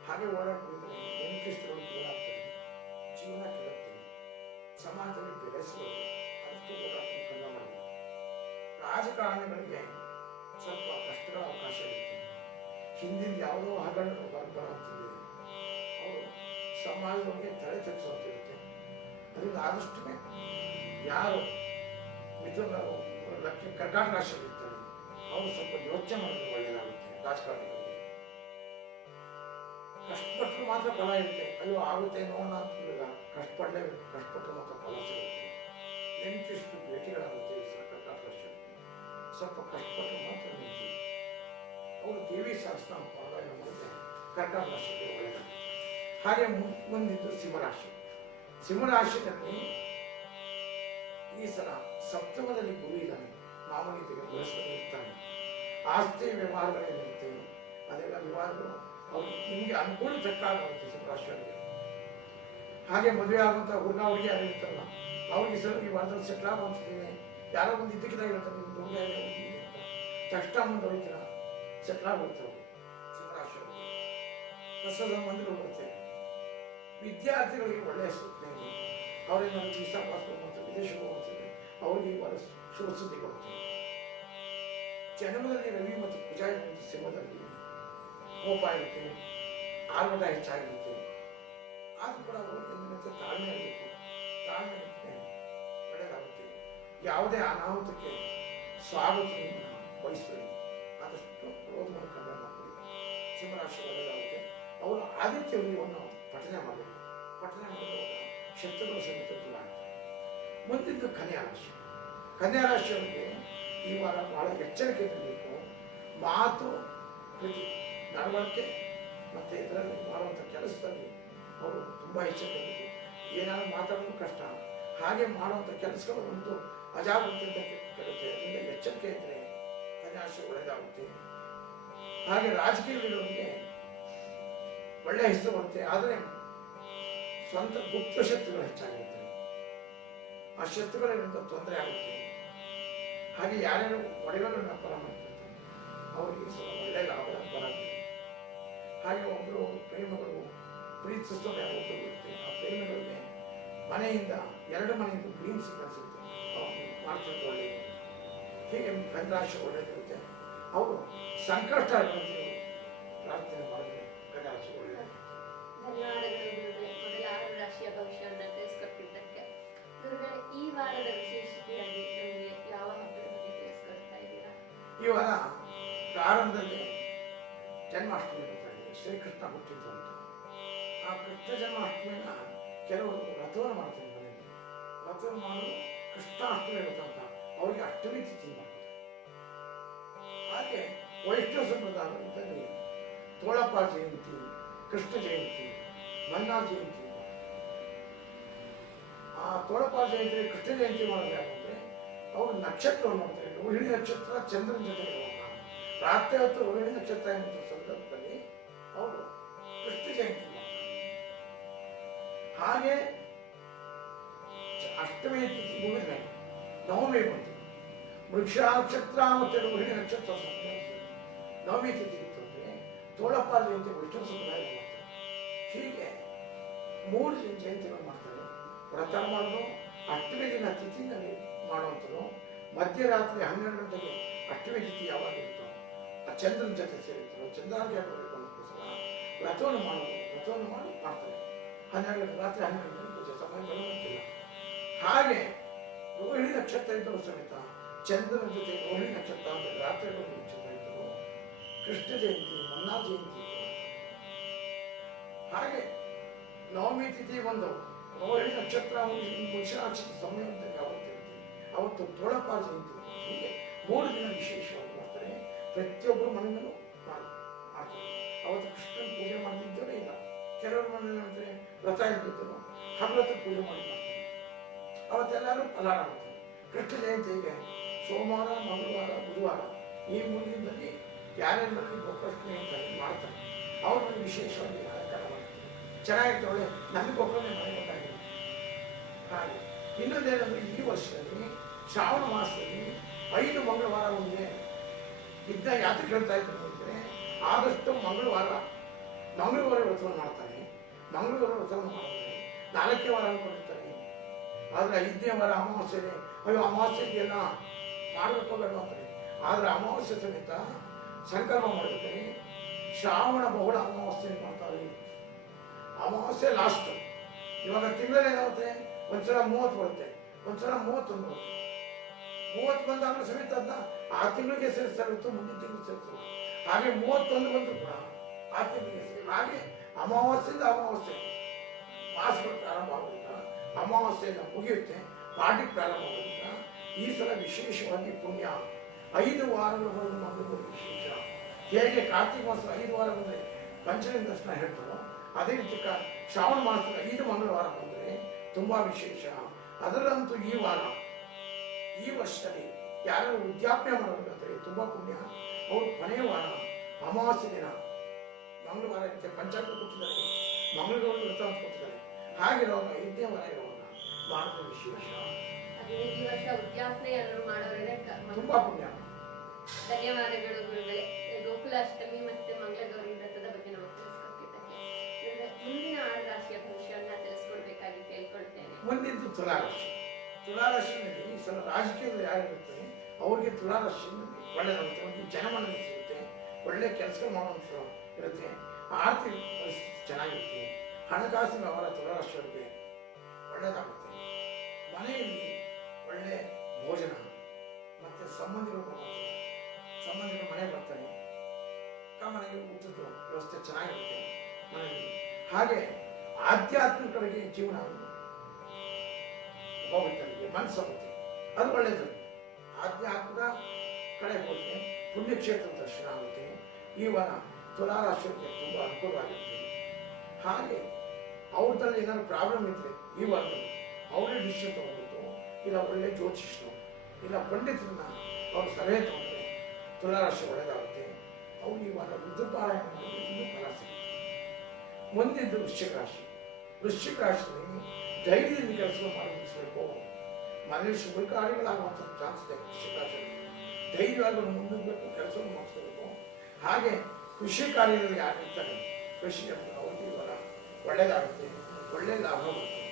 ಹಾಗೆ ಓಡಾಡ್ಕೊಂಡಿದ್ರೆ ನೆನಪಿಷ್ಟಗಳು ಓಡಾಡ್ತಾರೆ, ಜೀವನ ಕೆಡುತ್ತೆ, ಸಮಾಜದಲ್ಲಿ ಬೆಳೆಸಬಹುದು. ಅದಕ್ಕೆ ಓಡಾಟ ಕಡಿಮೆ ಮಾಡಬೇಕು. ರಾಜಕಾರಣಿಗಳಿಗೆ ಸ್ವಲ್ಪ ಕಷ್ಟಗಳ ಅವಕಾಶ ಇರುತ್ತೆ. ಹಿಂದಿನ ಯಾವುದೋ ಹಗರಣಗಳು ಬರುವಂತಿದೆ, ಅವರು ಸಮಾಜದೊಳಗೆ ತಲೆ ತಗ್ಗಿಸುವಂತಿರುತ್ತೆ. ಅದರಿಂದ ಆದಷ್ಟು ಯಾರು ಮಿಥುನ ಕರ್ಕಾಟ ರಾಶಿಯಲ್ಲಿ ಇರ್ತಾರೆ ಅವರು ಸ್ವಲ್ಪ ಯೋಚನೆ ಮಾಡಿದ್ರೆ ಒಳ್ಳೆಯದಾಗುತ್ತೆ. ರಾಜಕಾರಣಿಗಳಿಗೆ ಕಷ್ಟಪಟ್ಟರು ಮಾತ್ರ ಫಲ ಇರುತ್ತೆ. ಅಯ್ಯೋ ಆಗುತ್ತೆ ನೋಡೋಣ ಅಂತ ಕಷ್ಟಪಡಲೇಬೇಕು. ಕಷ್ಟಪಟ್ಟರು ಮಾತ್ರ ಫಲ ಸಿಗುತ್ತೆ. ನೆನಪಿಷ್ಟು ಭೇಟಿಗಳಾಗುತ್ತೆ. ಕರ್ಕಾಟ ರಾಶಿಯಲ್ಲಿ ಸ್ವಲ್ಪ ಕಷ್ಟಪಟ್ಟರು ಮಾತ್ರ ನಿಂತು ಅವರು ದೇವಿ ಸಹಸ್ರನಾಮ ಪಾರಾಯಣ ಮಾಡಿದ್ರೆ ಕರ್ಕಾಟ ರಾಶಿಗೆ ಒಳ್ಳೆಯದಾಗುತ್ತೆ. ಹಾಗೆ ಮುಂದಿದ್ದು ಸಿಂಹರಾಶಿ. ಸಿಂಹರಾಶಿಯಲ್ಲಿ ಈ ಸಲ ಸಪ್ತಮದಲ್ಲಿ ಗುರು ಇದ್ದಾನೆ, ಮಾಮೂಲಿಗೆ ಬೃಹಸ್ಪತಿ ಇರ್ತಾನೆ. ಆಸ್ತಿ ವ್ಯವಹಾರಗಳೇನಿರುತ್ತೆ ಅದೆಲ್ಲ ವ್ಯವಹಾರಗಳು ಅವ್ರಿಗೆ ನಿಮಗೆ ಅನುಕೂಲ ತಕ್ಕಾಗುತ್ತೆ ಸಿಂಹರಾಶಿಯವರಿಗೆ. ಹಾಗೆ ಮದುವೆ ಆಗುವಂಥ ಹುಡುಗ ಹುಡುಗಿ ಯಾರು ಇರ್ತಾರಲ್ಲ ಅವ್ರಿಗೆ ಸಲ ಈ ವಾರದಲ್ಲಿ ಸೆಟ್ಲ್ ಆಗುವಂತಿದೆ. ಯಾರೋ ಒಂದು ಇದ್ದಕ್ಕಿದ್ದಾಗಿರ್ತಾರೆ, ನಿಮ್ಗೆ ಹುಡುಗ ಹುಡುಗಿ ತಕ್ಷಣ ಮುಂದೆ ಹೋಗ್ತೀರ ಸೆಟ್ಲ್ ಆಗೋಗ್ತಾರೆ ಸಿಂಹರಾಶಿಯವರಿಗೆ. ಹೊಸ ಸಂಬಂಧಗಳು ಬರುತ್ತೆ. ವಿದ್ಯಾರ್ಥಿಗಳಿಗೆ ಒಳ್ಳೆಯ ಸೂಚನೆ ಇದೆ. ಅವರಿಂದ ವೀಸಾ ಪಾಸ್ಪೋರ್ಟ್ ಮಾಡ್ತಾರೆ, ವಿದೇಶಕ್ಕೆ ಹೋಗ್ತಾರೆ, ಅವರಿಗೆ ಇವಾಗ ಶುಭ ಸುದ್ದಿ ಕೊಡ್ತಾರೆ. ಜನ್ಮದಲ್ಲಿ ರವಿ ಮತ್ತು ಕುಜ ಸಿಂಹದಲ್ಲಿ ಕೋಪ ಇರುತ್ತೆ, ಆರ್ಭಟ ಹೆಚ್ಚಾಗಿರುತ್ತೆ. ಆದರೂ ಕೂಡ ಅವರು ಎಂದಿನಂತೆ ತಾಳ್ಮೆ ಇರಬೇಕು. ತಾಳ್ಮೆ ಇದ್ದರೆ ಒಳ್ಳೆಯದಾಗುತ್ತೆ. ಯಾವುದೇ ಅನಾಹುತಕ್ಕೆ ಸ್ವಾಗತವನ್ನು ವಹಿಸಬೇಕು. ರಾಶಿ ಒಳ್ಳೆಯದಾಗುತ್ತೆ. ಅವರು ಆದಿತ್ಯ ವೃತ್ತಿಯನ್ನು ಪಠನೆ ಮಾಡಬೇಕು. ಪಠನೆ ಮಾಡುವಾಗ ಶತ್ರುಗಳ ಸಮೇತ ದೂರ ಆಗ್ತಾರೆ. ಮುಂದಿದ್ದು ಕನ್ಯಾ ರಾಶಿ. ಕನ್ಯಾ ರಾಶಿಯವರಿಗೆ ಈ ವಾರ ಬಹಳ ಎಚ್ಚರಿಕೆ ಇರಬೇಕು. ಮಾತು, ಕೃತಿ, ನಡವಳಿಕೆ ಮತ್ತು ಇದರಲ್ಲಿ ಮಾಡುವಂಥ ಕೆಲಸದಲ್ಲಿ ಅವರು ತುಂಬ ಎಚ್ಚರಿಕೆ. ಏನಾದ್ರು ಮಾತಾಡೋದು ಕಷ್ಟ, ಹಾಗೆ ಮಾಡುವಂಥ ಕೆಲಸಗಳು ಒಂದು ಅಜಾಗೃತಿಯಿಂದ ಕೆಡುತ್ತೆ. ಅದರಿಂದ ಎಚ್ಚರಿಕೆ ಇದ್ದರೆ ಕನ್ಯಾ ರಾಶಿ ಒಳ್ಳೆಯದಾಗುತ್ತೆ. ಹಾಗೆ ರಾಜಕೀಯದಲ್ಲಿರೋರಿಗೆ ಒಳ್ಳೆಯ ಹೆಸರು ಬರುತ್ತೆ. ಆದರೆ ಸ್ವಂತ ಗುಪ್ತ ಶತ್ರುಗಳು ಹೆಚ್ಚಾಗಿರುತ್ತೆ. ಆ ಶತ್ರುಗಳಿಂದ ತೊಂದರೆ ಆಗುತ್ತೆ. ಹಾಗೆ ಯಾರ್ಯಾರು ಒಡೆಗಳನ್ನು ವ್ಯಾಪಾರ ಮಾಡ್ತಿರ್ತಾರೆ ಅವರಿಗೆ ಸ್ವಲ್ಪ ಒಳ್ಳೆಯ ಲಾಭ ಬರುತ್ತೆ. ಹಾಗೆ ಒಬ್ಬರು ಪ್ರೇಮಿಗಳು ಪ್ರೀತಿಸಿದ ಒಬ್ಬರು ಇರುತ್ತೆ. ಆ ಪ್ರೇಮಿಗಳಿಗೆ ಮನೆಯಿಂದ 2 ಮನೆಯಿಂದ ಗ್ರೀನ್ ಸಿಗ್ನಲ್ಸ್ ಇರುತ್ತೆ. ಮಾಡ್ತಿದ್ದು ಒಳ್ಳೆಯದು. ಹೀಗೆ ಕನ್ಯಾರಾಶಿ ಒಳ್ಳೆಯದಿರುತ್ತೆ. ಅವರು ಸಂಕಷ್ಟ ಪ್ರಾರ್ಥನೆ ಮಾಡಿದ್ರೆ ಕನ್ಯಾರಾಶಿ ಒಳ್ಳೆಯದು. ಧನ್ಯವಾದಗಳು ಗುರುಗಳೇ, ಮೊದಲ 6 ರಾಶಿಯ ಭವಿಷ್ಯವನ್ನು ತಿಳಿಸ್ಕೊಟ್ಟಿದ್ದಕ್ಕೆ. ಗುರುಗಳೇ, ಈ ವಾರದ ವಿಶೇಷತೆಯಾಗಿ ನಮಗೆ ಯಾವ ಹಬ್ಬದ ಬಗ್ಗೆ ತಿಳಿಸ್ಕೊಡ್ತಾ ಇದ್ದೀರಾ? ಈ ವಾರ ಪ್ರಾರಂಭದಲ್ಲಿ ಜನ್ಮಾಷ್ಟಮಿ ಬರ್ತಾ ಇದೆ. ಶ್ರೀಕೃಷ್ಣ ಹುಟ್ಟಿದ್ದು ಅಂತ. ಆ ಕೃಷ್ಣ ಜನ್ಮಾಷ್ಟಮಿನ ಕೆಲವರು ವ್ರತವನ್ನು ಮಾಡ್ತಾರೆ ಮನೆಯಲ್ಲಿ. ವ್ರತವನ್ನು ಮಾಡಲು ಕೃಷ್ಣಾಷ್ಟಮಿ ವ್ರತ ಅಂತ ಅವರಿಗೆ ಅಷ್ಟಮಿ ತಿಥಿ ಮಾಡ್ತಾರೆ. ಹಾಗೆ ವೈಷ್ಣವ ಸಂಪ್ರದಾಯ ಇದರಲ್ಲಿ ತೋಳಪ್ಪ ಜಯಂತಿ, ಕೃಷ್ಣ ಜಯಂತಿ, ಮನ್ನಾ ಜಯಂತಿ. ಆ ತೋಳಪ್ಪ ಜಯಂತಿ, ಕೃಷ್ಣ ಜಯಂತಿ ಮಾಡೋದು ಯಾಕಂದ್ರೆ ಅವರು ನಕ್ಷತ್ರವನ್ನು ಮಾಡ್ತಾರೆ. ರೋಹಿಣಿ ನಕ್ಷತ್ರ ಚಂದ್ರನ ಜೊತೆ ಇರುವಾಗ ರಾತ್ರಿ ಹೊತ್ತು ರೋಹಿಣಿ ನಕ್ಷತ್ರ ಎನ್ನುವ ಸಂದರ್ಭದಲ್ಲಿ ಅವರು ಕೃಷ್ಣ ಜಯಂತಿ ಮಾಡ್ತಾರೆ. ಹಾಗೆ ಅಷ್ಟಮಿ ತಿಥಿ ಮುಗಿದ ಮೇಲೆ ನವಮಿ ಬಂತು. ವೃಕ್ಷ ನಕ್ಷತ್ರ ಮತ್ತು ರೋಹಿಣಿ ನಕ್ಷತ್ರ ನವಮಿ ತಿಥಿ ಇತ್ತಂದ್ರೆ ತೋಳಪ್ಪ ಜಯಂತಿ ವೈಷ್ಣವ ಸಂಪ್ರದಾಯ ಮಾಡ್ತಾರೆ. ಹೀಗೆ 3 ಜಯಂತಿಗಳು ಮಾಡ್ತಾರೆ. ವ್ರತ ಮಾಡೋದು, ಅಷ್ಟಮಿ ದಿನ ತಿಥಿನಲ್ಲಿ ಮಾಡುವಂಥದ್ದು, ಮಧ್ಯರಾತ್ರಿ 12 ಗಂಟೆಗೆ ಅಷ್ಟಮಿ ತಿಥಿ ಯಾವಾಗ ಇರುತ್ತೋ ಆ ಚಂದ್ರನ ಜೊತೆ ಸೇರಿರ್ತಾರೋ ಚಂದ್ರಾರ್ಘ್ಯ ಆಗಬೇಕು ಅನ್ನೋಕ್ಕೋಸ್ಕರ ವ್ರತವನ್ನು ಮಾಡೋದು. ವ್ರತವನ್ನು ಮಾಡಿ ಮಾಡ್ತಾರೆ. 12 ಗಂಟೆ ರಾತ್ರಿ 12 ಗಂಟೆ ಪೂಜೆ ಸಮಯ ಬರುವಂತಿಲ್ಲ. ಹಾಗೆ ರೋಹಿಣಿ ನಕ್ಷತ್ರ ಇದ್ದವರು ಸಮೇತ ಚಂದ್ರನ ಜೊತೆ ರೋಹಿಣಿ ನಕ್ಷತ್ರ ಅಂದರೆ ರಾತ್ರಿ ರೋಹಿಣಿ ನಕ್ಷತ್ರ ಇದ್ದರು ಕೃಷ್ಣ ಜಯಂತಿ, ಮನ್ನಾ ಜಯಂತಿ. ಹಾಗೆ ನವಮಿ ತಿಥಿ ಒಂದು ರೋಹಿಣಿ ನಕ್ಷತ್ರ ಮುಗಿಸಿದ ಸಮಯದಲ್ಲಿ ಅವತ್ತಿರುತ್ತೆ. ಅವತ್ತು ತೋಳಪ್ಪ ಜಯಂತಿ. ಹೀಗೆ 3 ದಿನ ವಿಶೇಷವಾಗಿ ಮಾಡ್ತಾರೆ. ಪ್ರತಿಯೊಬ್ಬರು ಮನೆಯಲ್ಲೂ ಮಾಡ್ತಾರೆ. ಅವತ್ತು ಕೃಷ್ಣನ ಪೂಜೆ ಮಾಡದಿದ್ದರೆ ಇಲ್ಲ. ಕೆಲವರು ಮನೆಯಲ್ಲಿ ಅಂದರೆ ವ್ರತ ಇದ್ದಿದ್ದರು ಹಗಲತ್ತು ಪೂಜೆ ಮಾಡಿ ಮಾಡ್ತಾರೆ. ಅವತ್ತೆಲ್ಲರೂ ಫಲಾರ ಮಾಡ್ತಾರೆ. ಕೃಷ್ಣ ಜಯಂತಿಗೆ ಸೋಮವಾರ, ಮಂಗಳವಾರ, ಬುಧವಾರ ಈ 3 ದಿನದಲ್ಲಿ ಯಾರ್ಯಾರಲ್ಲಿ ಗೋಕೃಷ್ಣಿ ಅಂತ ಮಾಡ್ತಾರೆ. ಅವ್ರನ್ನ ವಿಶೇಷವಾಗಿ ಅಲಂಕಾರ ಮಾಡ್ತಾರೆ. ಚೆನ್ನಾಗಿತ್ತು. ಒಳ್ಳೆ ನನಗೆ ಒಬ್ಬರನ್ನೇ ಮನೆ ಗೊತ್ತಾಗಿದೆ. ಹಾಗೆ ಇನ್ನೊಂದೇನೆಂದರೆ ಈ ವರ್ಷದಲ್ಲಿ ಶ್ರಾವಣ ಮಾಸದಲ್ಲಿ 5 ಮಂಗಳವಾರ ಒಂದಿದೆ. ಇದ್ದ ಯಾತ್ರೆ ಹೇಳ್ತಾ ಇದ್ದೀನಿ ಅಂದರೆ ಆದಷ್ಟು ಮಂಗಳವಾರ ವ್ರತವನ್ನು ಮಾಡ್ತಾರೆ. ಮಂಗಳವಾರ ವ್ರತವನ್ನು ಮಾಡಿದ್ರೆ 4ನೇ ವಾರ ಅಂದ್ಕೊಂಡಿರ್ತಾರೆ. ಆದರೆ 5ನೇ ವಾರ ಅಮಾವಾಸ್ಯೆ. ಅಯ್ಯೋ ಅಮಾವಾಸ್ಯೆ ಇದೆಯಲ್ಲ ಮಾಡಬೇಕು ಬೇಡ ಅಂತಾರೆ. ಆದರೆ ಅಮಾವಾಸ್ಯೆ ಸಮೇತ ಸಂಕಲ್ಪ ಮಾಡಿದ್ರೆ ಶ್ರಾವಣ ಬಹುಳ ಅಮಾವಾಸ್ಯೆ ಮಾಡ್ತಾರೆ. ಅಮಾವಾಸ್ಯೆ ಲಾಸ್ಟು. ಇವಾಗ ತಿಂಗಳಲ್ಲಿ ಏನಾಗುತ್ತೆ, ಒಂದ್ಸಲ 30 ಬರುತ್ತೆ, ಒಂದ್ಸಲ 31 ಬರುತ್ತೆ. 30 ಬಂದಾಗಲೂ ಸಮೇತ ಅದನ್ನ ಆ ತಿಂಗಳಿಗೆ ಸೇರಿಸ್ತಾರೆ, ಮುಂದಿನ ತಿಂಗಳು ಸೇರಿಸಲ್ಲ. ಹಾಗೆ 31 ಬಂದರೂ ಕೂಡ ಆ ತಿಂಗಳಿಗೆ ಸೇರಿ. ಹಾಗೆ ಅಮಾವಾಸ್ಯೆಯಿಂದ ಅಮಾವಾಸ್ಯೆ ಮಾಸಗಳು ಪ್ರಾರಂಭ ಆಗೋದ್ರಿಂದ ಅಮಾವಾಸ್ಯೆಯಿಂದ ಮುಗಿಯುತ್ತೆ, ಪಾಠಕ್ಕೆ ಪ್ರಾರಂಭ ಆಗೋದ್ರಿಂದ ಈ ಸಲ ವಿಶೇಷವಾಗಿ ಪುಣ್ಯ 5 ವಾರಗಳು ಮಾಡೋದು ವಿಶೇಷ. ಹೇಗೆ ಕಾರ್ತಿಕ ಮಾಸ 5 ವಾರ ಬಂದರೆ ಪಂಚಲಿಂಗ ದರ್ಶನ ಹೇಳ್ತಾರೋ ಅದೇ ರೀತಿ ಶ್ರಾವಣ ಮಾಸದ 5 ಮಂಗಳವಾರ ಬಂದರೆ ತುಂಬ ವಿಶೇಷ. ಅದರಲ್ಲಂತೂ ಈ ವಾರ ಈ ವರ್ಷದಲ್ಲಿ ಯಾರು ಉದ್ಯಾಪನೆ ಮಾಡಬೇಕಾದ್ರೆ ತುಂಬ ಪುಣ್ಯ. ಅವರು ಕೊನೆಯ ವಾರ ಅಮಾವಾಸ್ಯೆ ದಿನ ಮಂಗಳವಾರ ಇರುತ್ತೆ. ಪಂಚಾಂಗ ಕೊಟ್ಟಿದ್ದಾರೆ, ಮಂಗಳಗೌರಿ ವ್ರತ ಅಂತ ಕೊಟ್ಟಿದ್ದಾರೆ. ಹಾಗಿರುವಾಗ 5ನೇ ವಾರ ಇರುವಾಗ ಮಾಡೋದು ವಿಶೇಷ. ಈ ವರ್ಷ ಉದ್ಯಾಪನೆಯನ್ನು ಮಾಡೋರಿಗೆ ತುಂಬಾ ಪುಣ್ಯ. ಧನ್ಯವಾದಗಳು ಗುರುಗಳೇ. ಗೋಕುಲಾಷ್ಟಮಿ ಮತ್ತು ಮಂಗಳಗೌರಿ ವ್ರತದ ಬಗ್ಗೆ ನಮಗೆ ತಿಳಿಸ್ಕೊಟ್ಟಿದ್ದಕ್ಕೆ. ಮುಂದಿನ 6 ರಾಶಿಯ ಭವಿಷ್ಯವನ್ನ ತಿಳಿಸ್ಕೊಡ್ಬೇಕಾಗಿ ಕೇಳ್ಕೊಳ್ತೇನೆ. ಮುಂದಿನ ತುಲಾರಾಶಿ. ತುಲಾರಾಶಿಯಲ್ಲಿ ಈ ಸಲ ರಾಜಕೀಯದಲ್ಲಿ ಯಾರಿರುತ್ತೆ ಅವ್ರಿಗೆ ತುಲಾರಾಶಿಯಲ್ಲಿ ಒಳ್ಳೆಯದಾಗುತ್ತೆ. ಒಂದು ಜನಮನ್ನಣೆ ಸಿಗುತ್ತೆ, ಒಳ್ಳೆ ಕೆಲಸಗಳು ಮಾಡುವಂಥ ಇರುತ್ತೆ, ಆರ್ಥಿಕ ಪರಿಸ್ಥಿತಿ ಚೆನ್ನಾಗಿರುತ್ತೆ, ಹಣಕಾಸಿನ ವ್ಯವಹಾರ ತುಲಾರಾಶಿಯವರಿಗೆ ಒಳ್ಳೆಯದಾಗುತ್ತೆ. ಮನೆಯಲ್ಲಿ ಒಳ್ಳೆ ಭೋಜನ ಮತ್ತು ಸಂಬಂಧಿಗಳು ಮನೆಗೆ ಬರ್ತಾರೆ. ಪಕ್ಕ ಮನೆಗೆ ಊಟದ ವ್ಯವಸ್ಥೆ ಚೆನ್ನಾಗಿರುತ್ತೆ ಮನೆಯಲ್ಲಿ. ಹಾಗೆ ಆಧ್ಯಾತ್ಮಿಕರಿಗೆ ಜೀವನ ಹೋಗುತ್ತೆ, ಮನಸ್ಸು ಹೋಗುತ್ತೆ, ಅದು ಒಳ್ಳೆಯದು. ಆಧ್ಯಾತ್ಮಿಕ ಕಡೆ ಹೋದರೆ ಪುಣ್ಯಕ್ಷೇತ್ರ ದರ್ಶನ ಆಗುತ್ತೆ. ಈ ವಾರ ತುಲಾರಾಶಿಯವರಿಗೆ ತುಂಬ ಅನುಕೂಲವಾಗಿರುತ್ತೆ. ಹಾಗೆ ಅವ್ರದ್ರಲ್ಲಿ ಏನಾದ್ರು ಪ್ರಾಬ್ಲಮ್ ಇದ್ದರೆ ಈ ವಾರದಲ್ಲಿ ಅವರೇ ಡಿಸಿಷನ್ ತಗೊಂಡಿದ್ದು, ಇಲ್ಲ ಒಳ್ಳೆ ಜ್ಯೋತಿಷ್ಯರು ಇಲ್ಲ ಪಂಡಿತರನ್ನ ಅವ್ರ ಸಲಹೆ ತಗೊಂಡ್ರೆ ತುಲಾರಾಶಿ ಒಳ್ಳೆಯದಾಗುತ್ತೆ. ಅವ್ರು ಈ ವಾರ ರುದ್ರಪಾರಾಯಣ ಮಾಡಿ ಇನ್ನೂ ಫಲ ಸಿಗುತ್ತೆ. ಮುಂದಿದ್ದು ವೃಶ್ಚಿಕ ರಾಶಿ. ವೃಶ್ಚಿಕ ರಾಶಿಯಲ್ಲಿ ಧೈರ್ಯದಿಂದ ಕೆಲಸ ಮಾಡಿ ಮುಗಿಸ್ಬೇಕು. ಮನೇಲಿ ಶುಭ ಕಾರ್ಯಗಳಾಗುವಂಥ ಚಾನ್ಸ್ ಇದೆ. ವೃಶ್ಚಿಕ ರಾಶಿಯಲ್ಲಿ ಧೈರ್ಯವಾಗಿ ಮುಂದಕ್ಕೆ ಕೆಲಸವನ್ನು ಮಾಡಿಸ್ಬೇಕು. ಹಾಗೆ ಕೃಷಿ ಕಾರ್ಯದಲ್ಲಿ ಯಾರಿರ್ತಾರೆ ಕೃಷಿ ಅವ್ರಿಗೆ ಇವಾಗ ಒಳ್ಳೆಯದಾಗುತ್ತೆ, ಒಳ್ಳೆಯ ಲಾಭ ಬರುತ್ತೆ.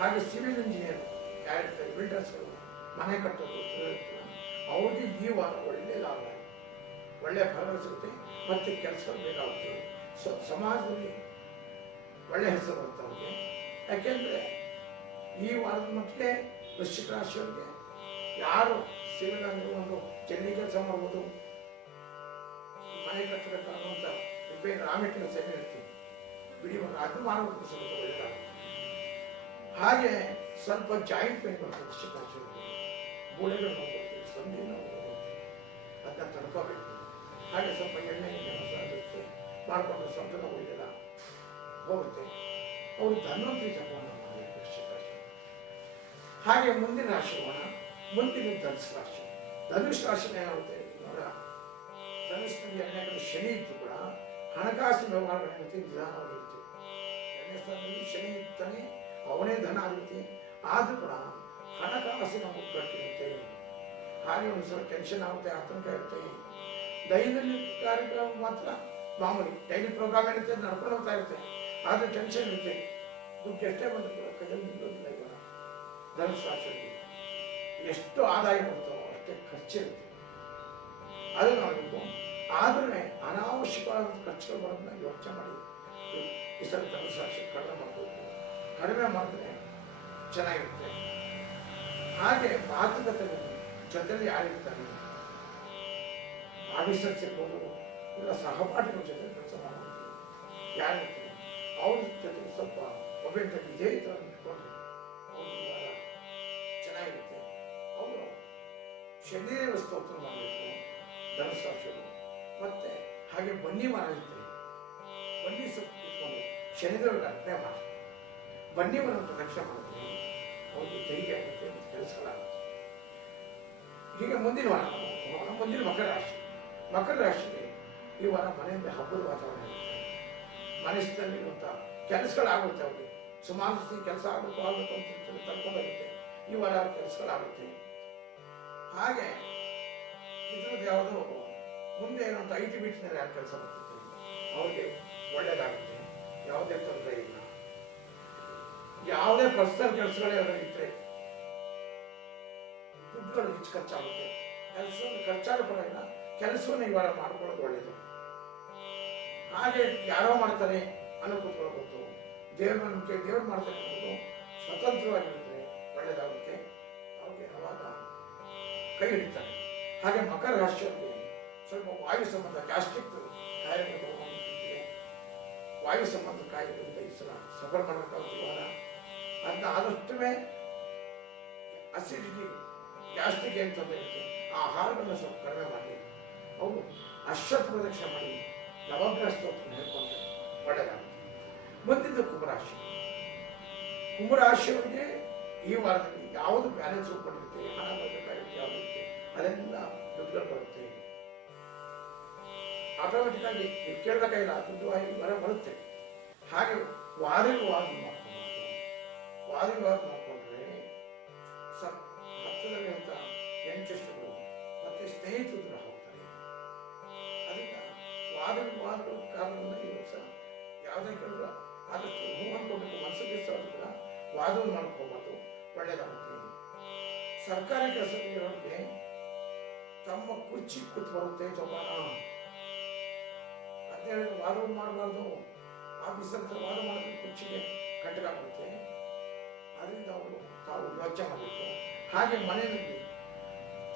ಹಾಗೆ ಸಿವಿಲ್ ಇಂಜಿನಿಯರ್ ಯಾರಿರ್ತಾರೆ, ಬಿಲ್ಡರ್ಸ್ಗಳು, ಮನೆ ಕಟ್ಟೋದು, ಅವ್ರಿಗೆ ಈ ವಾರ ಒಳ್ಳೆಯ ಲಾಭ, ಒಳ್ಳೆಯ ಫಲಗಳು ಸಿಗುತ್ತೆ. ಮತ್ತು ಕೆಲಸಗಳು ಬೇಕಾಗುತ್ತೆ. ಸಮಾಜದಲ್ಲಿ ಒಳ್ಳೆಯ ಹೆಸರು ಬರುತ್ತೆ ಅವ್ರಿಗೆ. ಯಾಕೆಂದರೆ ಈ ವಾರದ ಮಟ್ಟಿಗೆ ವೃಶ್ಚಿಕ ರಾಶಿಯವರಿಗೆ ಯಾರು ಸಿವಿಲ್ ಅಂದರೆ ಒಂದು ಜಲ್ಲಿ ಕೆಲಸ ಮಾಡ್ಬೋದು, ಮನೆ ಕಟ್ಟಬೇಕಾಗುವಂಥ ರಿಪೇರಿ ರಾ ಮೆಟೀರಿಯಲ್ಸ್ ಏನೇ ಇರ್ತೀವಿ ಬಿಡಿ ಅದು ಮಾಡಬೇಕು, ಸ್ವಲ್ಪ ಒಳ್ಳೆಯದಾಗುತ್ತೆ. ಹಾಗೆ ಸ್ವಲ್ಪ ಜಾಯಿಂಟ್ ಪೇನ್ ಬರ್ತದೆ ವೃಶ್ಚಿಕ ರಾಶಿಯವರಿಗೆ, ಗೋಡೆಗಳು ನೋಡ್ಕೊಳ್ತೀವಿ, ಸಂಧಿ ನೋಡ್ಕೊಳ್ತೀವಿ, ಅದನ್ನ ತಡ್ಕೋಬೇಕು. ಹಾಗೆ ಸ್ವಲ್ಪ ಎಣ್ಣೆ ಮಸಾಲೆ ಮಾಡಿಕೊಂಡು ಸ್ವಂತ ನೋವಿದೆಲ್ಲ ಹೋಗುತ್ತೆ. ಅವರು ಧನ್ವಂತರಿ ಜಪವನ್ನು ಮಾಡಬೇಕು ವೃಶ್ಚಿಕ ರಾಶಿ. ಹಾಗೆ ಮುಂದಿನ ರಾಶಿ ಹೋಗೋಣ. ಮುಂದಿನ ಧನುಸು ರಾಶಿ. ಧನುಷ್ ರಾಶಿನ ಏನಾಗುತ್ತೆ ನೋಡ, ಧನುಷ್ನಲ್ಲಿ ಎರಡನೇ ಕಡೆ ಶನಿ ಇತ್ತು ಕೂಡ ಹಣಕಾಸಿನ ವ್ಯವಹಾರಗಳೇನೈತೆ ನಿಧಾನವಾಗಿರುತ್ತೆ. ಎರಡನೇ ಸ್ಥಾನದಲ್ಲಿ ಶನಿ ಇರ್ತಾನೆ, ಅವನೇ ಧನ ಆಗುತ್ತೆ. ಆದರೂ ಕೂಡ ಹಣಕಾಸಿನ ಮುಗ್ಗಟ್ಟಿರುತ್ತೆ. ಹಾಗೆ ಒಂದು ಸ್ವಲ್ಪ ಟೆನ್ಷನ್ ಆಗುತ್ತೆ, ಆತಂಕ ಇರುತ್ತೆ. ದೈನಂದಿನ ಕಾರ್ಯಕ್ರಮ ಮಾತ್ರ ಮಾಮೂಲಿ ಡೈಲಿ ಪ್ರೋಗ್ರಾಮ್ ಇರುತ್ತೆ, ನಡ್ಕೊಂಡು ಹೋಗ್ತಾ ಇರುತ್ತೆ. ಆದರೆ ಟೆನ್ಷನ್ ಇರುತ್ತೆ, ದುಡ್ಡು ಎಷ್ಟೇ ಬಂದರೂ ಕೂಡ ಕೈಯಲ್ಲಿ ನಿಲ್ಲೋದಿಲ್ಲ. ಇವಾಗ ಧನುಸು ರಾಶಿಯಲ್ಲಿ ಎಷ್ಟು ಆದಾಯ ಬರುತ್ತೋ ಅಷ್ಟೇ ಖರ್ಚಿರುತ್ತೆ, ಅದು ಮಾಡಬೇಕು. ಆದರೆ ಅನಾವಶ್ಯಕವಾದ ಖರ್ಚುಗಳು ಬರೋದನ್ನ ಯೋಚನೆ ಮಾಡಿ ಈ ಸಲ ಧನುಸು ರಾಶಿ ಕಡಿಮೆ ಮಾಡಬೇಕು. ಕಡಿಮೆ ಮಾಡಿದ್ರೆ ಚೆನ್ನಾಗಿರುತ್ತೆ. ಹಾಗೆ ಮಾತುಕತೆ ಜೊತೆಯಲ್ಲಿ ಯಾರಿರ್ತಾರೆ, ಆಫೀಸರ್ಸ್ ಇರ್ಬೋದು, ಇಲ್ಲ ಸಹಪಾಠಿಗಳ ಜೊತೆ ಕೆಲಸ ಮಾಡೋದು ಯಾರಿರ್ತಾರೆ ಅವ್ರ ಜೊತೆ ಸ್ವಲ್ಪ ಒಬ್ಬರಿಂದ ವಿಧೇಯತ ಇಟ್ಕೊಂಡ್ರೆ ಅವ್ರು ಇವಾಗ ಚೆನ್ನಾಗಿರುತ್ತೆ. ಅವರು ಶನಿದೇವ ಸ್ತೋತ್ರ ಮಾಡಬೇಕು ಧನುಸು ರಾಶಿಯವರು. ಮತ್ತೆ ಹಾಗೆ ಬನ್ನಿ ಮರ ಇರ್ತಾರೆ, ಬನ್ನಿ ಸೊಪ್ಪು ಇಟ್ಕೊಂಡು ಶನಿದೇವರಿಗೆ ಅರ್ಪಣೆ ಮಾಡಿ ಬನ್ನಿ ಮರ ಪ್ರದಕ್ಷಿಣೆ ಮಾಡಿದ್ರೆ ಅವ್ರಿಗೆ ಧೈರ್ಯ ಆಗುತ್ತೆ ಮತ್ತು ಕೆಲಸಗಳಾಗುತ್ತೆ. ಹೀಗೆ ಮುಂದಿನ ವಾರ ಮುಂದಿನ ಮಕರ ರಾಶಿ. ಮಕರ ರಾಶಿಗೆ ಈ ವಾರ ಮನೆಯಿಂದ ಹಬ್ಬದ ವಾತಾವರಣ ಇರುತ್ತೆ. ಮನಸ್ಸಿನಲ್ಲಿರುವಂಥ ಕೆಲಸಗಳಾಗುತ್ತೆ. ಅವ್ರಿಗೆ ಸುಮಾರು ಕೆಲಸ ಆಗಬೇಕು ಅಂತ ತಳ್ಕೊಂಡೋಗುತ್ತೆ. ಈ ವಾರ ಕೆಲಸಗಳಾಗುತ್ತೆ. ಹಾಗೆ ಇದ್ರದ್ದು ಯಾವುದೋ ಮುಂದೆ ಏನಂತ IT ಬಿಟ್ನಲ್ಲಿ ಯಾರು ಕೆಲಸ ಮಾಡ್ತಿರ್ತಾರೆ ಅವ್ರಿಗೆ ಒಳ್ಳೇದಾಗುತ್ತೆ, ಯಾವುದೇ ತೊಂದರೆ ಇಲ್ಲ. ಯಾವುದೇ ಪರ್ಸನಲ್ ಕೆಲಸಗಳೇ ಇದ್ದರೆ ದುಡ್ಡುಗಳು ಹೆಚ್ಚು ಖರ್ಚಾಗುತ್ತೆ. ಕೆಲಸವನ್ನು ಖರ್ಚಾಗ ಪರವಾಗಿಲ್ಲ, ಕೆಲಸವನ್ನು ಈ ವಾರ ಮಾಡ್ಕೊಳ್ಳೋದು ಒಳ್ಳೆಯದು. ಹಾಗೆ ಯಾರೋ ಮಾಡ್ತಾರೆ ಅನ್ನೋ ಕೂತ್ಕೊಳ್ಬೋದು, ದೇವ್ರ ನಂಬಿಕೆ ದೇವ್ರು ಮಾಡ್ತಾರೆ ಅನ್ನೋದು ಸ್ವತಂತ್ರವಾಗಿರ್ತಾರೆ, ಒಳ್ಳೆಯದಾಗುತ್ತೆ. ಅವ್ರಿಗೆ ಅವಾಗ ಕೈ ಹಿಡಿತಾರೆ. ಹಾಗೆ ಮಕರ ರಾಶಿಯವರಿಗೆ ಸ್ವಲ್ಪ ವಾಯು ಸಂಬಂಧ ಗ್ಯಾಸ್ಟ್ರಿಕ್ ಕಾಯಿಲೆಗಳು, ವಾಯು ಸಂಬಂಧ ಕಾಯಿಲೆಗಳಿಂದ ಈ ಸಲ ಸಫರ್ ಮಾಡಬೇಕಾಗುತ್ತೆ ಈ ವಾರ. ಅದನ್ನ ಆದಷ್ಟು ಅಸಿಡಿಟಿ ಗ್ಯಾಸ್ಟ್ರಿಕ್ ಏನು ತೊಂದರೆ ಇರುತ್ತೆ ಆ ಆಹಾರಗಳನ್ನ ಸ್ವಲ್ಪ ಕಡಿಮೆ ಮಾಡಿ ಅವರು ಅಶ್ವತ್ಥ ಪ್ರದಕ್ಷಿಣೆ ಮಾಡಿ ನವಗ್ರಹ ಸ್ತೋತ್ರ ಹೇಳ್ಕೊಂಡ್ರೆ ಒಳ್ಳೆಯದಾಗುತ್ತೆ. ಮುಂದಿದ್ದು ಕುಂಭರಾಶಿ. ಕುಂಭರಾಶಿಯವರಿಗೆ ಈ ವಾರದಲ್ಲಿ ಯಾವುದು ಬ್ಯಾಲೆನ್ಸ್ ಉಳ್ಕೊಂಡಿರುತ್ತೆ, ಹಣ ಬರಬೇಕಾಗುತ್ತೆ, ಯಾವುದಿರುತ್ತೆ ಅದೆಲ್ಲ ದುಡ್ಡುಗಳು ಬರುತ್ತೆ. ಆಟೋಮೆಟಿಕ್ ಆಗಿ ಕೇಳಬೇಕಾಗಿಲ್ಲ, ದುಡ್ಡು ಹೊರ ಬರುತ್ತೆ. ಹಾಗೆ ವಾದ ಮಾಡಿಕೊಂಡ್ರೆ ಹತ್ತಿರದಲ್ಲಿ ಅಂತ ಯಂಚಷ್ಟಗಳು ಮತ್ತೆ ಸ್ನೇಹಿತರು ದೂರ ಹೋಗ್ತಾರೆ. ಅದರಿಂದ ವಾದಗಳು ಕಾರಣವನ್ನು ಈ ವರ್ಷ ಯಾವುದೇ ಕೇಳಿದ್ರು ಆದಷ್ಟು ಹೂ ಅಂದ್ಕೊಳ್ಬೇಕು, ಮನಸ್ಸಿಗೆ ಕೂಡ ವಾದವನ್ನು ಮಾಡ್ಕೋಬಾರ್ದು, ಒಳ್ಳೆಯದಾಗುತ್ತೆ. ಸರ್ಕಾರಿ ಕೆಲಸದಲ್ಲಿರೋರಿಗೆ ತಮ್ಮ ಕುರ್ಚಿ ಕೂತ್ ಬರುತ್ತೆ ಜೋಪಾನ. ಅದೇ ವಾದವನ್ನು ಮಾಡಬಾರ್ದು, ಆಫೀಸರ್ ಹತ್ರ ವಾದ ಮಾಡಿದ್ರೆ ಕುರ್ಚಿಗೆ ಕಟ್ಟಗಾಗುತ್ತೆ. ಅದರಿಂದ ಅವರು ತಾವು ಯೋಚನೆ ಮಾಡಬೇಕು. ಹಾಗೆ ಮನೆಯಲ್ಲಿ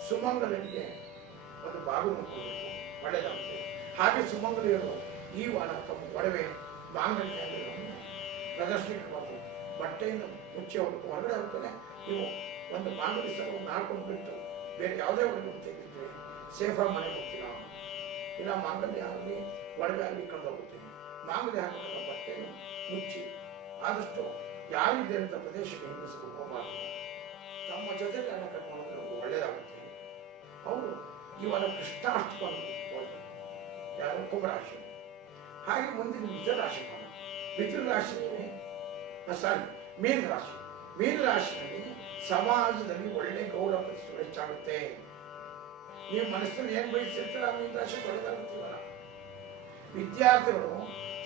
ಸುಮಂಗಲಿಗೆ ಒಂದು ಬಾಗಿಲು ಮಾಡ್ಕೊಳ್ಬೇಕು, ಒಳ್ಳೆಯದಾಗುತ್ತೆ. ಹಾಗೆ ಸುಮಂಗಲಿಯರು ಈ ವಾರ ತಮ್ಮ ಒಡವೆ ಮಾಂಗಲ್ಯವನ್ನು ಪ್ರದರ್ಶನಕ್ಕೆ ಬಟ್ಟೆಯಿಂದ ಮುಚ್ಚಿ ಹೋಗುತ್ತೆ, ಹೊರಗಡೆ ಹೋಗ್ತಾರೆ. ನೀವು ಒಂದು ಮಾಂಗಲ್ಯ ಸರವನ್ನು ಹಾಕೊಂಡು ಬಿಟ್ಟು ಬೇರೆ ಯಾವುದೇ ಒಡವೆ ತೆಗೆದಿದ್ರೆ ಸೇಫಾಗಿ ಮನೆಗೆ ಹೋಗ್ತೀವಿ ನಾವು. ಇಲ್ಲ ಮಾಂಗಲ್ಯ ಆಗಲಿ ಒಡವೆ ಆಗಲಿ ಕಳೆದೋಗುತ್ತೆ. ಮಾಂಗಲ್ಯ ಹಾಕಿದ ಬಟ್ಟೆಯನ್ನು ಮುಚ್ಚಿ ಆದಷ್ಟು ಯಾರಿದ್ದೇನಂತ ಪ್ರದೇಶಕ್ಕೆ ಹಿಂದಿಸಲು ಹೋಗಬಾರ್ದು. ತಮ್ಮ ಜೊತೆ ಜನ ಕರ್ಕೊಂಡು ಒಳ್ಳೆಯದಾಗುತ್ತೆ. ಅವರು ಇವಾಗ ಕೃಷ್ಣಾಷ್ಟಕವನ್ನು ಓದಿ ಯಾರು ಕುಂಭರಾಶಿ. ಹಾಗೆ ಮುಂದಿನ ಮಿಥುನರಾಶಿ ಮಿಥುನರಾಶಿ ಮೀನರಾಶಿ. ಮೀನರಾಶಿಯಲ್ಲಿ ಸಮಾಜದಲ್ಲಿ ಒಳ್ಳೆ ಗೌರವ ಪ್ರತಿಷ್ಠೆ ಹೆಚ್ಚಾಗುತ್ತೆ. ನೀವು ಮನಸ್ಸಲ್ಲಿ ಏನ್ ಬಯಸಿರ್ತೀರ ಮೀನರಾಶಿ ಒಳ್ಳೆದಾಗುತ್ತೀವ. ವಿದ್ಯಾರ್ಥಿಗಳು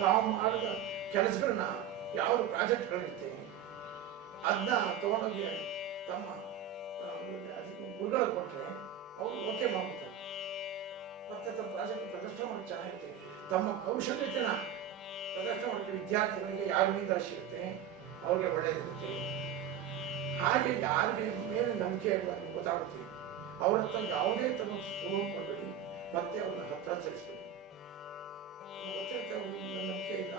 ತಾವು ಮಾಡಿದ ಕೆಲಸಗಳನ್ನ ಯಾವುದು ಪ್ರಾಜೆಕ್ಟ್ಗಳಿರುತ್ತೆ ಅದನ್ನ ತಗೊಂಡೋಗಿ ತಮ್ಮ ಗುರುಗಳು ಕೊಟ್ಟರೆ ಅವರು ಓಕೆ ಮಾಡ್ತಾರೆ. ಮತ್ತೆ ತಮ್ಮ ಪ್ರಾಜೆಕ್ಟ್ ಪ್ರದರ್ಶನ ಮಾಡಿ ಚೆನ್ನಾಗಿರುತ್ತೆ. ತಮ್ಮ ಕೌಶಲ್ಯತೆನ ಪ್ರದರ್ಶನ ಮಾಡೋಕ್ಕೆ ವಿದ್ಯಾರ್ಥಿಗಳಿಗೆ ಯಾರ ಮೀನರಾಶಿ ಇರುತ್ತೆ ಅವ್ರಿಗೆ ಒಳ್ಳೆಯದಿರುತ್ತೆ. ಹಾಗೆ ಯಾರಿಗೆ ಮೇಲೆ ನಂಬಿಕೆ ಇರುವ ನಿಮ್ಗೆ ಗೊತ್ತಾಗುತ್ತೆ. ಅವ್ರ ಹತ್ರ ಯಾವುದೇ ತಮ್ಮ ಸುಲಭ ಕೊಡಬೇಡಿ, ಮತ್ತೆ ಅವ್ರನ್ನ ಹತ್ರ ಸೇರಿಸ್ಬೇಡಿ. ಗೊತ್ತಿರುತ್ತೆ ಅವ್ರಿಗೆ ನಂಬಿಕೆ ಇಲ್ಲ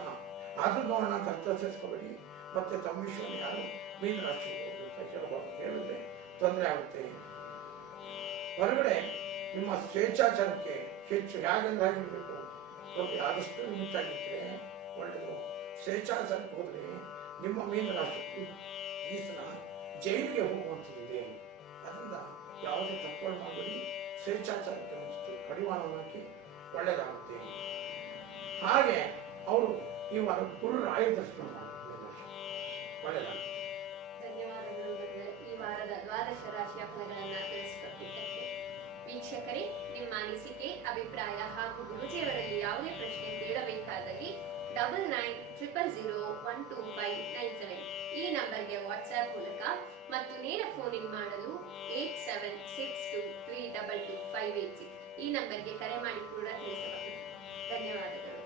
ಆದ್ರೂ ನೋಡೋಣ ಅಂತ ಹತ್ರ ಸೇರಿಸ್ಕೋಬೇಡಿ. ಮತ್ತೆ ತಮ್ಮ ವಿಷಯವನ್ನು ಯಾರು ಮೀನರಾಶಿ ಹೇಳಿದ್ರೆ ತೊಂದರೆ ಆಗುತ್ತೆ. ಹೊರಗಡೆ ನಿಮ್ಮ ಸ್ವೇಚ್ಛಾಚಾರಕ್ಕೆ ಹೆಚ್ಚು ಹೇಗೆಂದ್ರೆ ಆಗಿರ್ಬೇಕು. ಆದಷ್ಟು ನಿಮಿತ್ತಾಗಿದ್ದರೆ ಒಳ್ಳೆಯದು. ಸ್ವೇಚ್ಛಾಚಾರಕ್ಕೆ ಹೋದರೆ ನಿಮ್ಮ ಮೀನರಾಶಿ ಈ ಸಲ ಜೈಲಿಗೆ ಹೋಗುವಂಥದ್ದಿದೆ. ಅದರಿಂದ ಯಾವುದೇ ತಪ್ಪುಗಳು ಮಾಡಬೇಡಿ. ಸ್ವೇಚ್ಛಾಚಾರಕ್ಕೆ ಒಂದಿಷ್ಟು ಕಡಿವಾಣವನ್ನು ಹಾಕಿ ಒಳ್ಳೆಯದಾಗುತ್ತೆ. ಹಾಗೆ ಅವರು ಈ ವಾರ ಗುರು ರಾಯ ದರ್ಶನ ಒಳ್ಳೆಯದಾಗುತ್ತೆ. ಧನ್ಯವಾದಗಳು ಗುರುಗಳೇ, ಈ ವಾರದ ದ್ವಾದಶ ರಾಶಿಯ ಫಲಗಳನ್ನು ತಿಳಿಸಿಕೊಟ್ಟಿದ್ದಕ್ಕೆ. ವೀಕ್ಷಕರೇ, ನಿಮ್ಮ ಅನಿಸಿಕೆ, ಅಭಿಪ್ರಾಯ ಹಾಗೂ ಗುರುಜಿಯವರಲ್ಲಿ ಯಾವುದೇ ಪ್ರಶ್ನೆ ಕೇಳಬೇಕಾದಲ್ಲಿ 9900012597 ಈ ನಂಬರ್ಗೆ ವಾಟ್ಸ್ಆಪ್ ಮೂಲಕ ಮತ್ತು ನೇರ ಫೋನ್ ಇನ್ ಮಾಡಲು 8762322586 ಈ ನಂಬರ್ಗೆ ಕರೆ ಮಾಡಿ ಕೂಡ ತಿಳಿಸಬಹುದು. ಧನ್ಯವಾದಗಳು.